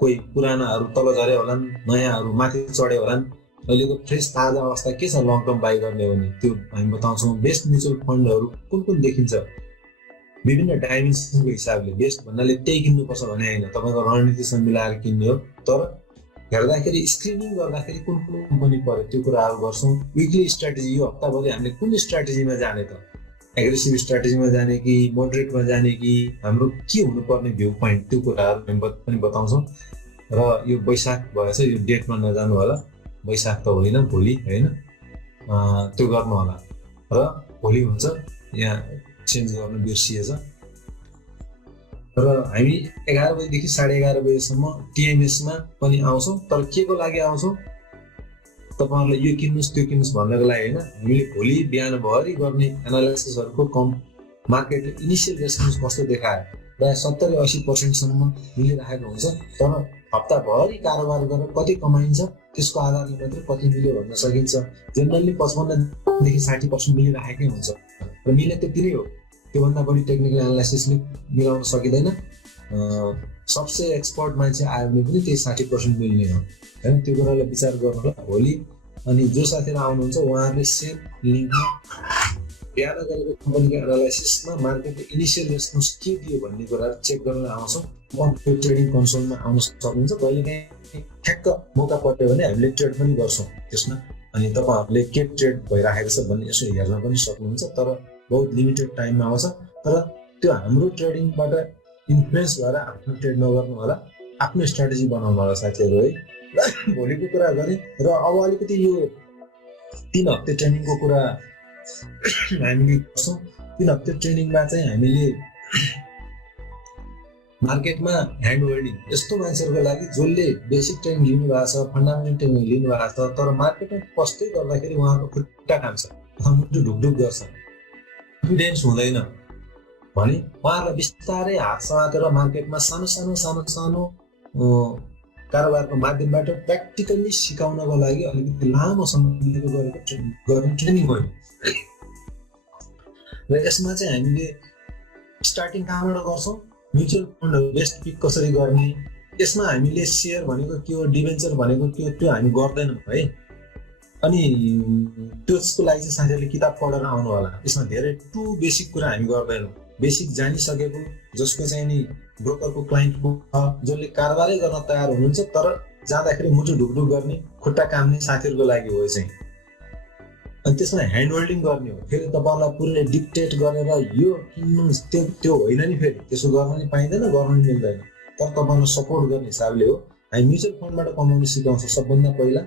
कोही पुरानाहरू तल झरे होलान्, नयाँहरू माथि चढे होलान्। अहिलेको फ्रेस ताजा अवस्था के छ लङ टर्म बाई गर्ने हो भने त्यो हामी बताउँछौँ। बेस्ट म्युचुअल फन्डहरू कुन कुन देखिन्छ विभिन्न डाइमेन्सनको हिसाबले। बेस्ट भन्नाले त्यही किन्नुपर्छ भने होइन, तपाईँको रणनीतिसँग मिलाएर किन्ने हो। तर हेर्दाखेरि स्क्रिनिङ गर्दाखेरि कुन कुन कम्पनी पर्यो त्यो कुराहरू गर्छौँ। विकली स्ट्राटेजी यो हप्ताभरि हामीले कुन स्ट्राटेजीमा जाने त, एग्रेसिभ स्ट्राटेजीमा जाने कि मोडरेटमा जाने कि हाम्रो के हुनुपर्ने भ्यू पोइन्ट, त्यो कुराहरू पनि बताउँछौँ। र यो वैशाख भएछ, यो डेटमा नजानु होला, वैशाख त होइन भोलि होइन, त्यो गर्नु होला। र भोलि हुन्छ, यहाँ चेन्ज गर्नु बिर्सिएछ। र हामी 11 बजीदेखि 11:30 बजीसम्म टिएमएसमा पनि आउँछौँ। तर के को लागि आउँछौँ, तपाईँहरूलाई यो किन्नुहोस् त्यो किन्नुहोस् भन्नको लागि होइन, हामीले भोलि बिहानभरि गर्ने एनालाइसिसहरूको मार्केटले इनिसियल रेस्पोन्स कस्तो देखायो, प्रायः 70-80% मिलिरहेको हुन्छ। तर हप्ताभरि कारोबार गरेर कति कमाइन्छ त्यसको आधारले मात्रै कति मिल्यो भन्न सकिन्छ। जेनरली 55देखि 60% मिलिरहेकै हुन्छ र मिले त्यति नै हो, त्योभन्दा बढी टेक्निकल एनालाइसिसले मिलाउन सकिँदैन। सबसे एक्सपर्ट मान्छे आयो भने पनि त्यही 60% मिल्ने हो होइन। त्यो कुरालाई विचार गर्नु होला भोलि। अनि जो साथीहरू आउनुहुन्छ उहाँहरूले सेम लिङ्कमा बिहान गरेको कम्पनीको एनालाइसिसमा मार्केटले इनिसियल रेस्पोन्स के दियो भन्ने कुराहरू चेक गर्न आउँछौँ। त्यो ट्रेडिङ कन्सोलमा आउन सक्नुहुन्छ। कहिलेकाहीँ ठ्याक्क मौका पर्यो भने हामीले ट्रेड पनि गर्छौँ त्यसमा, अनि तपाईँहरूले के ट्रेड भइरहेको छ भन्ने यसो हेर्न पनि सक्नुहुन्छ। तर बहुत लिमिटेड टाइममा आउँछ। तर त्यो हाम्रो ट्रेडिङबाट इन्फ्लुएन्स भएर आफ्नो ट्रेड नगर्नु होला, आफ्नो स्ट्राटेजी बनाउनु होला साथीहरू है। भोलिको कुरा गरेँ र अब अलिकति यो 3 हप्ते ट्रेनिङको कुरा हामीले गर्छौँ। 3 हप्ते ट्रेनिङमा चाहिँ हामीले मार्केटमा ह्यान्ड होल्डिङ यस्तो मान्छेहरूको लागि जसले बेसिक ट्रेनिङ लिनुभएको छ, फन्डामेन्टल ट्रेनिङ लिनुभएको छ, तर मार्केटमा पस्दै गर्दाखेरि उहाँको खुट्टा खान्छ, मुटु ढुकढुक गर्छ, कन्फिडेन्स हुँदैन भने उहाँहरूलाई बिस्तारै हात समातेर मार्केटमा सानो सानो कारोबारको माध्यमबाट प्र्याक्टिकल्ली सिकाउनको लागि अलिकति लामो समयको गर्ने ट्रेनिङ हो। र यसमा चाहिँ हामीले स्टार्टिङ कहाँबाट गर्छौँ, म्युचुअल फन्डहरू बेस्ट पिक कसरी गर्ने, यसमा हामीले सेयर भनेको के हो, डिभेन्चर भनेको के हो त्यो हामी गर्दैनौँ है। अनि त्यसको लागि चाहिँ साथीहरूले किताब पढेर आउनु होला। यसमा धेरै टु बेसिक कुरा हामी गर्दैनौँ। बेसिक जानिसकेको, जसको चाहिँ नि ब्रोकरको क्लाइन्टको जसले कारोबारै गर्न तयार हुनुहुन्छ तर जाँदाखेरि मुटु ढुकढुक गर्ने, खुट्टा काम्ने साथीहरूको लागि हो चाहिँ। अनि त्यसमा ह्यान्ड होल्डिङ गर्ने हो। फेरि तपाईँहरूलाई पुरै डिक्टेट गरेर यो किन्नुहोस् त्यो होइन नि, फेरि त्यसो गर्न नि पाइँदैन, गर्न नि मिल्दैन। तर तपाईँहरूलाई सपोर्ट गर्ने हिसाबले हो। हामी म्युचुअल फन्डबाट कमाउन सिकाउँछौँ सबभन्दा पहिला।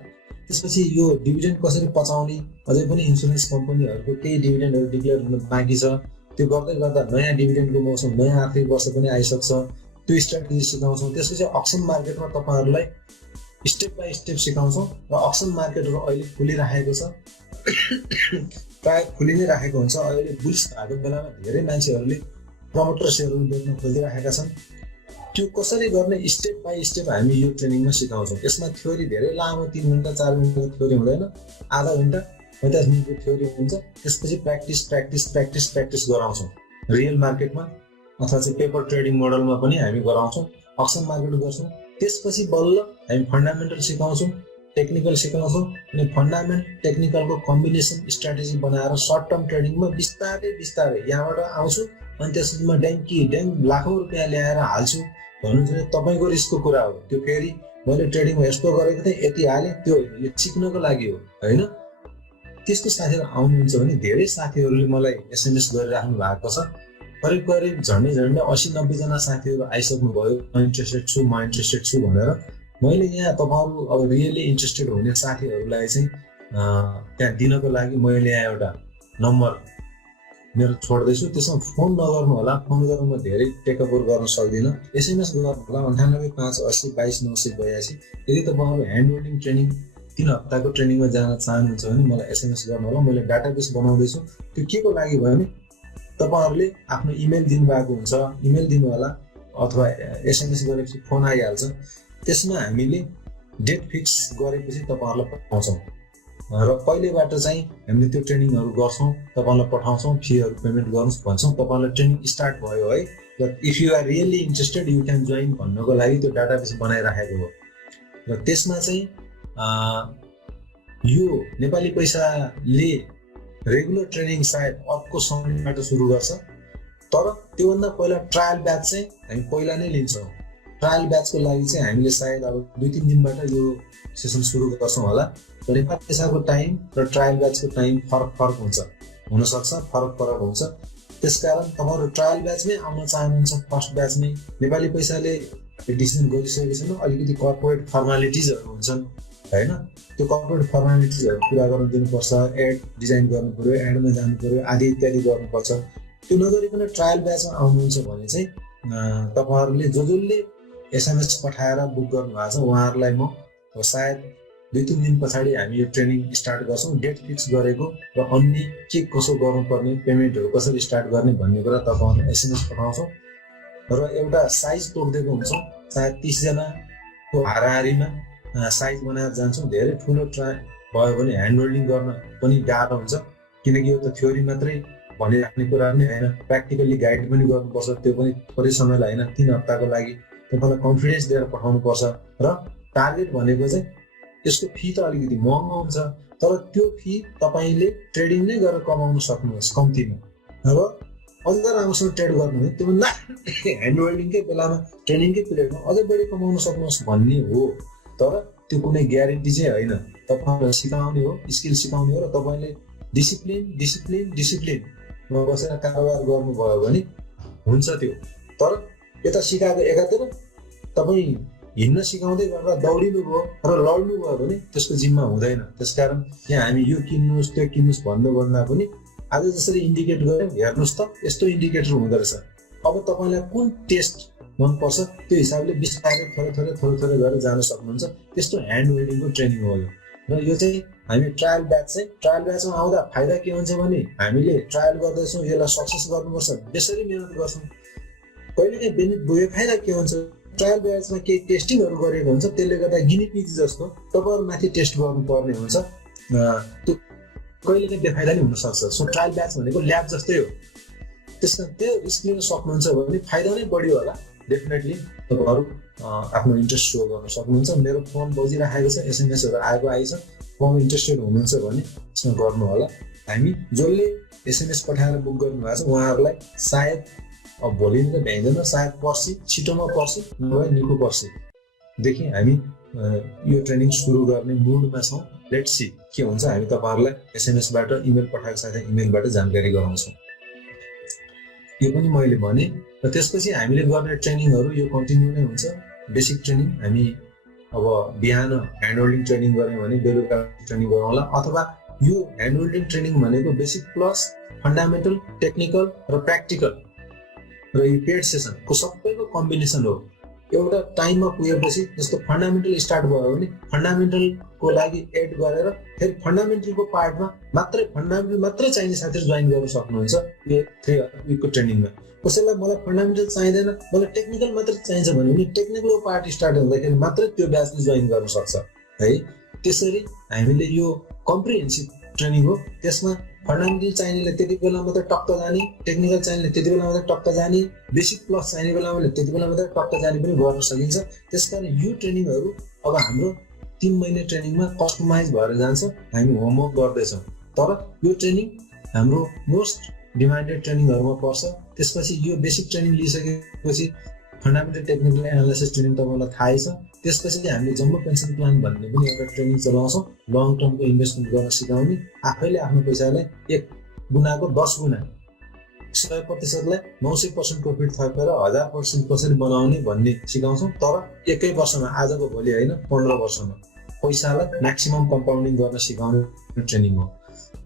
त्यसपछि यो डिभिडेन्ड कसरी पचाउने, अझै पनि इन्सुरेन्स कम्पनीहरूको केही डिभिडेन्डहरू डिक्लेयर हुन बाँकी छ, त्यो गर्दै गर्दा नयाँ डिभिडेन्डको मौसम, नयाँ आर्थिक वर्ष पनि आइसक्छ, त्यो स्ट्राटेजी सिकाउँछौँ। त्यसपछि अक्सन मार्केटमा तपाईँहरूलाई स्टेप बाई स्टेप सिकाउँछौँ। र अक्सन मार्केटहरू अहिले खुलिरहेको छ, प्रायः खुलि नै राखेको हुन्छ। अहिले बुल्स भएको बेलामा धेरै मान्छेहरूले प्रमोटर सेयरहरू बेच्न खोजिरहेका छन्। त्यो कसरी गर्ने स्टेप बाई स्टेप हामी यो ट्रेनिङमा सिकाउँछौँ। यसमा थ्योरी धेरै लामो 3 घन्टा 4 घन्टाको थ्योरी हुँदैन, आधा घन्टा 50 मिनटको थ्योरी हुन्छ। त्यसपछि प्र्याक्टिस गराउँछौँ रियल मार्केटमा अथवा चाहिँ पेपर ट्रेडिङ मोडलमा पनि हामी गराउँछौँ, अक्सन मार्केट गर्छौँ। त्यसपछि बल्ल हामी फन्डामेन्टल सिकाउँछौँ, टेक्निकल सिकाउँछौँ। अनि फन्डामेन्ट टेक्निकलको कम्बिनेसन स्ट्राटेजी बनाएर सर्ट टर्म ट्रेडिङमा बिस्तारै यहाँबाट आउँछु अनि त्यसपछि म ड्याङ लाखौँ रुपियाँ ल्याएर हाल्छु भन्नुहुन्छ भने तपाईँको रिस्कको कुरा हो। त्यो फेरि मैले ट्रेडिङमा यस्तो गरेको थिएँ, यति हालेँ, त्यो होइन, यो सिक्नको लागि हो होइन। त्यस्तो साथीहरू आउनुहुन्छ भने धेरै साथीहरूले मलाई एसएमएस गरिराख्नु भएको छ। करिब झन्डै 80-90 जना साथीहरू आइसक्नु भयो, म इन्ट्रेस्टेड छु भनेर। मैले यहाँ तपाईँहरू अब रियली इन्ट्रेस्टेड हुने साथीहरूलाई चाहिँ त्यहाँ दिनको लागि मैले यहाँ एउटा नम्बर मेरो छोड्दैछु। त्यसमा फोन नगर्नु होला, फोन गरेर म धेरै टेकअपर गर्न सक्दिनँ। एसएमएस गर्नु होला 98580982। यदि तपाईँहरू ह्यान्ड होल्डिङ ट्रेनिङ 3 हप्ताको ट्रेनिङमा जान चाहनुहुन्छ भने मलाई एसएमएस गर्नु होला। मैले डाटाबेस बनाउँदैछु। त्यो के को लागि भने तपाईँहरूले आफ्नो इमेल दिनुभएको हुन्छ, इमेल दिनु होला अथवा एसएमएस गरेपछि फोन आइहाल्छ। त्यसमा हामीले डेट फिक्स गरेपछि तपाईँहरूलाई पठाउँछौँ र पहिलेबाट चाहिँ हामीले त्यो ट्रेनिङहरू गर्छौँ, तपाईँहरूलाई पठाउँछौँ, फीहरू पेमेन्ट गर्नुहोस् भन्छौँ। तपाईँहरूलाई ट्रेनिङ स्टार्ट भयो है, र if you are really interested you can join भन्नको लागि त्यो डाटाबेस बनाइराखेको हो। र त्यसमा चाहिँ यो नेपाली पैसाले रेगुलर ट्रेनिङ सायद अर्को समयबाट सुरु गर्छ, तर त्योभन्दा पहिला ट्रायल ब्याच चाहिँ हामी पहिला नै लिन्छौँ। ट्रायल ब्याचको लागि चाहिँ हामीले सायद अब 2-3 दिनबाट यो सेसन सुरु गर्छौँ होला। नेपाल पेसाको टाइम र ट्रायल ब्याचको टाइम फरक हुन्छ, हुनसक्छ फरक हुन्छ। त्यसकारण तपाईँहरू ट्रायल ब्याचमै आउन चाहनुहुन्छ, फर्स्ट ब्याचमै नेपाली पैसाले डिसिजन गरिसकेको छैन, अलिकति कर्पोरेट फर्मालिटिजहरू हुन्छन् होइन, त्यो कर्पोरेट फर्मालिटिजहरू पुरा गर्न दिनुपर्छ, एड डिजाइन गर्नु पर्यो, एडमा जानु पर्यो आदि इत्यादि गर्नुपर्छ। त्यो नगरिकन ट्रायल ब्याचमा आउनुहुन्छ भने चाहिँ तपाईँहरूले जसले एसएमएस पठाएर बुक गर्नुभएको छ उहाँहरूलाई म सायद 2-3 दिन पछाडि हामी यो ट्रेनिङ स्टार्ट गर्छौँ, डेट फिक्स गरेको र अन्य के कसो गर्नुपर्ने, पेमेन्टहरू कसरी स्टार्ट गर्ने भन्ने कुरा तपाईँहरूलाई एसएमएस पठाउँछौँ र एउटा साइज तोकिदिएको हुन्छौँ। सायद 30 जनाको हाराहारीमा साइज बनाएर जान्छौँ। धेरै ठुलो ट्रायल भयो भने ह्यान्ड होल्डिङ गर्न पनि गाह्रो हुन्छ, किनकि यो त थ्योरी मात्रै भनिराख्ने कुरा पनि होइन, प्र्याक्टिकल्ली गाइड पनि गर्नुपर्छ, त्यो पनि थोरै समयलाई होइन 3 हप्ताको लागि तपाईँलाई कन्फिडेन्स दिएर पठाउनुपर्छ। र टार्गेट भनेको चाहिँ यसको फी त अलिकति महँगो हुन्छ, तर त्यो फी तपाईँले ट्रेडिङ नै गरेर कमाउन सक्नुहोस् कम्तीमा। अब अझ राम्रोसँग ट्रेड गर्नु हो, त्योभन्दा ह्यान्ड होल्डिङकै बेलामा ट्रेनिङकै पिरियडमा अझै बढी कमाउन सक्नुहोस् भन्ने हो। तर त्यो कुनै ग्यारेन्टी चाहिँ होइन, तपाईँलाई सिकाउने हो, स्किल सिकाउने हो र तपाईँले डिसिप्लिनमा बसेर कारोबार गर्नुभयो भने हुन्छ त्यो। तर यता सिकाएको एकातिर तपाईँ हिँड्न सिकाउँदै गरेर दौडिनु भयो र लड्नु भयो भने त्यसको जिम्मा हुँदैन। त्यसकारण यहाँ हामी यो किन्नुहोस् त्यो किन्नुहोस् भन्नुभन्दा पनि आज जसरी इन्डिकेट गऱ्यौँ, हेर्नुहोस् त यस्तो इन्डिकेटर हुँदो रहेछ, अब तपाईँलाई कुन टेस्ट मनपर्छ त्यो हिसाबले बिस्तारै थोरै गरेर जान सक्नुहुन्छ। त्यस्तो ह्यान्ड होल्डिङको ट्रेनिङ हो यो। र यो चाहिँ हामी ट्रायल ब्याचमा आउँदा फाइदा के हुन्छ भने हामीले ट्रायल गर्दैछौँ, यसलाई सक्सेस गर्नुपर्छ, बेसरी मेहनत गर्छौँ, कहिलेकाहीँ बेनिफिट फाइदा के हुन्छ, ट्रायल ब्याचमा केही टेस्टिङहरू गरेको हुन्छ, त्यसले गर्दा गिनीपिग जस्तो तपाईँहरू माथि टेस्ट गर्नुपर्ने हुन्छ, त्यो कहिलेकाहीँ बेफाइदा नि हुनसक्छ। सो ट्रायल ब्याच भनेको ल्याब जस्तै हो, त्यसमा त्यो रिस्क लिन सक्नुहुन्छ भने फाइदा नै बढी होला। डेफिनेटली तपाईँहरू आफ्नो इन्ट्रेस्ट सो गर्न सक्नुहुन्छ। मेरो फोन बजिराखेको छ, एसएमएसहरू आइछ, फोन इन्ट्रेस्टेड हुनुहुन्छ भने यसमा गर्नु होला। हामी जसले एसएमएस पठाएर बुक गर्नुभएको छ उहाँहरूलाई सायद अब भोलि त भ्याइँदैन, सायद पर्सि छिटोमा पर्सि नभए निको पर्सिदेखि हामी यो ट्रेनिङ सुरु गर्ने मुडमा छौँ। लेट्स सी के हुन्छ। हामी तपाईँहरूलाई एसएमएसबाट इमेल पठाएको साथै इमेलबाट जानकारी गराउँछौँ। यो पनि मैले भने र त्यसपछि हामीले गर्ने ट्रेनिङहरू यो कन्टिन्यू नै हुन्छ। बेसिक ट्रेनिङ हामी अब बिहान ह्यान्ड होल्डिङ ट्रेनिङ गऱ्यौँ भने बेलुका ट्रेनिङ गरौँला, अथवा यो ह्यान्ड होल्डिङ ट्रेनिङ भनेको बेसिक प्लस फन्डामेन्टल, टेक्निकल र प्र्याक्टिकल र यो पेड सेसनको सबैको कम्बिनेसन हो। एउटा टाइममा पुगेपछि जस्तो फन्डामेन्टल स्टार्ट भयो भने फन्डामेन्टलको लागि एड गरेर फेरि फन्डामेन्टलको पार्टमा फन्डामेन्टल मात्रै चाहिने साथीहरू जोइन गर्न सक्नुहुन्छ यो 3 विकको ट्रेनिङमा। कसैलाई मलाई फन्डामेन्टल चाहिँदैन, मलाई टेक्निकल मात्रै चाहिन्छ भने पनि टेक्निकल पार्ट स्टार्ट हुँदाखेरि मात्रै त्यो ब्याचले जोइन गर्न सक्छ है। त्यसरी हामीले यो कम्प्रिहेन्सिभ ट्रेनिङ हो। त्यसमा फन्डामेन्टल चाहिनेले त्यति बेला मात्रै टक्क जाने, टेक्निकल चाहिनेले त्यति बेला मात्रै टक्क जाने, बेसिक प्लस चाहिने बेलामा त्यति बेला मात्रै टक्क जाने पनि गर्न सकिन्छ। त्यसकारण यो ट्रेनिङहरू अब हाम्रो 3 महिने ट्रेनिङमा कस्टमाइज भएर जान्छ। हामी होमवर्क गर्दैछौँ, तर यो ट्रेनिङ हाम्रो मोस्ट डिमान्डेड ट्रेनिङहरूमा पर्छ। त्यसपछि यो बेसिक ट्रेनिङ लिइसकेपछि फन्डामेन्टल टेक्निकल एनालाइसिस ट्रेनिङ तपाईँलाई थाहै छ। त्यसपछि हामीले जम्बो पेन्सन प्लान भन्ने पनि एउटा ट्रेनिङ चलाउँछौँ, लङ टर्मको इन्भेस्टमेन्ट गर्न सिकाउने। आफैले आफ्नो पैसालाई 1 गुणाको 10 गुणा, 100%लाई 900% प्रफिट थपेर 1000% कसरी बनाउने भन्ने सिकाउँछौँ। तर 1 वर्षमा, आजको भोलि होइन, 15 वर्षमा पैसालाई म्याक्सिमम कम्पाउन्डिङ गर्न सिकाउने ट्रेनिङ हो।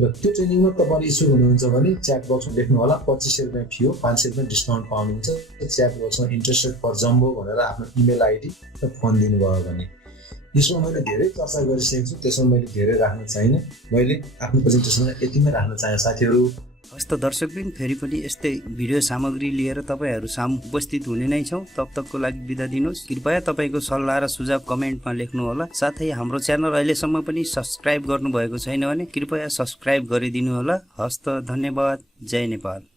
र त्यो ट्रेनिङमा तपाईँले इच्छुक हुनुहुन्छ भने च्याट बक्समा लेख्नु होला। 2500 रुपियाँ फी हो, 500 रुपियाँ डिस्काउन्ट पाउनुहुन्छ। च्याट बक्समा इन्ट्रेस्टेड फर जम्बो भनेर आफ्नो इमेल आइडी र फोन दिनुभयो भने। यसमा मैले धेरै चर्चा गरिसकेको छु, त्यसमा मैले धेरै राख्न चाहिनँ। मैले आफ्नो प्रेजेन्टेसनलाई यतिमै राख्न चाहेँ साथीहरू। हस् त दर्शकबिन, फेरि पनि यस्तै भिडियो सामग्री लिएर तपाईँहरू सामु उपस्थित हुने नै छौँ। तबतकको लागि बिदा दिनुहोस्। कृपया तपाईँको सल्लाह र सुझाव कमेन्टमा लेख्नुहोला। साथै हाम्रो च्यानल अहिलेसम्म पनि सब्सक्राइब गर्नुभएको छैन भने कृपया सब्सक्राइब गरिदिनु होला। हस् त, धन्यवाद। जय नेपाल।